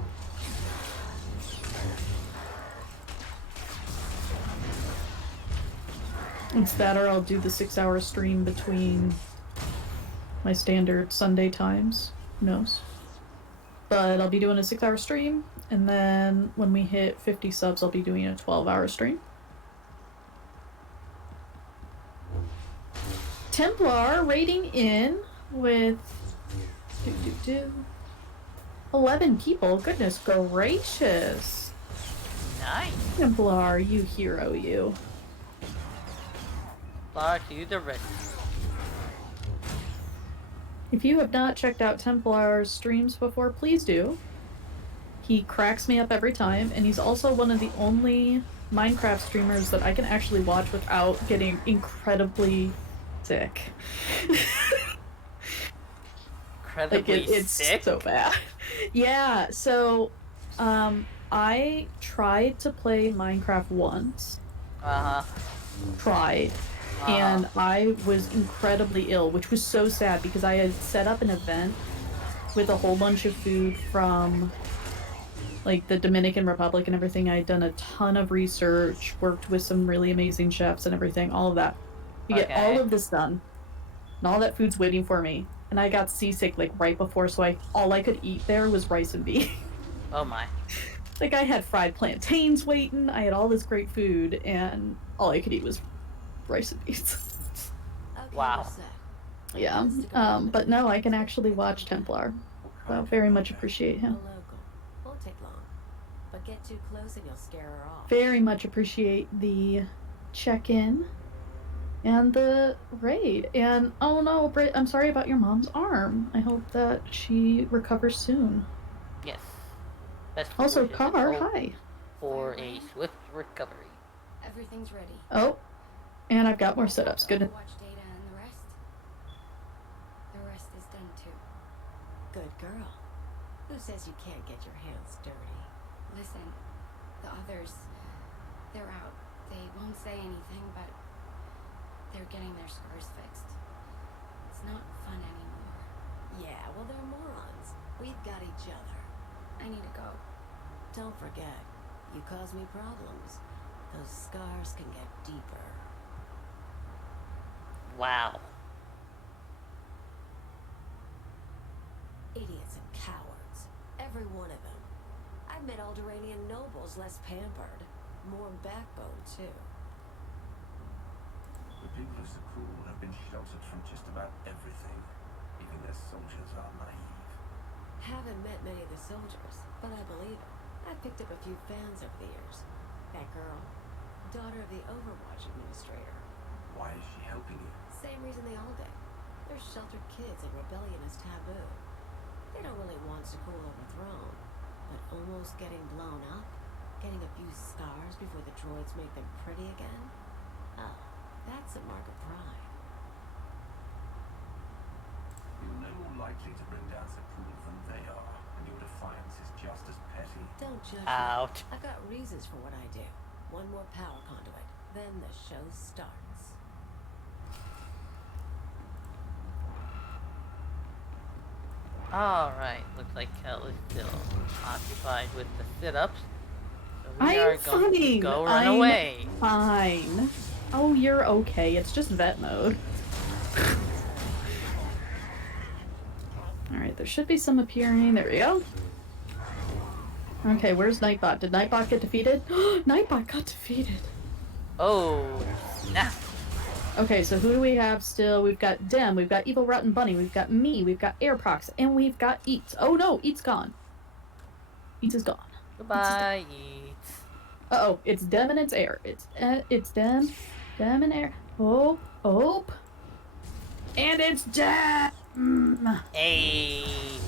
It's that, or I'll do the 6-hour stream between my standard Sunday times. Who knows? but I'll be doing a 6-hour stream, and then when we hit 50 subs, I'll be doing a 12-hour stream. Templar rating in with 11 people. Goodness gracious. Nice. Templar, you hero, you. Templar to the rescue. If you have not checked out Templar's streams before, please do. He cracks me up every time, and he's also one of the only Minecraft streamers that I can actually watch without getting incredibly sick. Incredibly it's sick? so bad. Yeah, so I tried to play Minecraft once. Tried. And I was incredibly ill, which was so sad because I had set up an event with a whole bunch of food from like the Dominican Republic and everything. I had done a ton of research, worked with some really amazing chefs and everything, all of that. You get all of this done, and all that food's waiting for me. And I got seasick like right before, so all I could eat there was rice and beans. Oh my. Like I had fried plantains waiting, I had all this great food, and all I could eat was rice and beans. Wow. Yeah, but no, I can actually watch Templar. So I very much appreciate him. Won't take long, but get too close and you'll scare her off. Very much appreciate the check-in and the raid. And oh no, Britt, I'm sorry about your mom's arm. I hope that she recovers soon. Yes. Best also, wishes Car, hi. For a swift recovery. Everything's ready. Oh, and I've got more setups. Good. Watch data and the rest. The rest is done too. Good girl. Who says you can't get your hands dirty? Listen, the others, they're out. They won't say anything, but they're getting their scars fixed. It's not fun anymore. Yeah, well, they're morons. We've got each other. I need to go. Don't forget, you cause me problems. Those scars can get deeper. Wow. Idiots and cowards. Every one of them. I've met Alderaanian nobles less pampered. More backbone, too. The people of Sakul have been sheltered from just about everything. Even their soldiers are naive. Haven't met many of the soldiers, but I believe it. I've picked up a few fans over the years. That girl, daughter of the Overwatch administrator. Why is she helping you? Same reason they all did. They're sheltered kids and rebellion is taboo. They don't really want Sakul overthrown, but almost getting blown up, getting a few scars before the droids make them pretty again. Oh, that's a mark of pride. You're no more likely to bring down Sakul than they are, and your defiance is just as petty. Don't judge Ouch. me. I've got reasons for what I do. One more power conduit, then the show starts. Alright, looks like Kel is still occupied with the sit-ups. So we I'm are going to fine. go run I'm away. fine. Oh, you're okay. It's just vet mode. Alright, there should be some appearing. There we go. Okay, where's Nightbot? Did Nightbot get defeated? Nightbot got defeated. Oh, snap. Okay, so who do we have still? We've got Dem, we've got Evil Rotten Bunny, we've got me, we've got Airprox, and we've got Eats. Oh no, Eats gone. Eats is gone. Goodbye, Eats. Uh-oh, it's Dem and it's Air. It's Dem and Air. Oh, and it's Dem! Hey,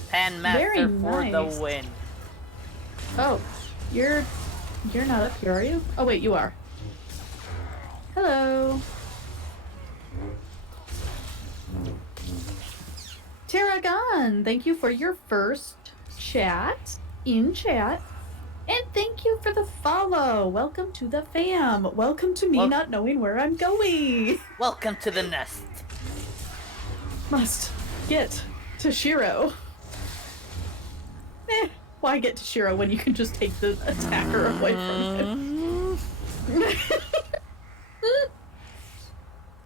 Pan Very Master for nice. the win. Oh, you're not up here, are you? Oh wait, you are. Hello. Tarragon, thank you for your first chat in chat. And thank you for the follow. Welcome to the fam. Welcome to me not knowing where I'm going. Welcome to the nest. Must get to Shiro. Why get to Shiro when you can just take the attacker away from him?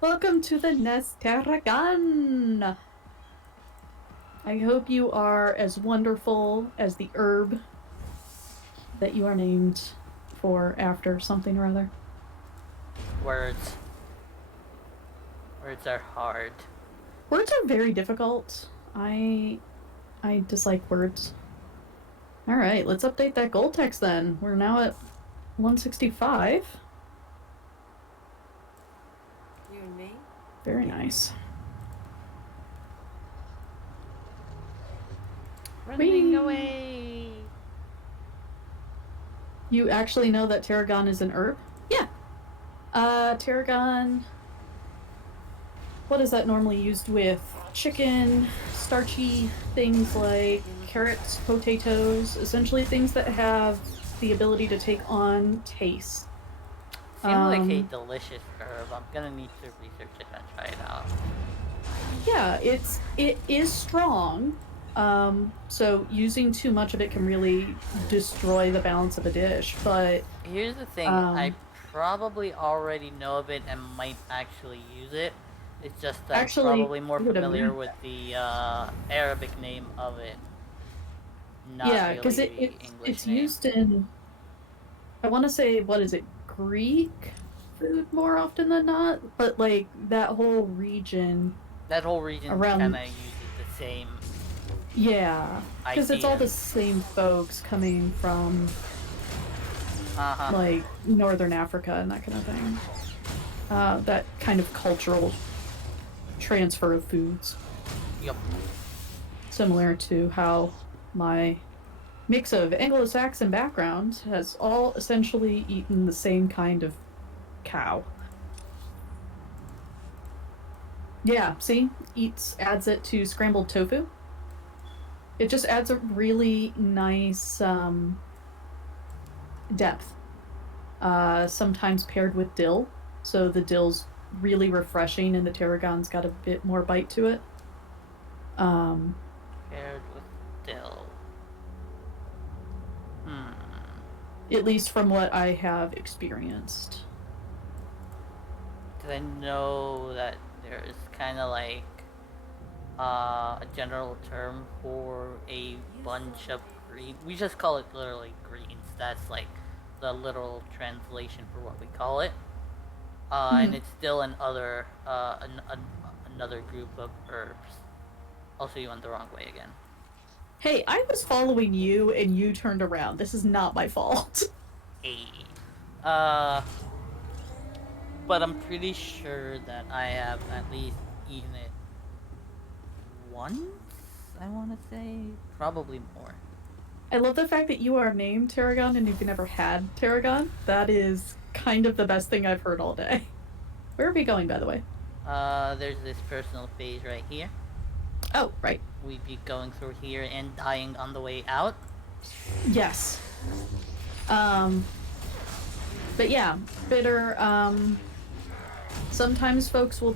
Welcome to the nest, Tarragon. I hope you are as wonderful as the herb that you are named for after something or other. Words. Words are hard. Words are very difficult. I dislike words. Alright, let's update that goal text then. We're now at 165. You and me? Very nice. Running away! You actually know that tarragon is an herb? Yeah. Tarragon... What is that normally used with? Chicken, starchy things like carrots, potatoes, essentially things that have the ability to take on taste. Seems like a delicious herb. I'm gonna need to research it and try it out. Yeah, it is strong. So using too much of it can really destroy the balance of a dish, but... Here's the thing, I probably already know of it and might actually use it. It's just that I'm probably more familiar with the Arabic name of it. Not yeah, really because the English it's name. used in... I want to say, what is it, Greek food more often than not? But, like, that whole region... That whole region around... kind of uses the same... Yeah, because it's all the same folks coming from, like, Northern Africa and that kind of thing. That kind of cultural transfer of foods. Yep. Similar to how my mix of Anglo-Saxon background has all essentially eaten the same kind of cow. Yeah, see? Adds it to scrambled tofu. It just adds a really nice depth. Sometimes paired with dill. So the dill's really refreshing and the tarragon's got a bit more bite to it. Paired with dill. At least from what I have experienced. Because I know that there's kind of like a general term for a bunch of green. We just call it literally greens. That's like the literal translation for what we call it. And it's still another group of herbs. Also, you went the wrong way again. Hey, I was following you and you turned around. This is not my fault. Hey. But I'm pretty sure that I have at least eaten it once, I want to say. Probably more. I love the fact that you are named tarragon and you've never had tarragon. That is kind of the best thing I've heard all day. Where are we going, by the way? There's this personal phase right here. Oh, right. We'd be going through here and dying on the way out. Yes. But yeah, bitter, sometimes folks will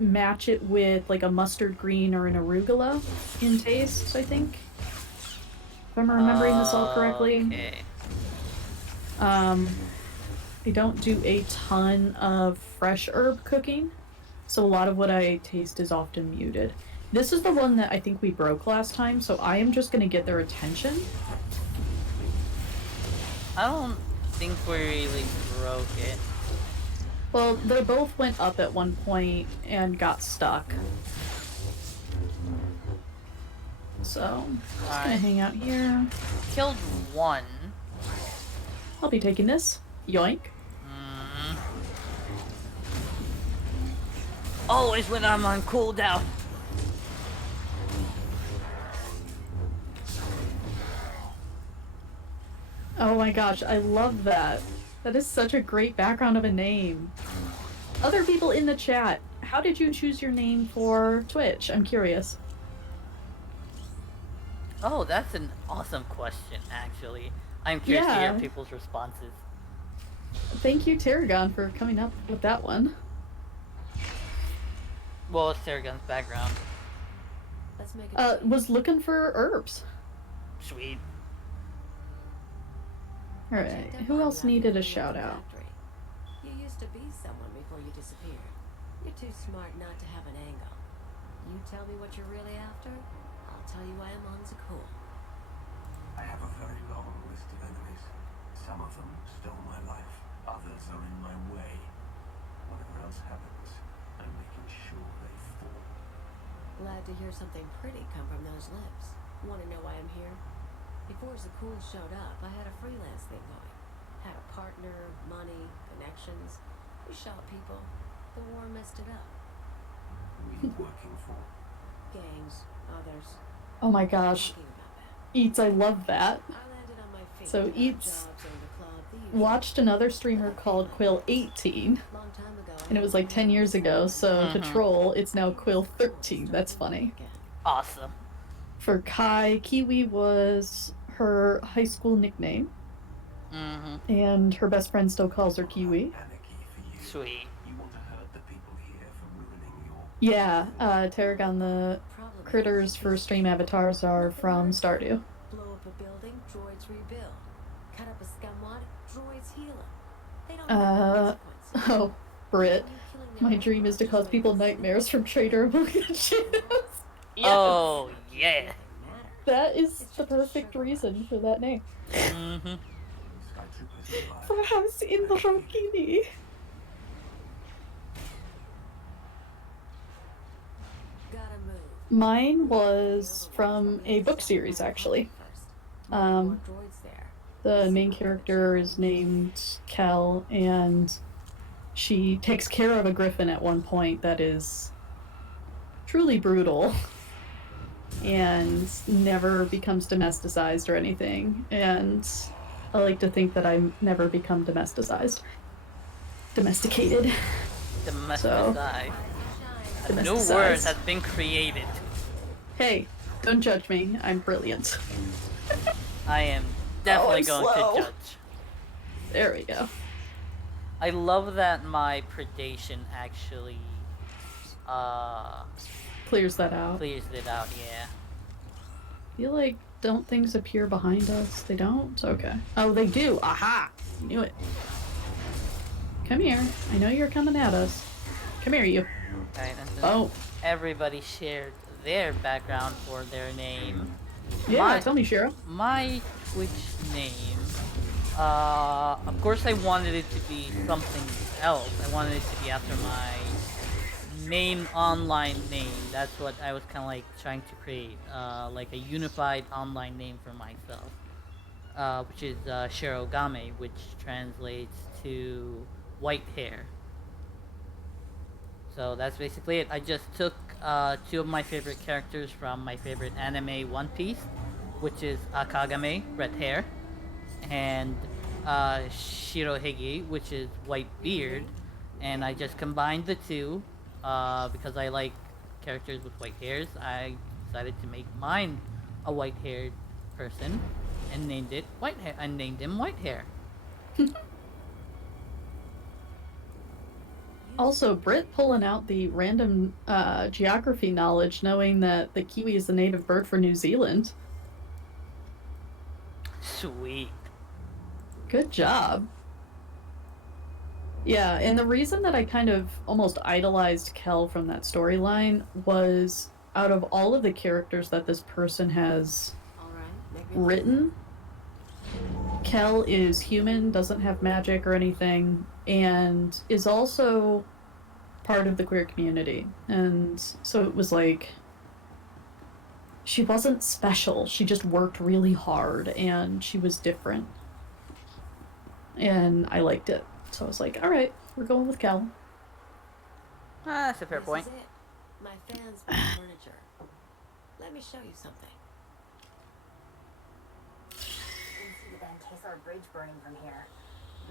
match it with like a mustard green or an arugula in taste, I think. If I'm remembering this all correctly. Okay. I don't do a ton of fresh herb cooking, so a lot of what I taste is often muted. This is the one that I think we broke last time, so I am just gonna get their attention. I don't think we really broke it. Well, they both went up at one point and got stuck. So, just gonna hang out here. Killed one. I'll be taking this. Yoink. Always when I'm on cooldown. Oh my gosh, I love that. That is such a great background of a name. Other people in the chat, how did you choose your name for Twitch? I'm curious. Oh, that's an awesome question, actually. I'm curious to hear people's responses. Thank you, Tarragon, for coming up with that one. What was Tarragon's background? Let's make it. Was looking for herbs. Sweet. Alright, who else needed a shout out? You used to be someone before you disappeared. You're too smart not to have an angle. You tell me what you're really after, I'll tell you why Amon's a cool. I have a very long list of enemies. Some of them stole my life. Others are in my way. Whatever else happens, I'm making sure they fall. Glad to hear something pretty come from those lips. Want to know why I'm here? Before Zakul showed up, I had a freelance thing going. Had a partner, money, connections. We shot people. The war messed it up. Who are you working for? Gangs, others. Oh my gosh. Eats, I love that. I landed on my feet. So got Eats jobs, owned a club, the usual. watched another streamer called Quill18, Long time ago, and it was like 10 years ago, so to troll, it's now Quill13. That's funny. Awesome. For Kai, Kiwi was her high school nickname, and her best friend still calls her Kiwi. Sweet. You want to hurt the people here for ruining your... Yeah, Tarragon, the critters for stream avatars are from Stardew. Blow up a building, droids rebuild. Cut up a scumwad, droids heal 'em. They don't have consequences. Oh, Brit. My dream is to cause people nightmares from Trader Emotions. Yes. Oh, yeah. That is the perfect reason for that name. For House in the Rokini. Mine was from a book series, actually. The main character is named Kel, and she takes care of a griffin at one point that is truly brutal and never becomes domesticized or anything. And I like to think that I never become domesticated. Domesticized. A new word has been created. Hey, don't judge me. I'm brilliant. I am definitely going to judge. There we go. I love that my predation actually clears that out. Clears it out, yeah. I feel like, don't things appear behind us? They don't? Okay. Oh, they do. Aha! Knew it. Come here. I know you're coming at us. Come here, you. Right, and everybody shared their background for their name. Yeah, tell me, Shiro. My Twitch name, of course I wanted it to be something else. I wanted it to be after my main online name. That's what I was kind of like trying to create, like a unified online name for myself, which is Shirogame, which translates to white hair. So that's basically it. I just took two of my favorite characters from my favorite anime, One Piece, which is Akagame, red hair, and Shirohige, which is white beard, and I just combined the two because I like characters with white hairs. I decided to make mine a white-haired person and named it Whitehair. I named him Whitehair. Also, Brit pulling out the random geography knowledge, knowing that the kiwi is the native bird for New Zealand. Sweet. Good job. Yeah, and the reason that I kind of almost idolized Kel from that storyline was out of all of the characters that this person has written, Kel is human, doesn't have magic or anything, and is also part of the queer community. And so it was like, she wasn't special, she just worked really hard, and she was different. And I liked it. So I was like, alright, we're going with Kel. That's a fair point. This is it. My fans want furniture. Let me show you something. You can see the Van Kesar Bridge burning from here.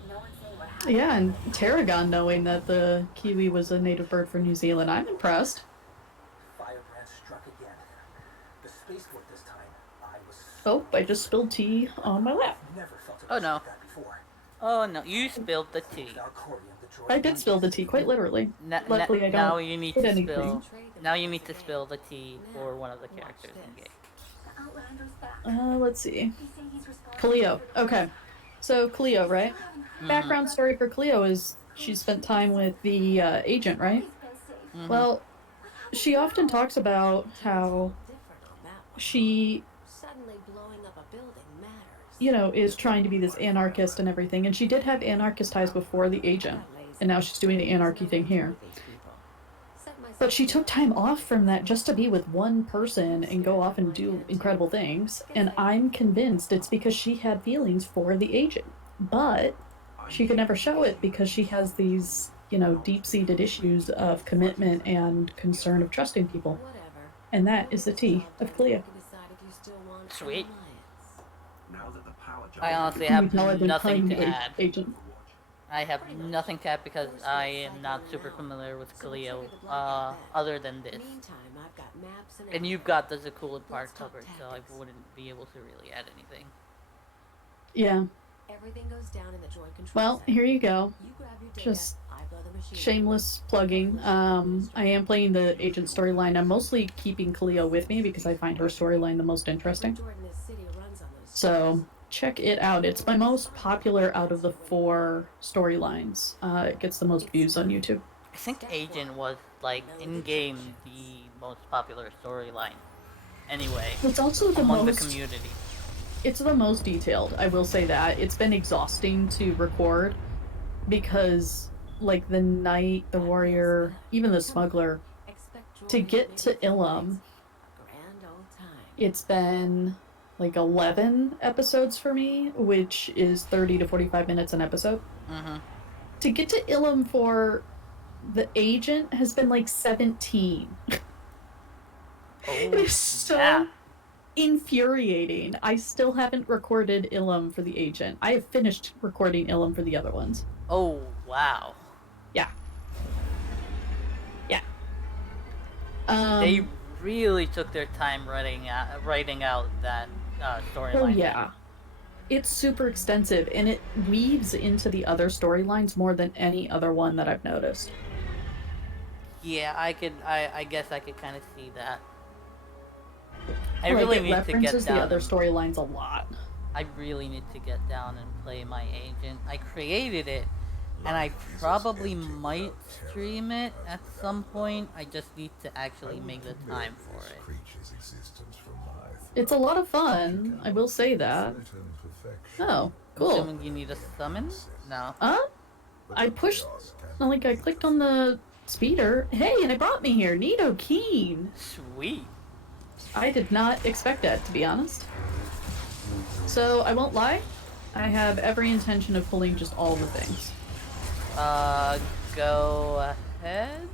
No one's saying what happened. Yeah, and Tarragon knowing that the kiwi was a native bird for New Zealand. I'm impressed. Firebrand struck again. The spaceport this time. I was Oh, I just spilled tea on my lap. never felt Oh no. like that before. Oh no, you spilled the tea. I did spill the tea, quite literally. Luckily, I don't now you need hit to anything. spill. Now you need to spill the tea for one of the characters in game. The Outlander's back. Let's see. They say he's responsible Cleo. for the Okay. So, Cleo, right? Mm-hmm. Background story for Cleo is she spent time with the agent, right? Mm-hmm. Well, she often talks about how she, Suddenly blowing up a building matters. you know, is trying to be this anarchist and everything. And she did have anarchist ties before the agent. And now she's doing the anarchy thing here. But she took time off from that just to be with one person and go off and do incredible things. And I'm convinced it's because she had feelings for the agent. But she could never show it because she has these, you know, deep-seated issues of commitment and concern of trusting people. And that is the T of Clea. Sweet. I honestly have nothing to add. Agent. I have nothing to add because I am not super familiar with Cleo, other than this. And you've got the Zakula part covered, so I wouldn't be able to really add anything. Yeah. Everything goes down in the joint control Well, center. here you go. You grab your data, Just I blow the machine. shameless plugging. I am playing the agent storyline. I'm mostly keeping Cleo with me because I find her storyline the most interesting. So check it out. It's my most popular out of the 4 storylines. It gets the most views on YouTube. I think Agent was, like, in-game the most popular storyline. Anyway, it's also the among most, the community. It's the most detailed, I will say that. It's been exhausting to record because, like, the knight, the warrior, even the smuggler, to get to Ilum, it's been like 11 episodes for me, which is 30 to 45 minutes an episode. Mm-hmm. To get to Ilum for the agent has been like 17. It is so infuriating. I still haven't recorded Ilum for the agent. I have finished recording Ilum for the other ones. Oh, wow. Yeah. Yeah. They really took their time writing out that storyline. Oh, yeah. It's super extensive, and it weaves into the other storylines more than any other one that I've noticed. Yeah, I guess I could kind of see that. I really need to get references down the other storylines a lot. I really need to get down and play my agent. I created it, and I probably might stream it at some point. I just need to actually make the time for it. It's a lot of fun, I will say that. Oh, cool. Assuming you need a summon? No. I pushed, like, I clicked on the speeder. Hey, and it brought me here. Neato Keen. Sweet. I did not expect that, to be honest. So, I won't lie. I have every intention of pulling just all the things. Go ahead.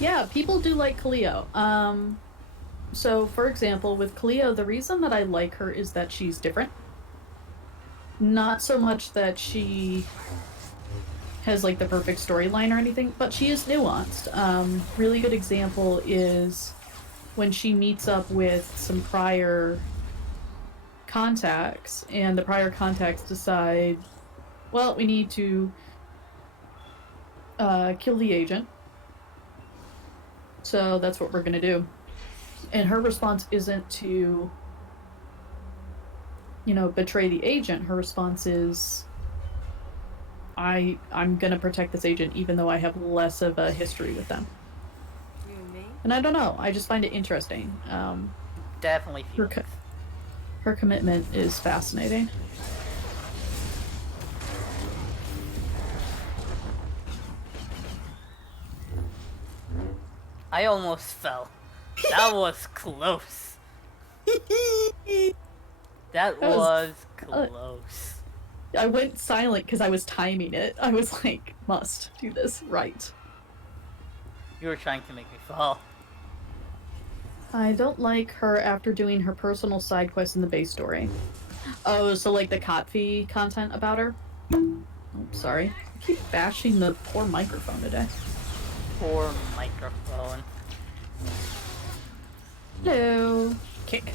Yeah, people do like Cleo. So, for example, with Cleo, the reason that I like her is that she's different. Not so much that she has, like, the perfect storyline or anything, but she is nuanced. Really good example is when she meets up with some prior contacts, and the prior contacts decide, well, we need to kill the agent. So that's what we're gonna do. And her response isn't to, you know, betray the agent. Her response is, I'm gonna protect this agent even though I have less of a history with them. And I don't know, I just find it interesting. Definitely. Her commitment is fascinating. I almost fell. That was close. That was close. I went silent because I was timing it. I was like, must do this right. You were trying to make me fall. I don't like her after doing her personal side quest in the base story. Oh, so like the Kotfi content about her? Oh, sorry. I keep bashing the poor microphone today. Poor microphone. Hello. Kick.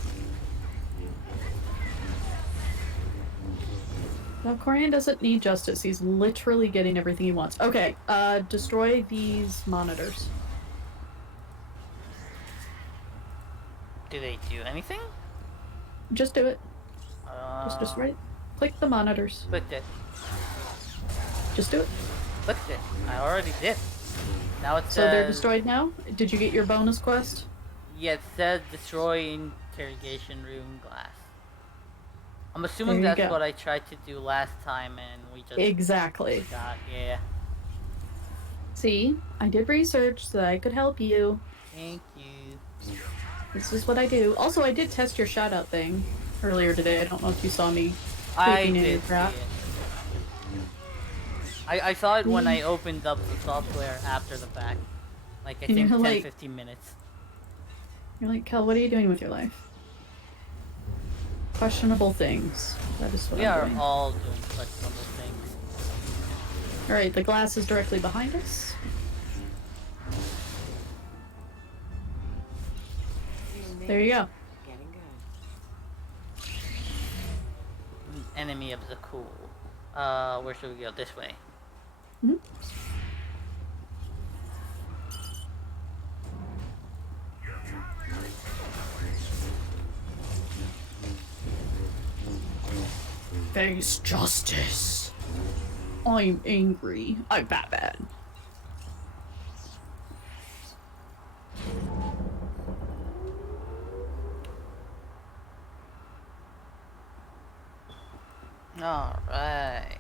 Now, Corian doesn't need justice. He's literally getting everything he wants. Okay, destroy these monitors. Do they do anything? Just do it. Just right click the monitors. Clicked it. Just do it. Clicked it. I already did. Now it says... So they're destroyed now? Did you get your bonus quest? Yeah, it says destroy interrogation room glass. I'm assuming that's go. what I tried to do last time and we just... Exactly. Forgot. Yeah. See? I did research so that I could help you. Thank you. This is what I do. Also, I did test your shout-out thing earlier today. I don't know if you saw me I in did your crap. see it. I saw it when I opened up the software after the fact. Like, I think 10-15 minutes. You're like, Kel, what are you doing with your life? Questionable things. That is what We I'm are doing. all doing questionable things. Alright, the glass is directly behind us. There you go. Getting good. Enemy of the cool. Where should we go? This way. Mm-hmm. Face justice. I'm angry. I'm Batman. Alright.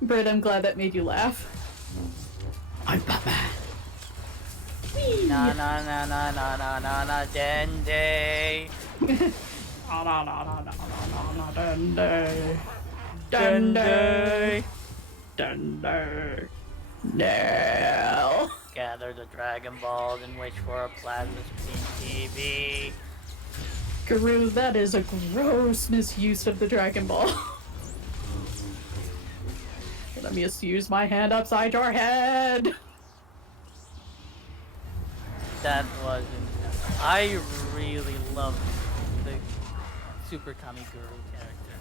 Britt, I'm glad that made you laugh. I'm Batman. Whee! Na na na na na na na na Dende. Na na na na na na na Dende. Dende. Dende. No. Gather the Dragon Balls and wish for a plasma screen TV. Guru, that is a gross misuse of the Dragon Ball. Let me just use my hand upside your head. That was... I really loved the Super Kami Guru character.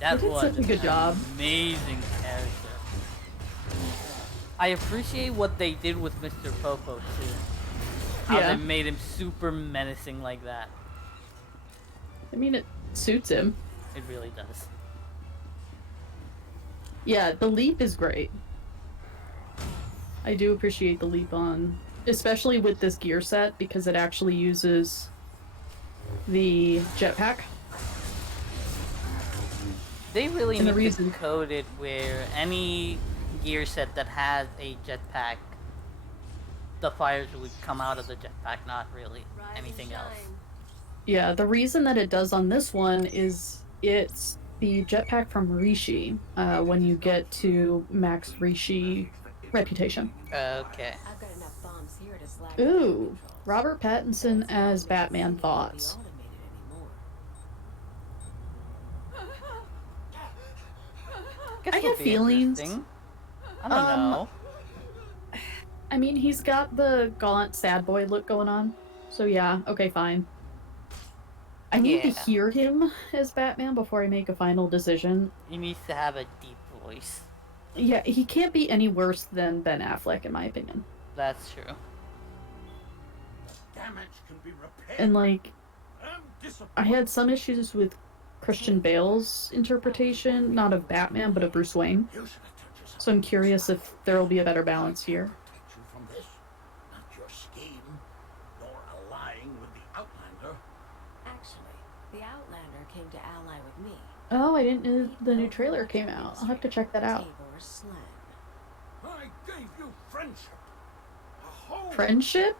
That They did was such a good job. Amazing character. I appreciate what they did with Mr. Popo too. How Yeah. they made him super menacing like that. I mean, it suits him. It really does. Yeah, the leap is great. I do appreciate the leap on, especially with this gear set, because it actually uses the jetpack. They really And the need reason- to code it where any gear set that has a jetpack, the fires would come out of the jetpack, not really anything else. Yeah, the reason that it does on this one is it's the jetpack from Rishi, when you get to max Rishi reputation. Okay. I've got enough bombs here to slack Ooh, Robert Pattinson as Batman thoughts. I have feelings. I don't know. I mean, he's got the gaunt sad boy look going on. So yeah, okay, fine. I need to hear him as Batman before I make a final decision. He needs to have a deep voice. Yeah, he can't be any worse than Ben Affleck, in my opinion. That's true. Damage can be repaired. And like, I'm I had some issues with Christian Bale's interpretation, not of Batman, but of Bruce Wayne. So I'm curious if there will be a better balance here. you from this. Not your scheme, nor allying with the Outlander. Actually, the Outlander came to ally with me. Oh, I didn't know the new trailer came out. I'll have to check that out. Tabor's slang. I gave you friendship. A home. Friendship? ...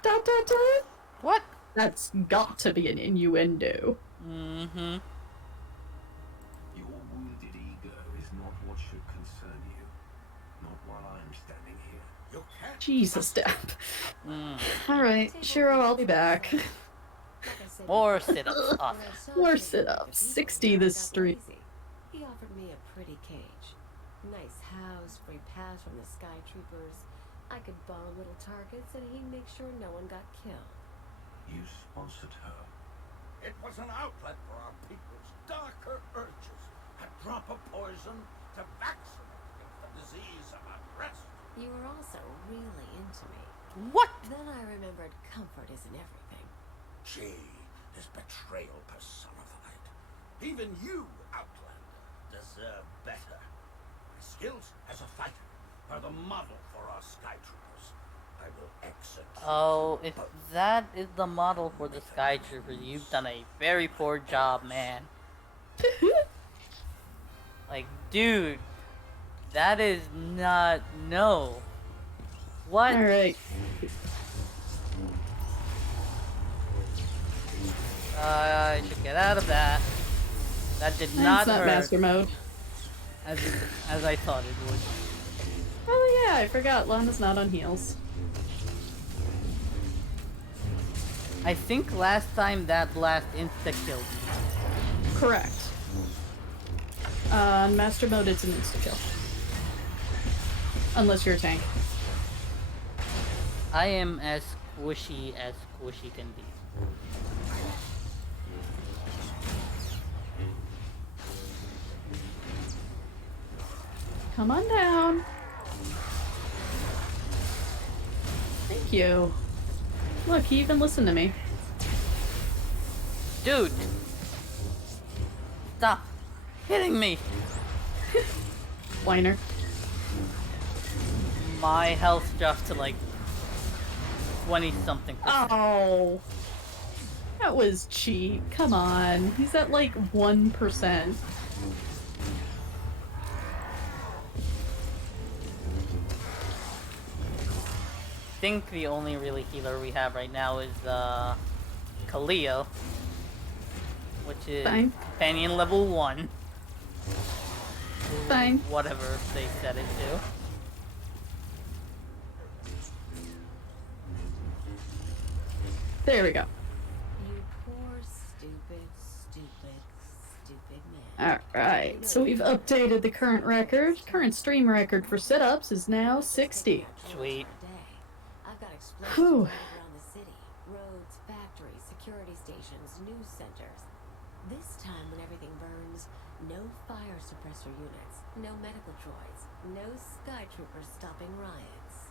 What? That's got to be an innuendo. Mm-hmm. Your wounded ego is not what should concern you. Not while I'm standing here. You can't. Jesus, Dad. Alright, Shiro, I'll be back. More sit-ups. Awesome. More sit-ups. 60 this street. He offered me a pretty cage. Nice house, free pass from the Sky Troopers. I could bomb little targets and he'd make sure no one got killed. You sponsored her. It was an outlet for our people's darker urges. A drop of poison to vaccinate against the disease of unrest. You were also really into me. What? Then I remembered comfort isn't everything. She is betrayal personified. Even you, Outlander, deserve better. My skills as a fighter are the model for our Sky Troopers. I will execute. Oh, if that is the model for the Sky Troopers, you've done a very poor job, man. Like, dude, that is not... No. What? Alright. I should get out of that. That did not That's not hurt master mode. as I thought it would. Oh yeah, I forgot. Lana's not on heals. I think last time that blast insta-killed me. Correct. On master mode, it's an insta-kill. Unless you're a tank. I am as squishy can be. Come on down. Thank you. Look, he even listened to me. Dude! Stop hitting me! Whiner. My health dropped to like 20-something %. Oh! That was cheap. Come on. He's at like 1%. I think the only really healer we have right now is Kaleo, which is Fine. companion level 1. Fine. Whatever they set it to. There we go. You poor, stupid man. Alright, so we've updated the current record. Current stream record for sit-ups is now 60. Sweet. I've got explosives Whew. around the city. Roads, factories, security stations, news centers. This time when everything burns, no fire suppressor units, no medical droids, no Sky Troopers stopping riots.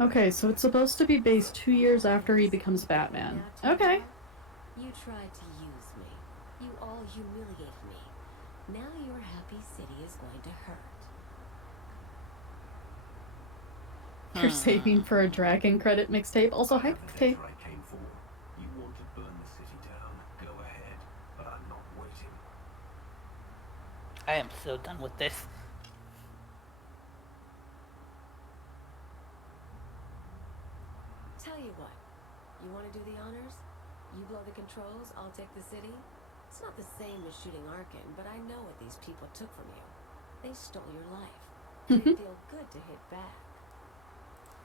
Okay, so it's supposed to be based 2 years after he becomes Batman. Okay. You tried to use me. You all humiliated me. Now your happy city is going to hurt. You're saving for a Dragon credit mixtape. Also, hi, tape. I came for. You want to burn the city down? Go ahead, but I'm not waiting. I am so done with this. Tell you what, you want to do the honors? You blow the controls, I'll take the city. It's not the same as shooting Arkin, but I know what these people took from you. They stole your life. It'd feel good to hit back.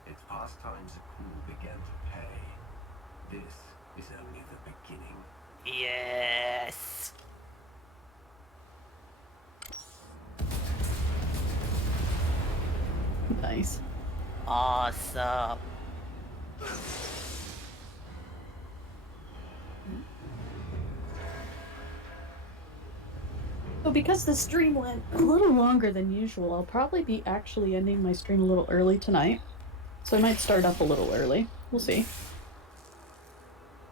Its pastimes of cool began to pay. This is only the beginning. Yes! Nice. Awesome. So because the stream went a little longer than usual, I'll probably be actually ending my stream a little early tonight. So I might start up a little early. We'll see.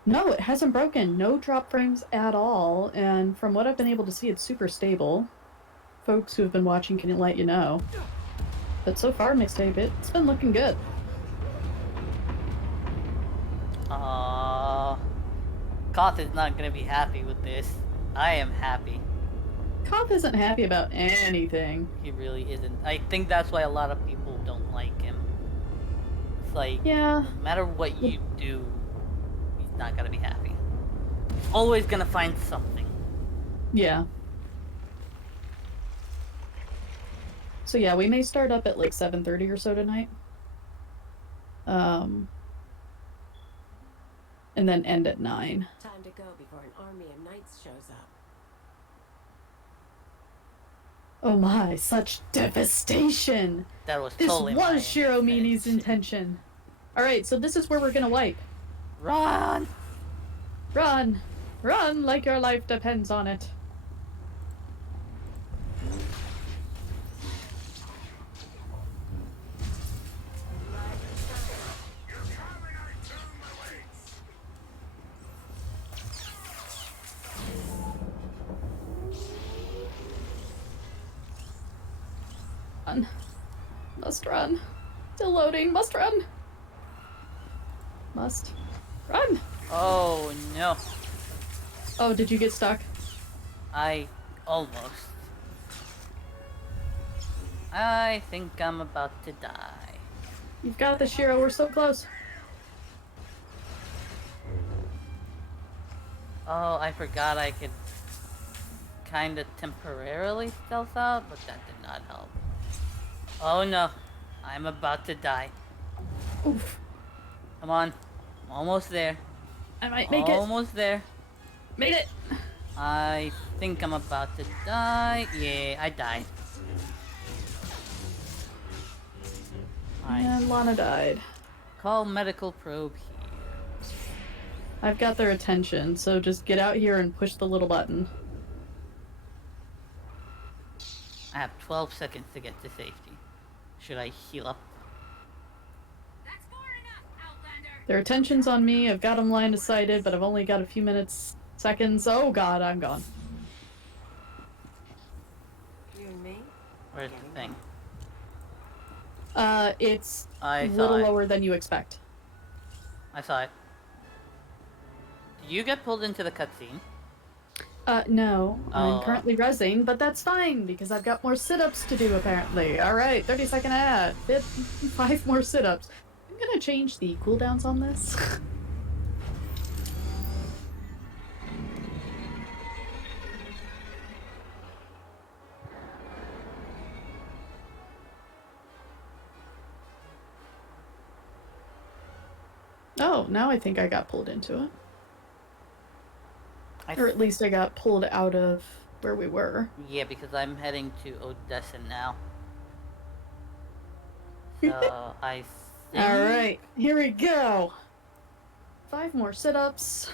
No, it hasn't broken. No drop frames at all. And from what I've been able to see, it's super stable. Folks who have been watching can let you know. But so far, mixtape, it's been looking good. Koth is not gonna be happy with this. I am happy. Koth isn't happy about anything. He really isn't. I think that's why a lot of people don't like him. It's like, yeah, no matter what you do, he's not gonna be happy. He's always gonna find something. Yeah. So yeah, we may start up at like 7:30 or so tonight. And then end at 9. Time to go before an army of knights shows up. Oh my, such devastation! That was This totally was Shiromini's intention. Alright, so this is where we're gonna wipe. Run! Run! Run like your life depends on it. Run. Must run. Still loading. Must run. Must run. Oh no. Oh, did you get stuck? I almost. I think I'm about to die. You've got this, Shiro. We're so close. Oh, I forgot I could kind of temporarily stealth out, but that did not help. Oh no. I'm about to die. Oof. Come on. I'm almost there. I might make it. Almost there. Made it. I think I'm about to die. Yeah, I died. And Lana died. Call medical probe here. I've got their attention, so just get out here and push the little button. I have 12 seconds to get to safety. Should I heal up? That's far enough, Outlander. Their attention's on me. I've got them line of sighted, but I've only got a few seconds. Oh god, I'm gone. You and me? Where's the thing? It's I a saw little it. lower than you expect. I saw it. Did you get pulled into the cutscene? No. Oh. I'm currently rezzing, but that's fine, because I've got more sit-ups to do, apparently. Alright, 30-second ad. 5 more sit-ups. I'm gonna change the cooldowns on this. Oh, now I think I got pulled into it. Or at least I got pulled out of where we were. Yeah, because I'm heading to Odessa now. So, I think... Alright, here we go! 5 more sit-ups.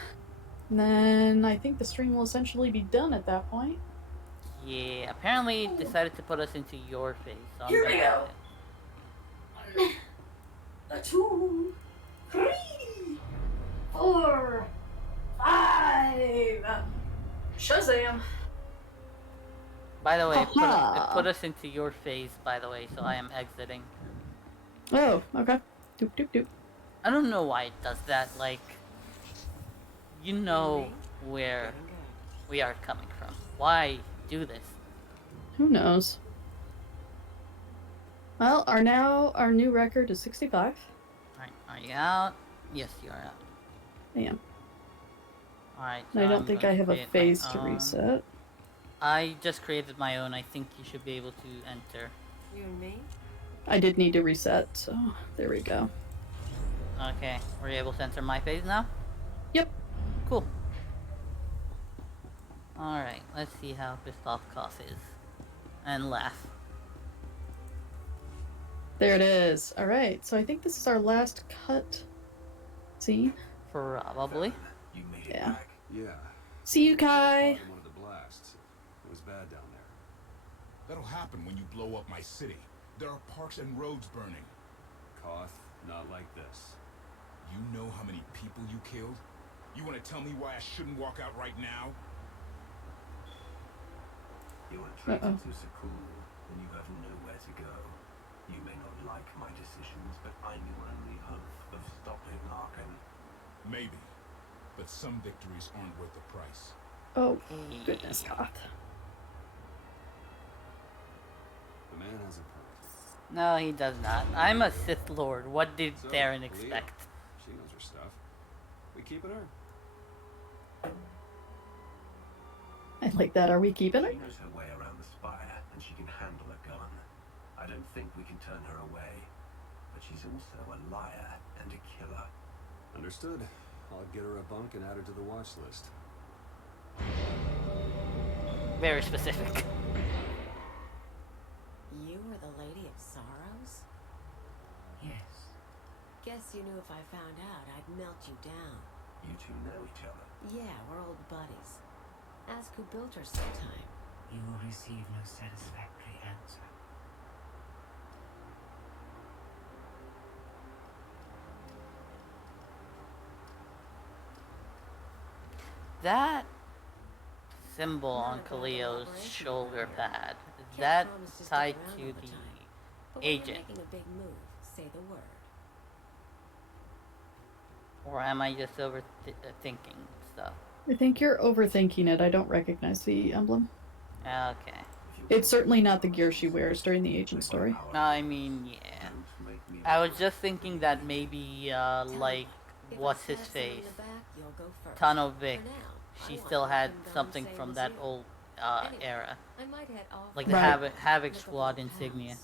And then I think the stream will essentially be done at that point. Yeah, apparently it decided to put us into your phase. So Here we go. 1, 2, 3, 4, 5. Shazam! By the way, it put us into your phase, by the way, so I am exiting. Oh, okay. Doop doop doop. I don't know why it does that, like... You know where we are coming from. Why do this? Who knows? Well, our new record is 65. Alright, are you out? Yes, you are out. I am. Alright, I don't think I have a phase to reset. I just created my own. I think you should be able to enter. You and me? I did need to reset, so there we go. Okay, were you able to enter my phase now? Yep. Cool. Alright, let's see how Christoph is. And laugh. There it is. Alright, so I think this is our last cut scene. Probably. You made it Yeah. back. Yeah. See you, Kai. One of the blasts. It was bad down there. That'll happen when you blow up my city. There are parks and roads burning. Koth, not like this. You know how many people you killed? You want to tell me why I shouldn't walk out right now? You're treated to Sakul, and you have nowhere to go. You may not like my decisions, but I'm your only hope of stopping Arkan. Maybe. But some victories aren't worth the price. Oh, goodness, Koth. The man has a point. No, he does not. I'm a Sith Lord. What did So, Theron Leah, expect? She knows her stuff. We keeping her? I like that. Are we keeping her? She knows her way around the spire, and she can handle a gun. I don't think we can turn her away. But she's also a liar and a killer. Understood. I'll get her a bunk and add her to the watch list. Very specific. You were the Lady of Sorrows? Yes. Guess you knew if I found out, I'd melt you down. You two know each other. Yeah, we're old buddies. Ask who built her sometime. You will receive no satisfactory answer. That symbol on Kaleo's shoulder pad, is that tied to the But when agent. you're making a big move, say the word. Or am I just overthinking stuff? I think you're overthinking it. I don't recognize the emblem. Okay. It's certainly not the gear she wears during the agent story. I mean, yeah. I was just thinking that maybe, like, what's his face? Tanovic. She still had something from that old, era. I might head off. Like the Havoc Squad insignia.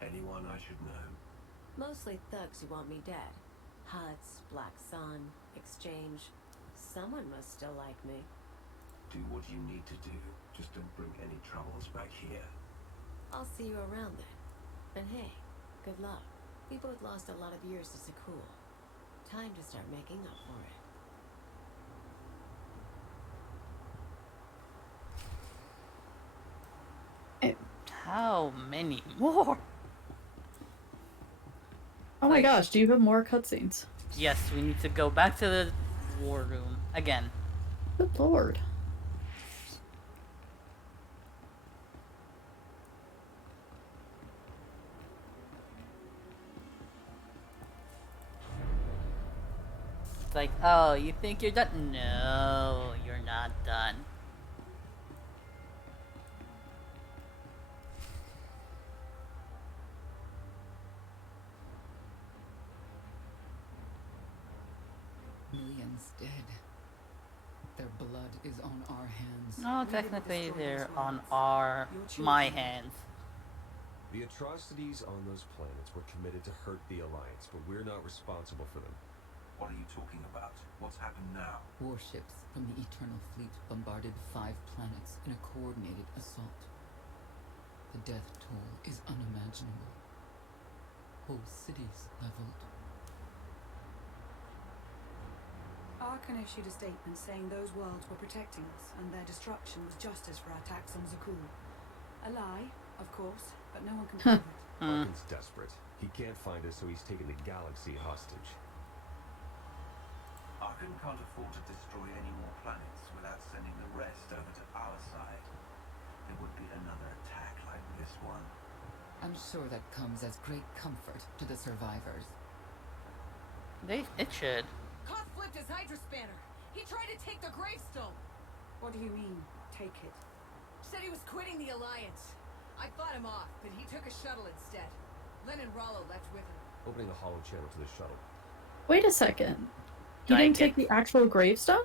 Anyone I should know? Mostly thugs who want me dead. Huts, Black Sun, Exchange. Someone must still like me. Do what you need to do. Just don't bring any troubles back here. I'll see you around then. And hey, good luck. We both lost a lot of years to Sakul. Time to start making up for it. How many more? Oh my gosh, do you have more cutscenes? Yes, we need to go back to the war room again. Good lord. It's like, oh, you think you're done? No, you're not done. Millions dead. Their blood is on our hands. No, technically they're on my hands. The atrocities on those planets were committed to hurt the Alliance, but we're not responsible for them. What are you talking about? What's happened now? Warships from the Eternal Fleet bombarded 5 planets in a coordinated assault. The death toll is unimaginable. Whole cities leveled. Arkan issued a statement saying those worlds were protecting us and their destruction was justice for our attacks on Zakul. A lie, of course, but no one can prove it. Arkan's desperate. He can't find us, so he's taken the galaxy hostage. Arkan can't afford to destroy any more planets without sending the rest over to our side. There would be another attack like this one. I'm sure that comes as great comfort to the survivors. It should. Koth flipped his Hydra spanner. He tried to take the gravestone. What do you mean, take it? Said he was quitting the Alliance. I fought him off, but he took a shuttle instead. Len and Rollo left with him. Opening a hollow channel to the shuttle. Wait a second. He didn't take the actual gravestone?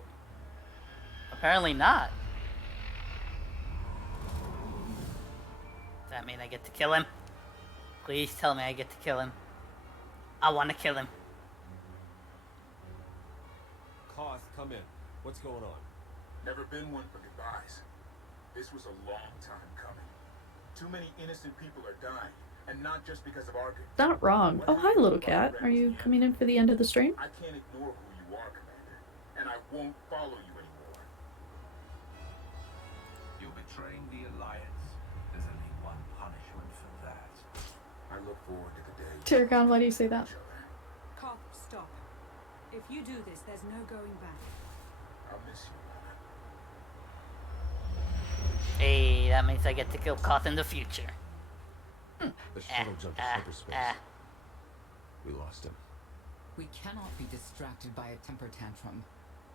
Apparently not. Does that mean I get to kill him? Please tell me I get to kill him. I want to kill him. Koth, come in. What's going on? Never been one for goodbyes. This was a long time coming. Too many innocent people are dying, and not just because of Arkan. Not wrong. Oh, hi, little cat. Are you coming in for the end of the stream? I can't ignore who you are, Commander, and I won't follow you anymore. You're betraying the Alliance. There's only one punishment for that. I look forward to the day. Tiragon, why do you say that? Koth, stop. If you do this, there's no going back. I'll miss you, Lana. Hey, that means I get to kill Koth in the future. The shuttle jumped to hyperspace. We lost him. We cannot be distracted by a temper tantrum.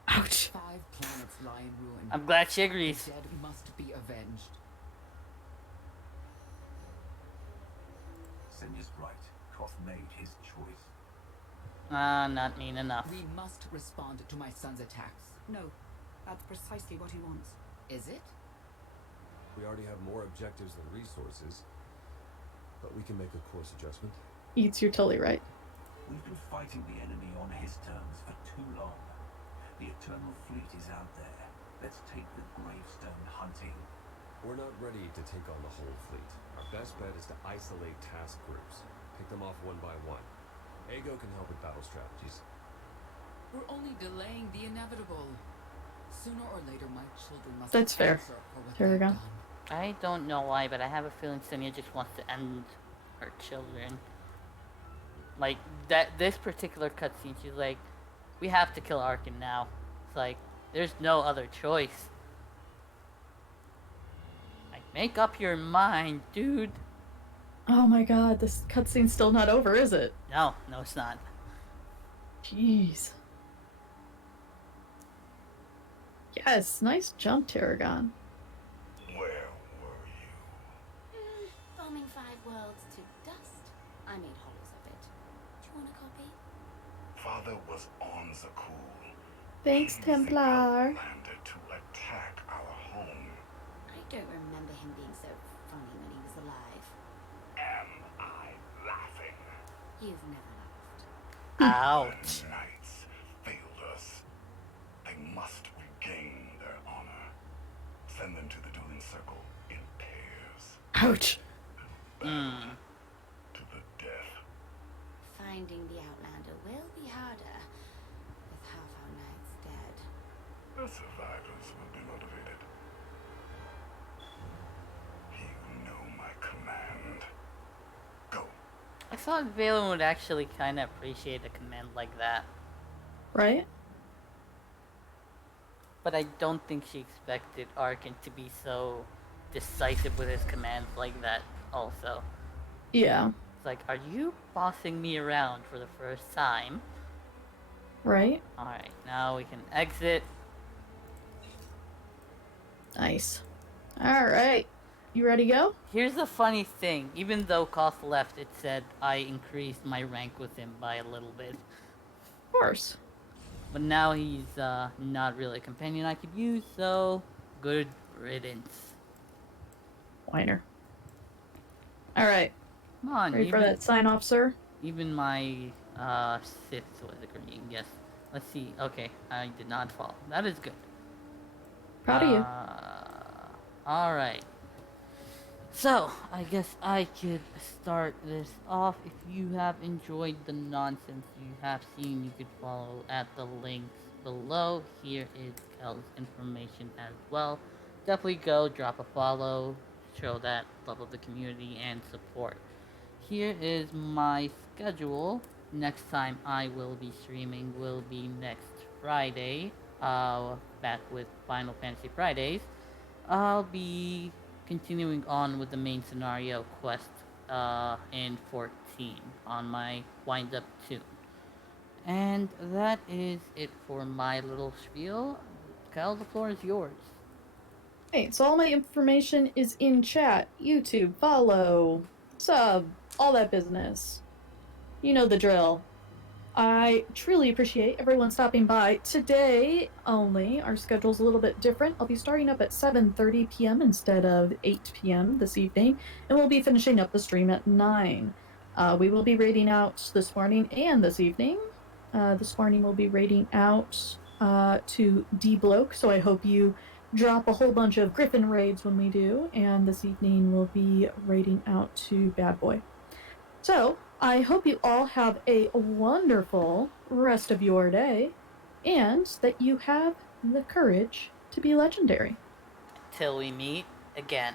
Ouch. 5 planets lie in ruin. I'm glad she agrees. The dead must be avenged. Senya's right. Koth made his choice. Not mean enough. We must respond to my son's attacks. No, that's precisely what he wants. Is it? We already have more objectives than resources, but we can make a course adjustment. Eats, you're totally right. We've been fighting the enemy on his terms for too long. The Eternal Fleet is out there. Let's take the gravestone hunting. We're not ready to take on the whole fleet. Our best bet is to isolate task groups. Pick them off one by one. Ego can help with battle strategies. We're only delaying the inevitable. Sooner or later, my children must. That's fair. Tiragon. I don't know why, but I have a feeling Senya just wants to end her children. Like, this particular cutscene, she's like, we have to kill Arkan now. It's like, there's no other choice. Like, make up your mind, dude. Oh my god, this cutscene's still not over, is it? No, it's not. Jeez. Yes, nice jump, Tarragon. Where were you? Bombing 5 worlds to dust. I made hollows of it. Do you want a copy? Father was on Zakul. Thanks, Templar. Landed to attack our home. I don't remember him being so funny when he was alive. Am I laughing? You've never laughed. Ouch. The knights failed us. They must regain their honor. Send them to the dueling circle in pairs. Ouch. To the death. Finding the Outlander will be harder with half our knights dead. The survivors will be motivated. You know my command. Go. I thought Valen would actually kind of appreciate a command like that. Right? But I don't think she expected Arkin to be so decisive with his commands like that also. Yeah. It's like, are you bossing me around for the first time? Right? Alright, now we can exit. Nice. Alright. You ready to go? Here's the funny thing. Even though Koth left, it said I increased my rank with him by a little bit. Of course. But now he's not really a companion I could use, so good riddance. Whiner. Alright. Come on, ready for that sign off, sir? Even my Sith was agreeing, yes. Let's see. Okay, I did not fall. That is good. Proud of you. Alright. So, I guess I could start this off. If you have enjoyed the nonsense you have seen, you could follow at the links below. Here is Kel's information as well. Definitely go, drop a follow, show that love of the community and support. Here is my schedule. Next time I will be streaming will be next Friday. Back with Final Fantasy Fridays. I'll be continuing on with the main scenario quest in 14 on my wind-up tune. And that is it for my little spiel. Cal, the floor is yours. Hey, so all my information is in chat. YouTube, follow, sub, all that business. You know the drill. I truly appreciate everyone stopping by. Today only, our schedule's a little bit different. I'll be starting up at 7:30 p.m. instead of 8 p.m. this evening, and we'll be finishing up the stream at 9. We will be raiding out this morning and this evening. This morning we'll be raiding out to D-Bloke, so I hope you drop a whole bunch of Griffin raids when we do, and this evening we'll be raiding out to Bad Boy. So, I hope you all have a wonderful rest of your day, and that you have the courage to be legendary. Till we meet again.